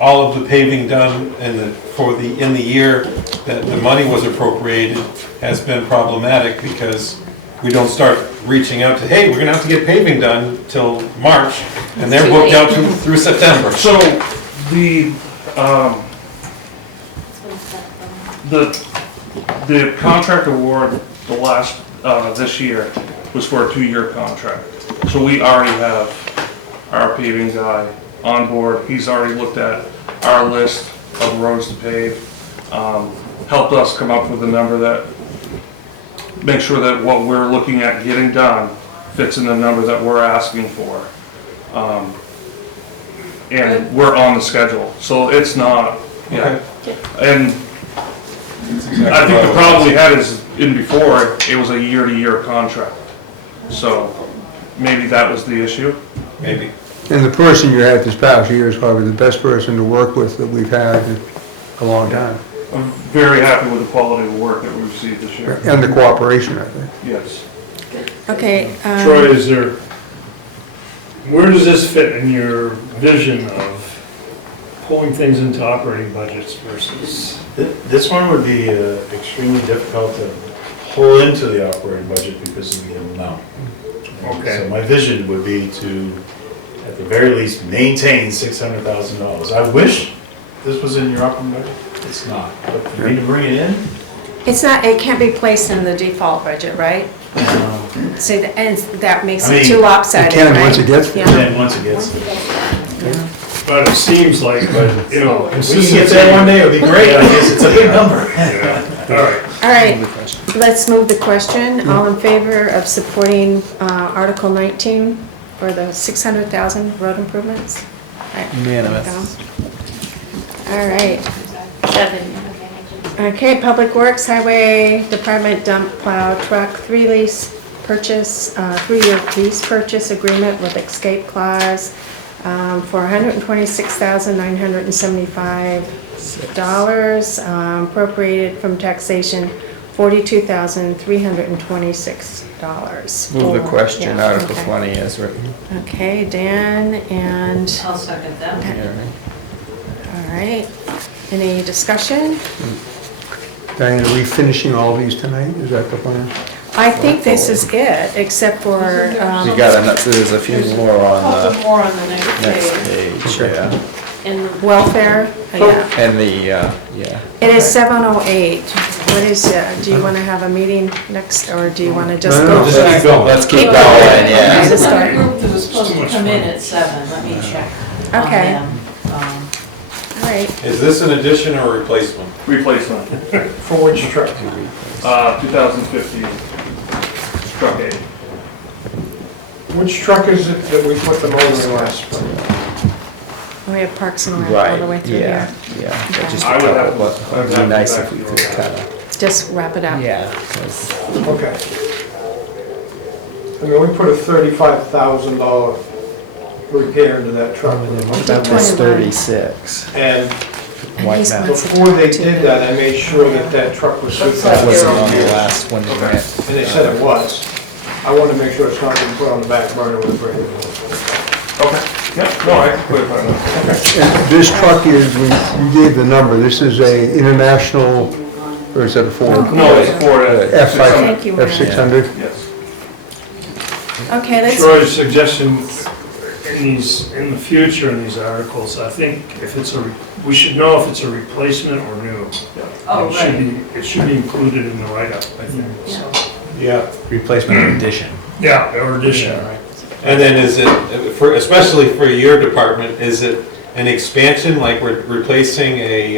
all of the paving done in the year that the money was appropriated has been problematic, because we don't start reaching out to, hey, we're gonna have to get paving done till March, and they're booked out through September. So, the contract award, the last, this year, was for a 2-year contract. So we already have our paving guy on board. He's already looked at our list of roads to pave, helped us come up with a number that, make sure that what we're looking at getting done fits in the number that we're asking for. And we're on the schedule, so it's not, yeah. And I think the problem we had is, in before, it was a year-to-year contract. So maybe that was the issue. Maybe. And the person you had this past year is probably the best person to work with that we've had in a long time. I'm very happy with the quality of work that we received this year. And the cooperation, I think. Yes. Okay. Troy, where does this fit in your vision of pulling things into operating budgets versus? This one would be extremely difficult to pull into the operating budget because of the amount. Okay. So my vision would be to, at the very least, maintain $600,000. I wish this was in your operating budget. It's not, but for me to bring it in, It's not, it can't be placed in the default budget, right? So, and that makes it too lopsided, It can right? once it gets there. and once it gets there. But it seems like, you know. If we can get there one day, it would be great. I guess it's a big number. All right. All right, let's move the question. All in favor of supporting Article 19 for the 600,000 road improvements? All right, Unanimous. all right. Okay, Public Works Highway Department dump plow truck 3-year lease purchase agreement with escape clause for $126,975, appropriated from taxation $42,326. Move the question, Yeah, Article okay. 20 as written. Okay, Dan and, I'll second that. all right. Any discussion? Diane, are we finishing all these tonight? Is that the plan? I think this is it, except for, We got, there's a few more on Couple the more on the next next page. page, yeah. And welfare, yeah. And the, yeah. It is 7:08. What is, do you want to have a meeting next, or do you want to just go? Just keep going. Let's keep Keep going, going. yeah. Just start. the group that was supposed to come in at 7, let me check on Okay. them. All right. Is this an addition or Replacement, replacement? For which truck? 2015 truck 8. Which truck is it that we put them over in last spring? We have Parks and Rec all Right, the way through yeah, here. yeah. Okay. Just a I would have couple, to- but it'd be nice if we could kind of, Just wrap it up. yeah. 'cause Okay. I mean, we put a $35,000 repair into that truck. That was 36. And And White he's map. wants to before they talk to did them. that, I made sure that that truck was good. That wasn't on the last one you went. And they said it was. I want to make sure it's not being put on the back burner with a brand new. Okay, yeah, no, I can clarify that. And this truck is, we gave the number, this is a international, or is that a Ford? No, it's for F5, Thank you, Ryan. F600? Yes. Okay, let's, Troy's suggestion in the future in these articles, I think if it's we should know if it's a replacement or new. Oh, It should right. it should be included in the write-up, I think, so. Yeah. Replacement or addition. Yeah, or addition, right. And then is it, for, especially for your department, is it an expansion, like we're replacing a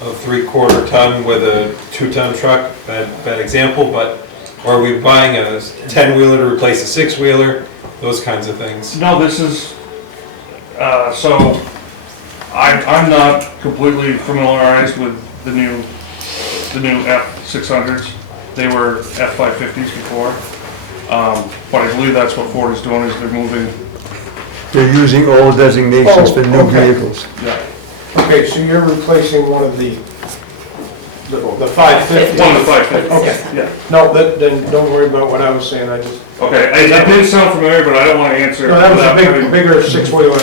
3/4 ton with a 2-ton truck? Bad example, but, or are we buying a 10-wheeler to replace a 6-wheeler? Those kinds of things. No, this is, so I'm not completely familiarized with the new F600s. They were F550s before. But I believe that's what Ford is doing, is they're moving. They're using old designations Oh, for new okay. vehicles. Yeah. Okay, so you're replacing one of the 550? One of the 550s. Okay. Yeah. No, then don't worry about what I was saying, I just, Okay, that didn't sound familiar, but I don't want to answer. no, that was without a having- bigger 6-wheeler.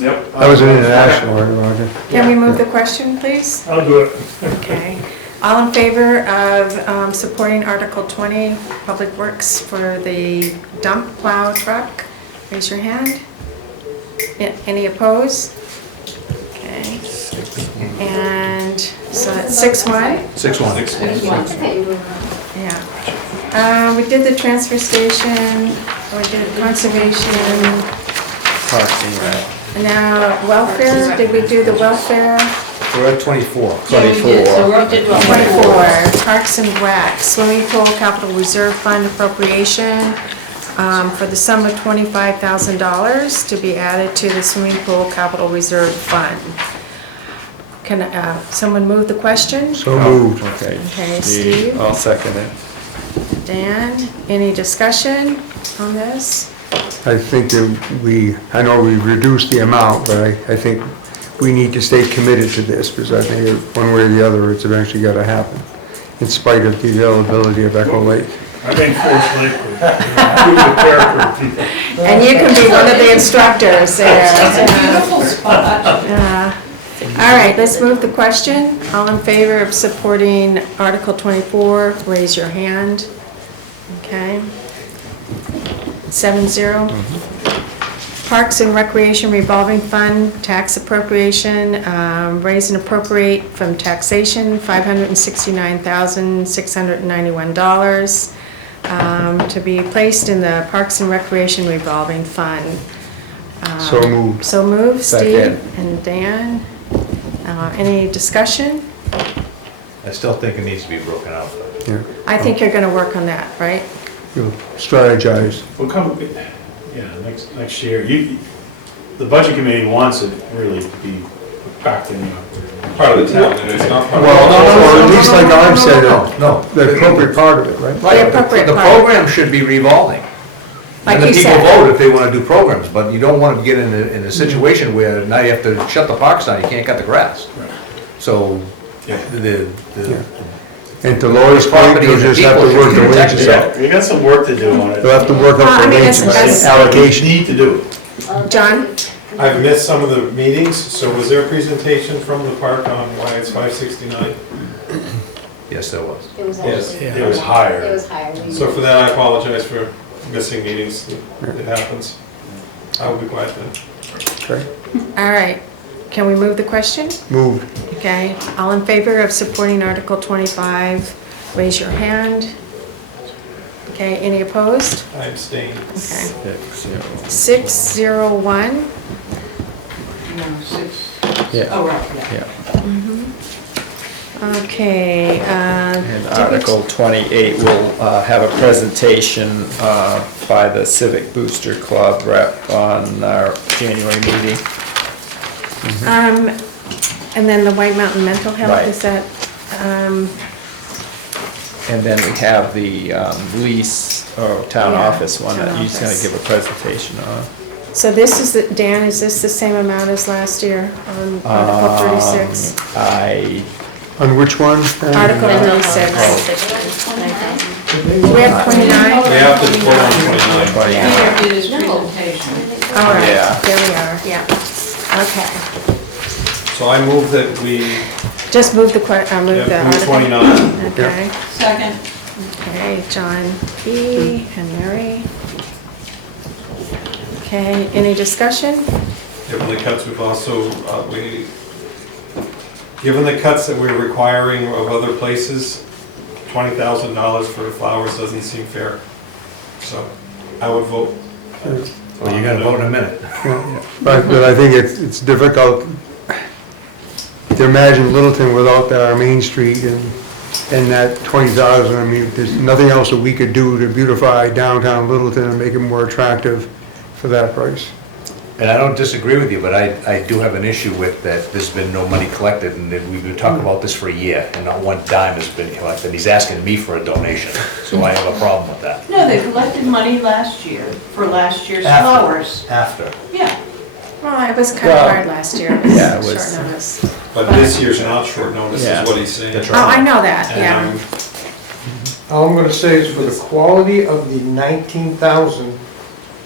Yep. That was an international one, Roger. Can we move the question, please? I'll do it. Okay. All in favor of supporting Article 20, Public Works for the dump plow truck? Raise your hand. Any opposed? Okay. And so that's 6-1. 6-1. Yeah. We did the transfer station, we did conservation, Parks and Rec. and now welfare, did we do the welfare? We're at 24. Yeah, we did, so we're up to 24, Parks and Rec, swimming pool capital reserve fund appropriation for the sum of $25,000 to be added to the swimming pool capital reserve fund. Can someone move the question? So moved. Okay. Okay, Steve. I'll second it. Dan, any discussion on this? I think that I know we reduced the amount, but I think we need to stay committed to this, because I think one way or the other, it's eventually got to happen, in spite of the availability of Echo Lake. I think Forest Lake would improve the character of people. And you can be one of the instructors there. It's a beautiful spot. All right, let's move the question. All in favor of supporting Article 24, raise your hand. Okay. 7-0. Parks and Recreation Revolving Fund, tax appropriation, raise and appropriate from taxation, $569,691, to be placed in the Parks and Recreation Revolving Fund. So moved. So moved, Second. Steve and Dan. Any discussion? I still think it needs to be broken out. Yeah. I think you're gonna work on that, right? You'll strategize. We'll come, yeah, next year. The budget committee wants it really to be back in the Part of the town, and it's not part of. Well, or at least like Arm said, No. the appropriate part of it, right? The appropriate The part. program should be revolving. Like And the you people said. vote if they want to do programs, but you don't want to get in a situation where now you have to shut the parks down, you can't cut the grass. So, Yeah. the, And to Laura's point, Property you'll and the just have to people work the should be wages protected. out. You got some work to do on it. You'll have to work Well, up I the mean, wages as- allocation. Need to do it. John? I've missed some of the meetings, so was there a presentation from the park on why it's 569? yes, there was. It was Yes, actually. it was higher. It was higher. We- So for that, I apologize for missing meetings. It happens. I will be glad to. Okay, All right. Can we move the question? moved. Okay. All in favor of supporting Article 25, raise your hand. Okay, any opposed? I abstain. Okay. 6-0. 601. No, 6. Yeah. Oh, right, yeah. Yeah. Okay. And did we- Article 28 will have a presentation by the Civic Booster Club rep on our January meeting. And then the White Mountain Mental Health, Right. is that, And then we have the lease, or town Yeah, office one that town he's gonna office. give a presentation on. so this is, Dan, is this the same amount as last year on Article 36? On which one? Article 36. Do we have 29? We have to vote on 29. Peter did his presentation. All right, Yeah. there we are, yeah. Okay. So I move that we Just move the, move the move article. 29. Okay, Second. okay, John P. and Mary. Okay, any discussion? Given the cuts, we've also, given the cuts that we're requiring of other places, $20,000 for flowers doesn't seem fair. So I would vote Well, you're gonna vote in a minute. But I think it's difficult to imagine Littleton without our Main Street and that 20,000. I mean, there's nothing else that we could do to beautify downtown Littleton and make it more attractive for that price. And I don't disagree with you, but I do have an issue with that there's been no money collected, and that we've been talking about this for a year, and not one dime has been collected. He's asking me for a donation, so I have a problem with that. No, they collected money last year for last year's After. flowers. After. Yeah. Well, it was kind of hard last year. Yeah, it Short was. notice. But this year's not short notice, Yeah. is what he's saying. That's Oh, I know that, yeah. And All I'm gonna say is for the quality of the 19,000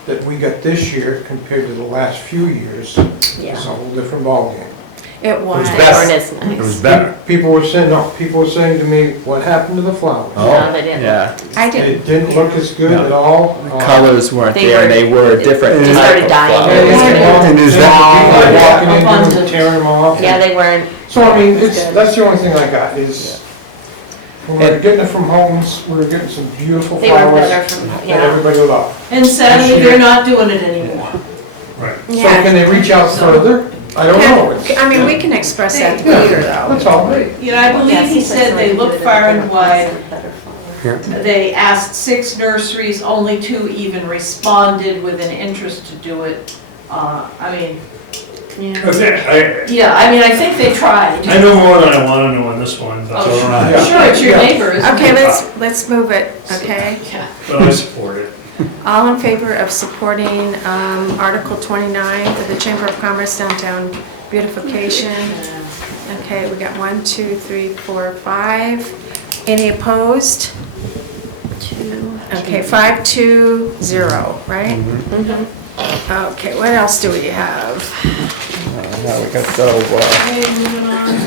that we got this year compared to the last few years, it's a whole different ballgame. It was. That one is It was nice. better. People were saying to me, what happened to the flowers? No, they didn't. Yeah, I did. It didn't look as good at all. the colors weren't They there, and they were a different They type started of dying. flower. And is that- People were walking into them, Abundant. tearing them off. Yeah, they weren't. So I mean, that's the only thing I got is, when we were getting it from homes, we were getting some beautiful They were flowers better from, that yeah. everybody loved. And sadly, they're not doing it anymore. Right. So can they reach out further? I don't know. It's- I mean, we can express that Yeah, later, though. That's all right. You know, I believe he said they look far and wide. Yeah. They asked 6 nurseries, only 2 even responded with an interest to do it. I mean, yeah, I mean, I think they tried. I know more than I want to know on this one, but Yeah. Sure, it's your neighbor, isn't it? Okay, let's move it, okay? Yeah. but I support it. All in favor of supporting Article 29 for the Chamber of Commerce downtown beautification? Okay, we got 1, 2, 3, 4, 5. Any opposed? 2. Okay, 5, 2, 0, right? Okay, what else do we have? Now we got the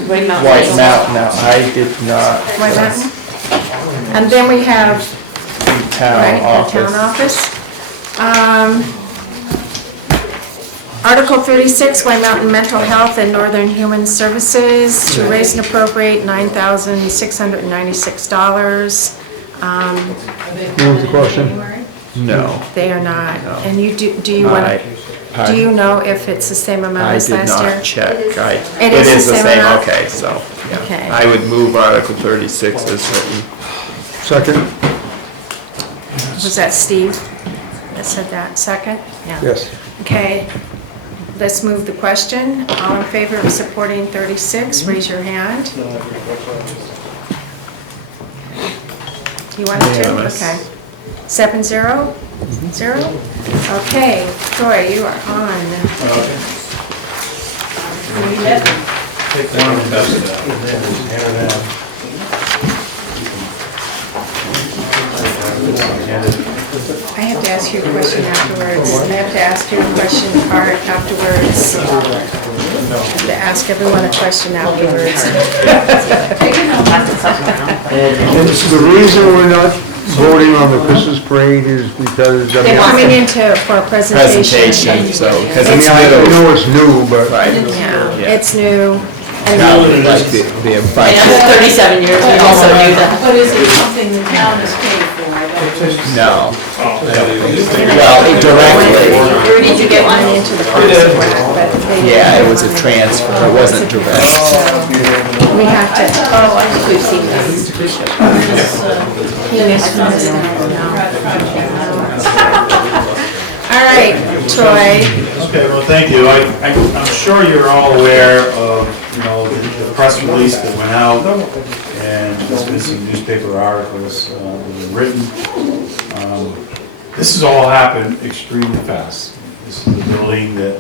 White Mountain. White Mountain, now I did not. White Mountain? And then we have, Town right, the town office. Article 36, White Mountain Mental Health and Northern Human Services to raise and appropriate $9,696. What was the question? No. They are not. No. And you do you want to, do you know if it's the same amount I as did last year? not check. It is the same amount? Okay, so, Okay. yeah. I would move Article 36 as written. Second? Was that Steve that said that? Second? Yeah. Yes. Okay, let's move the question. All in favor of supporting 36, raise your hand. You want to? Unanimous. Okay. 7-0? 0? Okay, Troy, you are on. Take one and dust it I have to ask you a question afterwards. I have to ask you a question, Art, afterwards. I have to ask everyone a question afterwards. The reason we're not voting on the Christmas parade is because, I mean, They're coming into for a presentation. Presentation, so, because I it's mean, I new. know it's new, but Right. Yeah, it's new. And That would like to be a bunch And after 37 years, we also knew that. But is it something the town has paid for? I don't know. No. Well, directly, Or did you get one? into the Parks and Rec, but they didn't yeah, it was a transfer, it wasn't direct. We have to, Oh, I think we've seen this. all right, Troy. Okay, well, thank you. I'm sure you're all aware of, you know, the press release that went out, and there's been some newspaper articles that were written. This has all happened extremely fast. This is a building that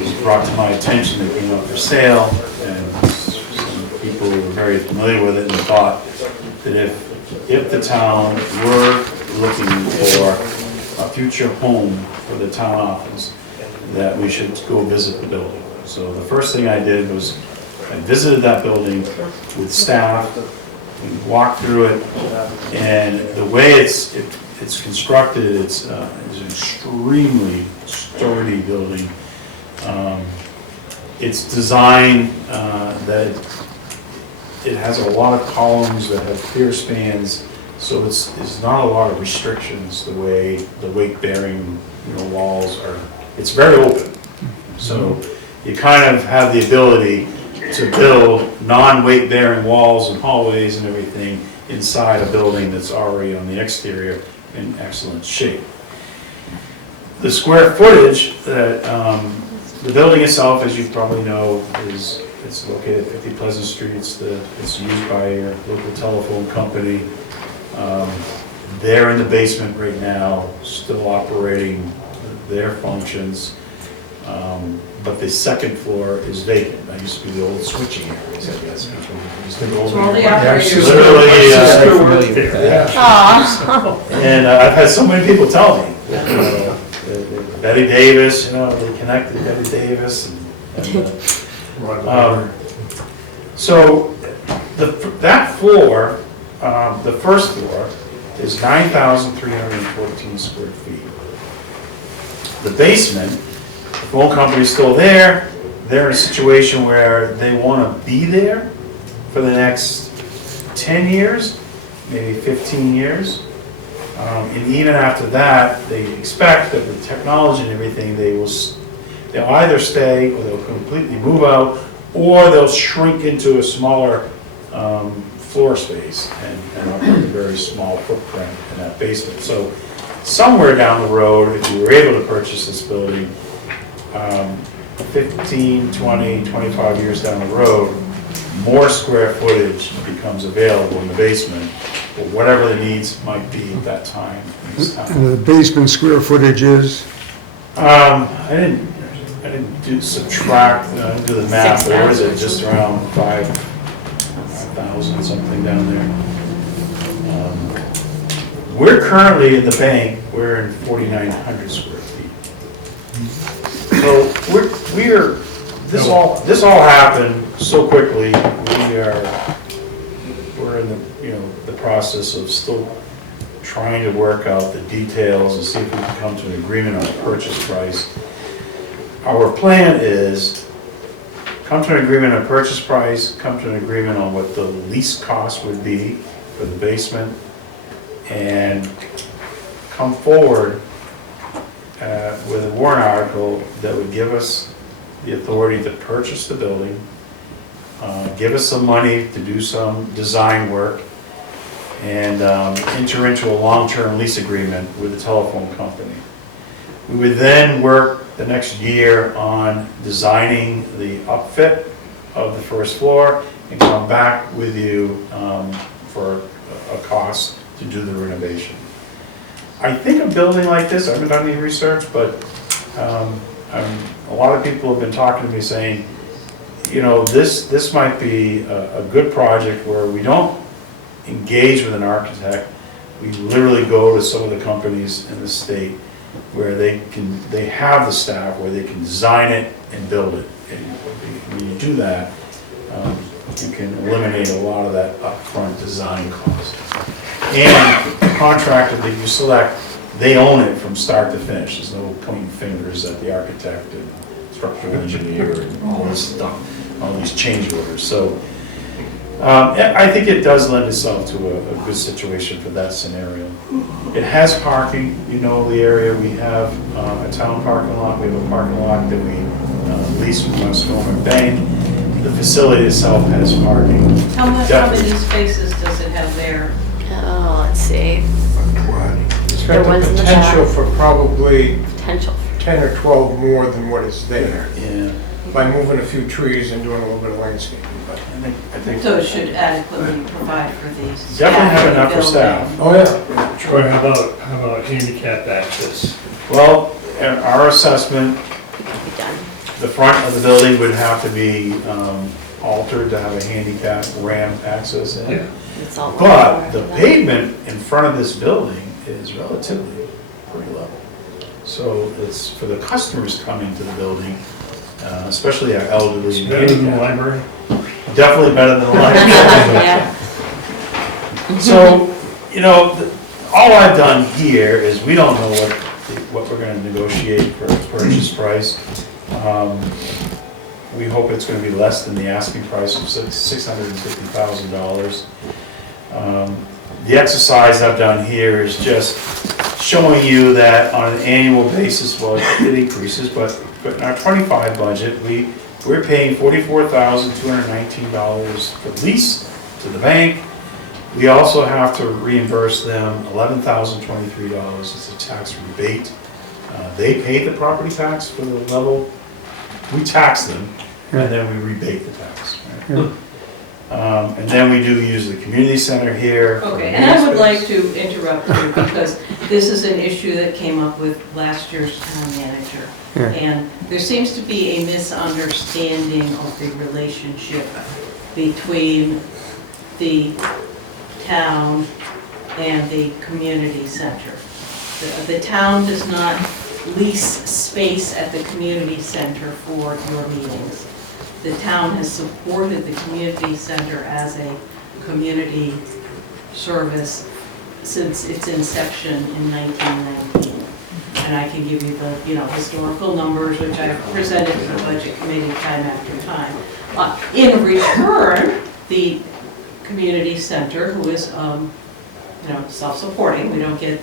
was brought to my attention that came up for sale, and some people were very familiar with it and thought that if the town were looking for a future home for the town office, that we should go visit the building. So the first thing I did was I visited that building with staff, we walked through it, and the way it's constructed, it's an extremely sturdy building. It's designed that it has a lot of columns that have clear spans, so it's not a lot of restrictions the way the weight-bearing walls are, it's very open. So you kind of have the ability to build non-weight bearing walls and hallways and everything inside a building that's already on the exterior in excellent shape. The square footage that, the building itself, as you probably know, it's located at 50 Pleasant Street. It's used by a local telephone company. They're in the basement right now, still operating their functions. But the second floor is vacant. That used to be the old switching areas, I guess. So all the operators. Literally, and I've had so many people tell me, that, Betty Davis, they connected to Betty Davis. So that floor, the first floor, is 9,314 square feet. The basement, the phone company's still there. They're in a situation where they want to be there for the next 10 years, maybe 15 years. And even after that, they expect that with technology and everything, they'll either stay or they'll completely move out, or they'll shrink into a smaller floor space and operate a very small footprint in that basement. So somewhere down the road, if you were able to purchase this building, 15, 20, 25 years down the road, more square footage becomes available in the basement for whatever the needs might be at that time. And the basement square footage is? I didn't do subtract, I didn't do the math, but what is it, just around 5,000 something down there. We're currently in the bank, we're in 4,900 square feet. So this all happened so quickly. We're in the process of still trying to work out the details and see if we can come to an agreement on the purchase price. Our plan is come to an agreement on purchase price, come to an agreement on what the lease cost would be for the basement, and come forward with a warrant article that would give us the authority to purchase the building, give us some money to do some design work, and enter into a long-term lease agreement with the telephone company. We would then work the next year on designing the upfit of the first floor and come back with you for a cost to do the renovation. I think a building like this, I haven't done any research, but a lot of people have been talking to me saying, this might be a good project where we don't engage with an architect. We literally go to some of the companies in the state where they have the staff where they can design it and build it. And when you do that, you can eliminate a lot of that upfront design cost. And the contractor that you select, they own it from start to finish. There's no pointing fingers at the architect and structural engineer and all this stuff, all these change orders. So I think it does lend itself to a good situation for that scenario. It has parking, the area. We have a town parking lot. We have a parking lot that we lease from Westmoreland Bank. The facility itself has parking. How many spaces does it have there? Oh, let's see. It's There got was the in the potential back. for probably Potential. 10 or 12 more than what is there Yeah, by moving a few trees and doing a little bit of landscaping. But I think So it should adequately provide for these. definitely have enough for staff. Oh, yeah. Troy, how about handicap access? Well, in our assessment, Be done. the front of the building would have to be altered to have a handicap ramp access in. Yeah. It's all But the over. pavement in front of this building is relatively pretty level. So it's for the customers coming to the building, especially our elderly. It's and better than the handicapped. library. Definitely better than the library. Yeah. So, all I've done here is we don't know what we're gonna negotiate for purchase price. We hope it's gonna be less than the asking price of $650,000. The exercise I've done here is just showing you that on an annual basis, well, it increases, but in our 25 budget, we're paying $44,219 for lease to the bank. We also have to reimburse them $11,023 as a tax rebate. They pay the property tax for the level, we tax them, and then we rebate the tax. Right? And then we do use the community center here. Okay, and I would like to interrupt you because this is an issue that came up with last year's town manager. Yeah. And there seems to be a misunderstanding of the relationship between the town and the community center. The town does not lease space at the community center for your meetings. The town has supported the community center as a community service since its inception in 1919. And I can give you the, historical numbers, which I've presented to the budget committee time after time. In return, the community center, who is, self-supporting, we don't get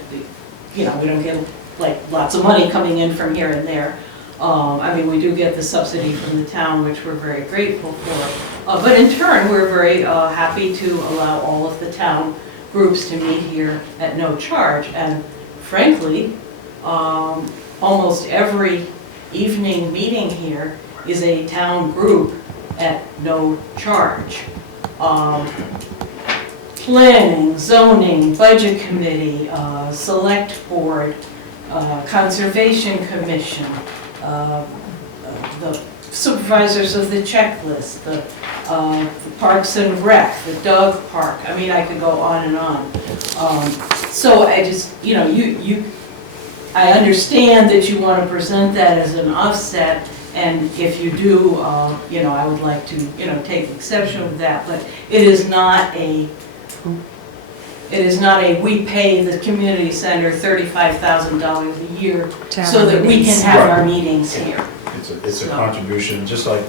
like lots of money coming in from here and there. We do get the subsidy from the town, which we're very grateful for. But in turn, we're very happy to allow all of the town groups to meet here at no charge. And frankly, almost every evening meeting here is a town group at no charge. Planning, zoning, budget committee, select board, conservation commission, the supervisors of the checklist, the parks and rec, the dog park. I could go on and on. So I just, I understand that you want to present that as an offset, and if you do, I would like to, take exception with that, but it is not a, we pay the community center $35,000 a year so that we can have our meetings here. It's a contribution, just like,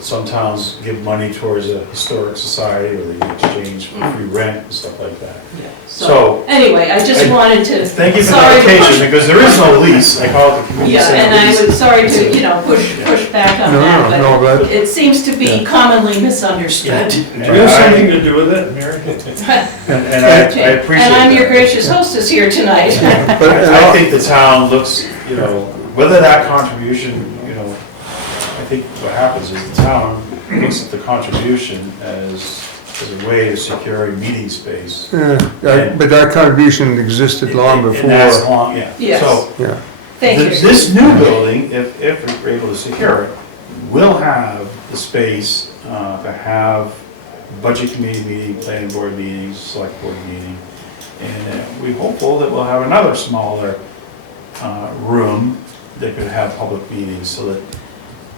some towns give money towards a historic society, or they exchange for free rent and stuff like that. So, anyway, I just wanted to. Thank you for the location, because there is no lease, I call it the community center and I lease. was sorry to, push back on that, but it seems to be commonly misunderstood. Do you have something to do with it, Mary? And I appreciate that. And I'm your gracious hostess here tonight. I think the town looks, whether that contribution, I think what happens is the town looks at the contribution as a way of securing meeting space. But that contribution existed long before. And that's long, yeah. Yes. So, Thank you. this new building, if we're able to secure it, will have the space to have budget committee meeting, planning board meetings, select board meeting. And we're hopeful that we'll have another smaller room that could have public meetings, so that,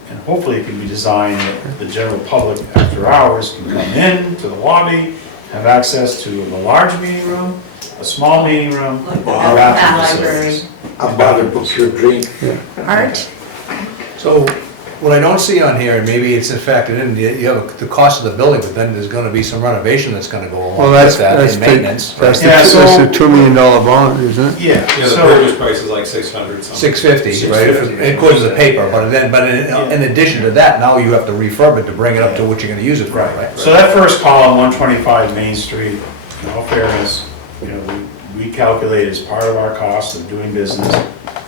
and hopefully it can be designed that the general public after hours can come in to the lobby, have access to a large meeting room, a small meeting room, Like the or bathroom library. facilities. I'm about to book your drink. Art? So, what I don't see on here, and maybe it's factored in, you have the cost of the building, but then there's gonna be some renovation that's gonna go Well, along that's, with that, that's and the, maintenance. that's Yeah, so- the $2 million bond, isn't it? Yeah, Yeah, the so, purchase price is like 600 something. 650, right, according to the paper, but in addition to that, now you have to refurb it to bring it up to what you're gonna use it for, right? so that first column, 125 Main Street, in all fairness, we calculate as part of our cost of doing business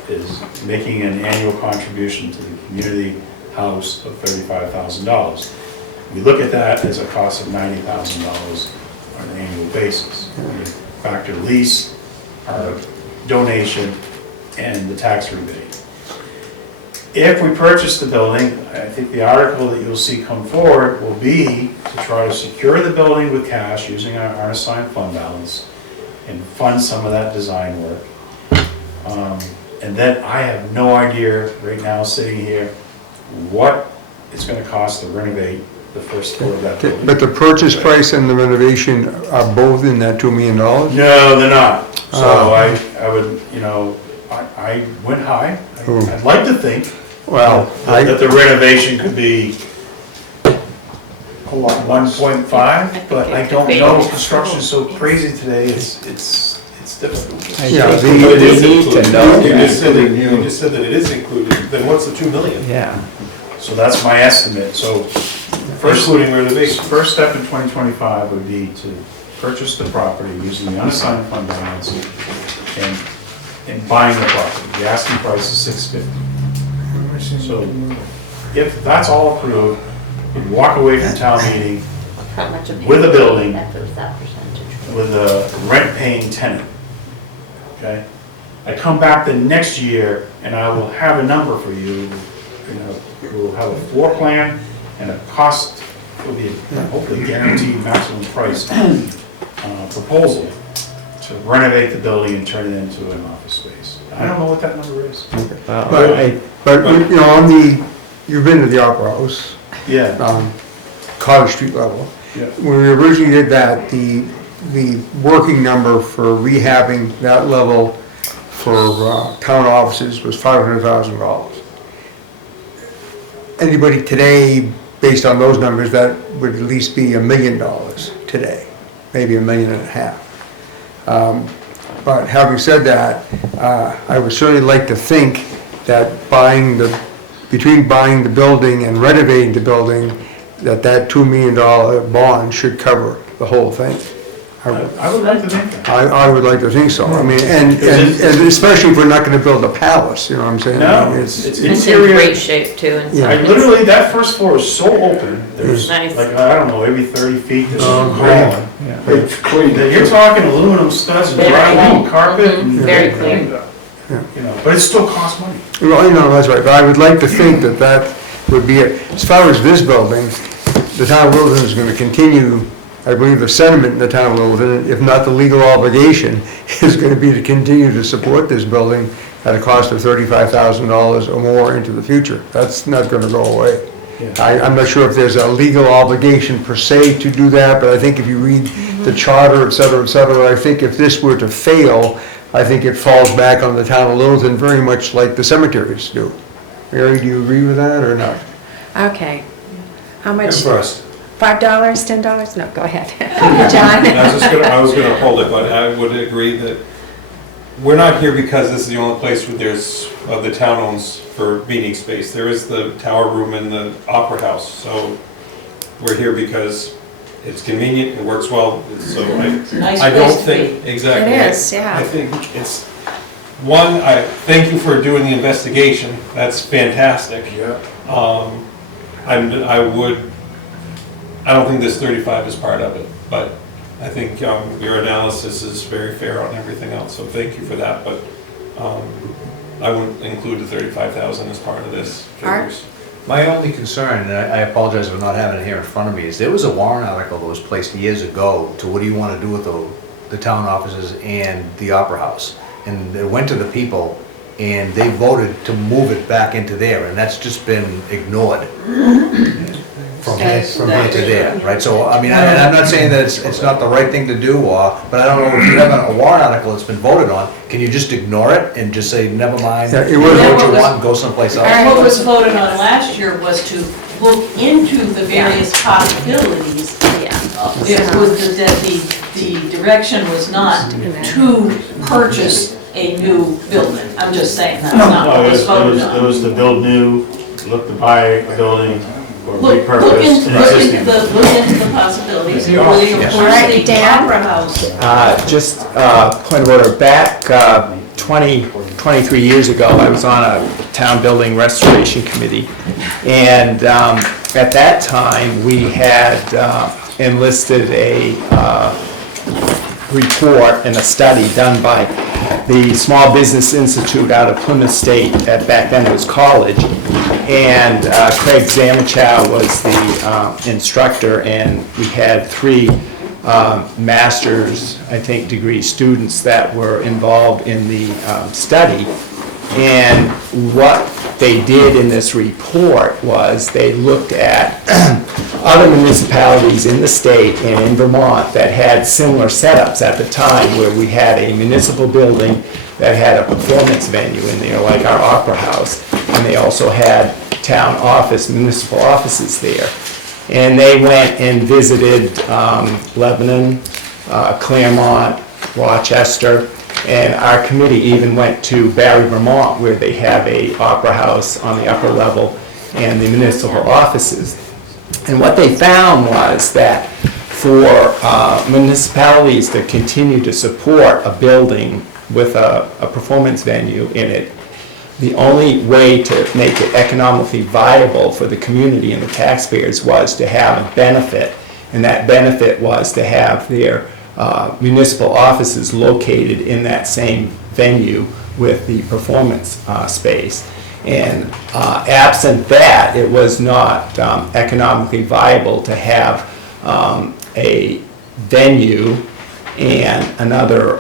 is making an annual contribution to the community house of $35,000. We look at that as a cost of $90,000 on an annual basis. We factor lease, our donation, and the tax rebate. If we purchase the building, I think the article that you'll see come forward will be to try to secure the building with cash using our unassigned fund balance and fund some of that design work. And then I have no idea right now, sitting here, what it's gonna cost to renovate the first floor of that building. But the purchase price and the renovation are both in that $2 million? No, they're not. So I would, I went high. I'd like to think that the renovation could be 1.5, but I don't know. Construction's so crazy today, it's different. I Yeah, think But it we is need to included. know You just that. said that, you just said that it is included, then what's the 2 million? Yeah. So that's my estimate, so Including renovation. first step in 2025 would be to purchase the property using the unassigned fund balance and buying the property. The asking price is $650. So if that's all approved, you walk away from town meeting How much of with a building, that was that percentage? with a rent-paying tenant, okay? I come back the next year and I will have a number for you, we'll have a floor plan and a cost, will be hopefully guaranteed maximum price proposal to renovate the building and turn it into an office space. I don't know what that number is. But, you know, you've been to the Opera House, Yeah, Cottage Street level. yeah. When we originally did that, the working number for rehabbing that level for town offices was $500,000. Anybody today, based on those numbers, that would at least be $1 million today, maybe $1.5 million. But having said that, I would certainly like to think that between buying the building and renovating the building, that $2 million bond should cover the whole thing. I would like to think that. I would like to think so. I mean, and especially if we're not gonna build a palace, you know what I'm saying? I No, mean, it's It's in interior. great shape too I inside. literally, that first floor is so open, there's Nice. like, I don't know, maybe 30 feet, there's Oh, crawling. It's clean. You're talking aluminum studs and Very drywall clean. carpet. and- Very clean. You know, but it still costs money. Well, you know, that's right, but I would like to think that would be it. As far as this building, the town of Littleton is gonna continue, I believe the sentiment in the town of Littleton, if not the legal obligation, is gonna be to continue to support this building at a cost of $35,000 or more into the future. That's not gonna go away. I'm not sure if there's a legal obligation per se to do that, but I think if you read the charter, et cetera, I think if this were to fail, I think it falls back on the town of Littleton very much like the cemeteries do. Mary, do you agree with that or not? Okay. How much? Impressed. $5, $10? No, go ahead. John? I was gonna hold it, but I would agree that we're not here because this is the only place where the town owns for meeting space. There is the tower room and the opera house, so we're here because it's convenient, it works well, so It's a nice I don't place to think, exactly. It is, yeah. I think it's, I thank you for doing the investigation, that's fantastic. Yeah. I don't think this 35 is part of it, but I think your analysis is very fair on everything else, so thank you for that, but I wouldn't include the 35,000 as part of this figures. My only concern, and I apologize for not having it here in front of me, is there was a warrant article that was placed years ago to what do you want to do with the town offices and the Opera House? And it went to the people, and they voted to move it back into there, and that's just been ignored. From here to there, right? So, I mean, and I'm not saying that it's not the right thing to do, but I don't know, if you have a warrant article that's been voted on, can you just ignore it and just say, never mind, Yeah, it do was- what you want and go someplace else? What was voted on last year was to look into the various possibilities. It was that the direction was not to purchase a new building. I'm just saying that's not what was voted It on. was to build new, look to buy a building or Look repurpose an existing. Look into the possibilities, including, of Yes. course, Alright, the Dan? Opera House. Just point of order, back 23 years ago, I was on a town building restoration committee. And at that time, we had enlisted a report and a study done by the Small Business Institute out of Plymouth State, back then it was college. And Craig Zamichow was the instructor, and we had 3 master's, I think, degree students that were involved in the study. And what they did in this report was they looked at other municipalities in the state and in Vermont that had similar setups at the time, where we had a municipal building that had a performance venue in there, like our Opera House, and they also had town office, municipal offices there. And they went and visited Lebanon, Claremont, Rochester, And our committee even went to Barry, Vermont, where they have a opera house on the upper level and the municipal offices. And what they found was that for municipalities to continue to support a building with a performance venue in it, the only way to make it economically viable for the community and the taxpayers was to have a benefit. And that benefit was to have their municipal offices located in that same venue with the performance space. And absent that, it was not economically viable to have a venue and another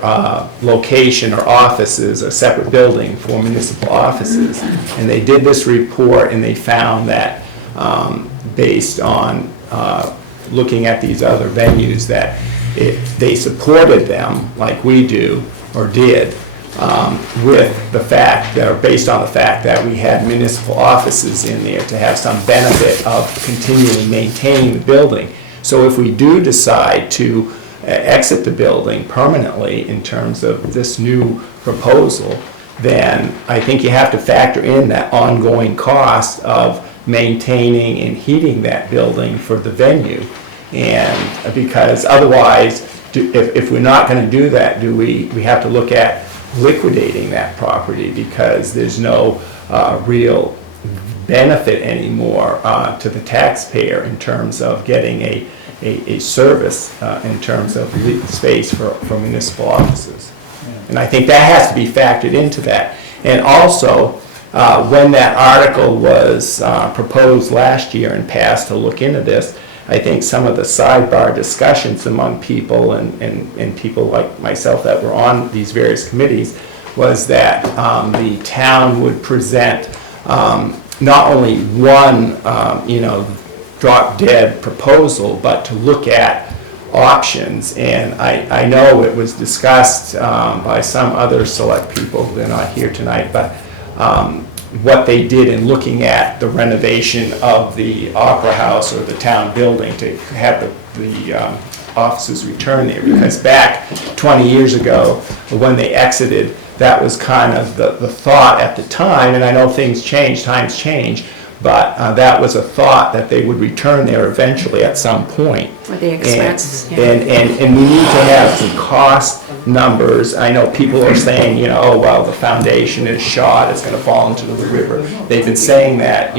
location or offices, a separate building for municipal offices. And they did this report and they found that based on looking at these other venues that they supported them like we do or did with the fact, or based on the fact that we had municipal offices in there to have some benefit of continually maintaining the building. So if we do decide to exit the building permanently in terms of this new proposal, then I think you have to factor in that ongoing cost of maintaining and heating that building for the venue. And because otherwise, if we're not going to do that, we have to look at liquidating that property because there's no real benefit anymore to the taxpayer in terms of getting a service in terms of space for municipal offices. And I think that has to be factored into that. And also, when that article was proposed last year and passed to look into this, I think some of the sidebar discussions among people and people like myself that were on these various committees was that the town would present not only one, drop-dead proposal, but to look at options. And I know it was discussed by some other select people, they're not here tonight, but what they did in looking at the renovation of the Opera House or the town building to have the offices return there. Because back 20 years ago, when they exited, that was kind of the thought at the time, and I know things change, times change, but that was a thought that they would return there eventually at some point. For the expense, yeah. And we need to have some cost numbers. I know people are saying, oh, well, the foundation is shot, it's going to fall into the river. They've been saying that,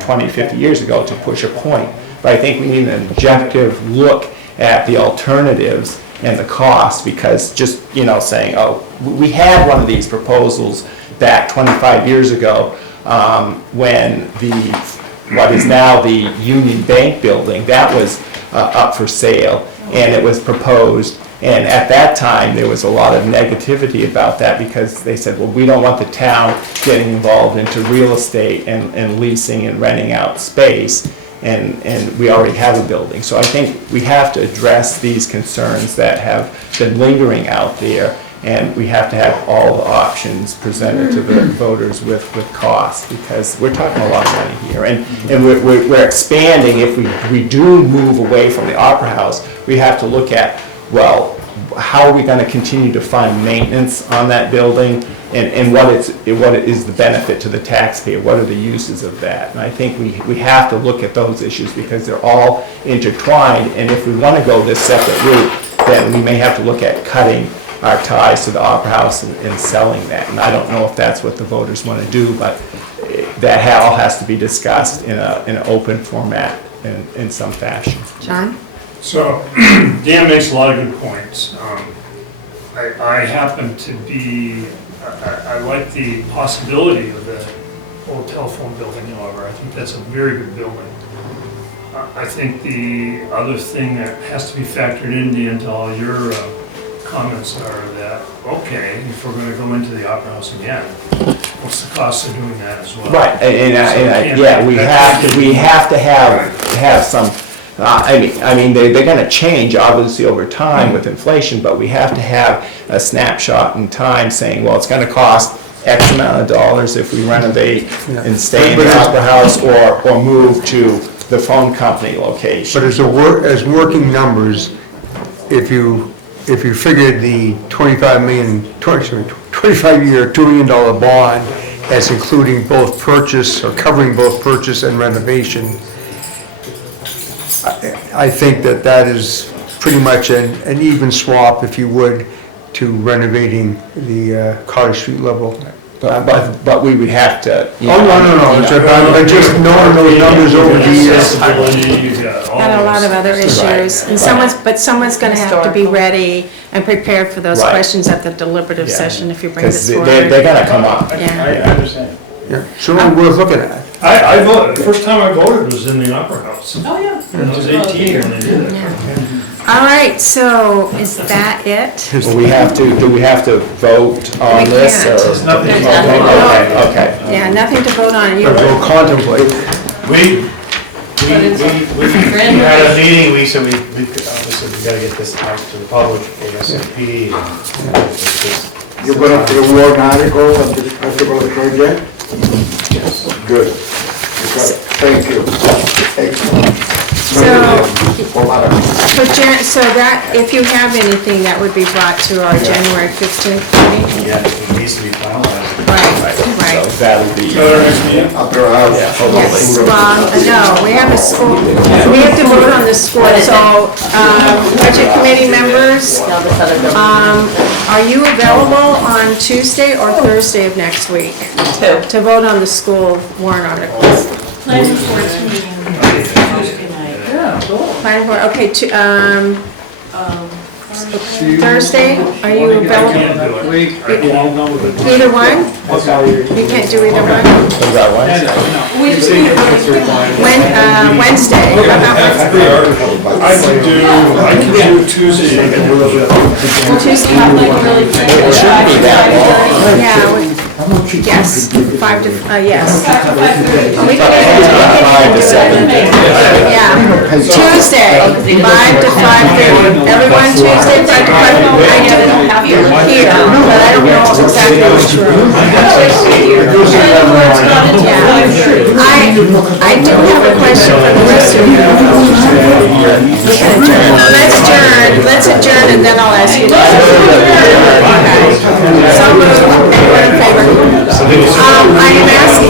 20, 50 years ago to push a point. But I think we need an objective look at the alternatives and the cost, because just, saying, oh, we had one of these proposals back 25 years ago when what is now the Union Bank building, that was up for sale, and it was proposed. And at that time, there was a lot of negativity about that because they said, well, we don't want the town getting involved into real estate and leasing and renting out space, and we already have a building. So I think we have to address these concerns that have been lingering out there, and we have to have all the options presented to the voters with cost, because we're talking a lot of money here. And we're expanding. If we do move away from the Opera House, we have to look at, well, how are we going to continue to fund maintenance on that building, and what is the benefit to the taxpayer? What are the uses of that? And I think we have to look at those issues because they're all intertwined, and if we want to go this separate route, then we may have to look at cutting our ties to the Opera House and selling that. And I don't know if that's what the voters want to do, but that all has to be discussed in an open format in some fashion. John? So, Dan makes a lot of good points. I happen to be, I like the possibility of the old telephone building, however. I think that's a very good building. I think the other thing that has to be factored into all your comments are that, okay, if we're going to go into the Opera House again, what's the cost of doing that as well? Right, we have to have some. I mean, they're going to change obviously over time with inflation, but we have to have a snapshot in time saying, well, it's going to cost X amount of dollars if we renovate and stay in the Opera House or move to the phone company location. But as working numbers, if you if you figured the 25-year, $2 million bond as including both purchase, or covering both purchase and renovation, I think that that is pretty much an even swap, if you would, to renovating the Cottage Street level. But we would have to. Oh, no, just knowing those numbers over the years. And a lot of other issues, and someone's gonna have to be ready and prepared for those Right. questions at the deliberative session if you bring this Because forward. they're gonna come up. Yeah. I understand. Yeah, certainly worth looking at. I voted, the first time I voted was in the Opera House. Oh, yeah. When I was 18 when they did it. All right, so is that it? Well, do we have to vote on We this? can't. or- There's nothing. Okay. Yeah, nothing to vote on. You- We'll contemplate. We had a meeting, we said we obviously we gotta get this out to the public, ASAP. You gonna put a warrant article on this particular project? Yes. Good. Thank you. Excellent. So that, if you have anything, that would be brought to our January 15th meeting? Yeah, it needs to be finalized. Right, right. So that would be. After our. Yes, no, we have a school, we have to vote on the school, so, budget committee members, are you available on Tuesday or Thursday of next week? To vote on the school warrant articles? Planning board's meeting Tuesday night. Planning board, okay, Thursday, are you available? Either one? You can't do either one? Was that Wednesday? Wednesday, how about Wednesday? I could do Tuesday. Tuesday? It shouldn't be that long. Yeah, yes, 5 to, yes. We can even do 5 to 7. Yeah, Tuesday, 5 to 5:30. Everyone Tuesday, 5 to 5:30. I do here, but I don't know exactly which room. Yeah. I do have a question for the rest of you. Let's adjourn and then I'll ask you. Okay. So moved, anyone in favor? I am asking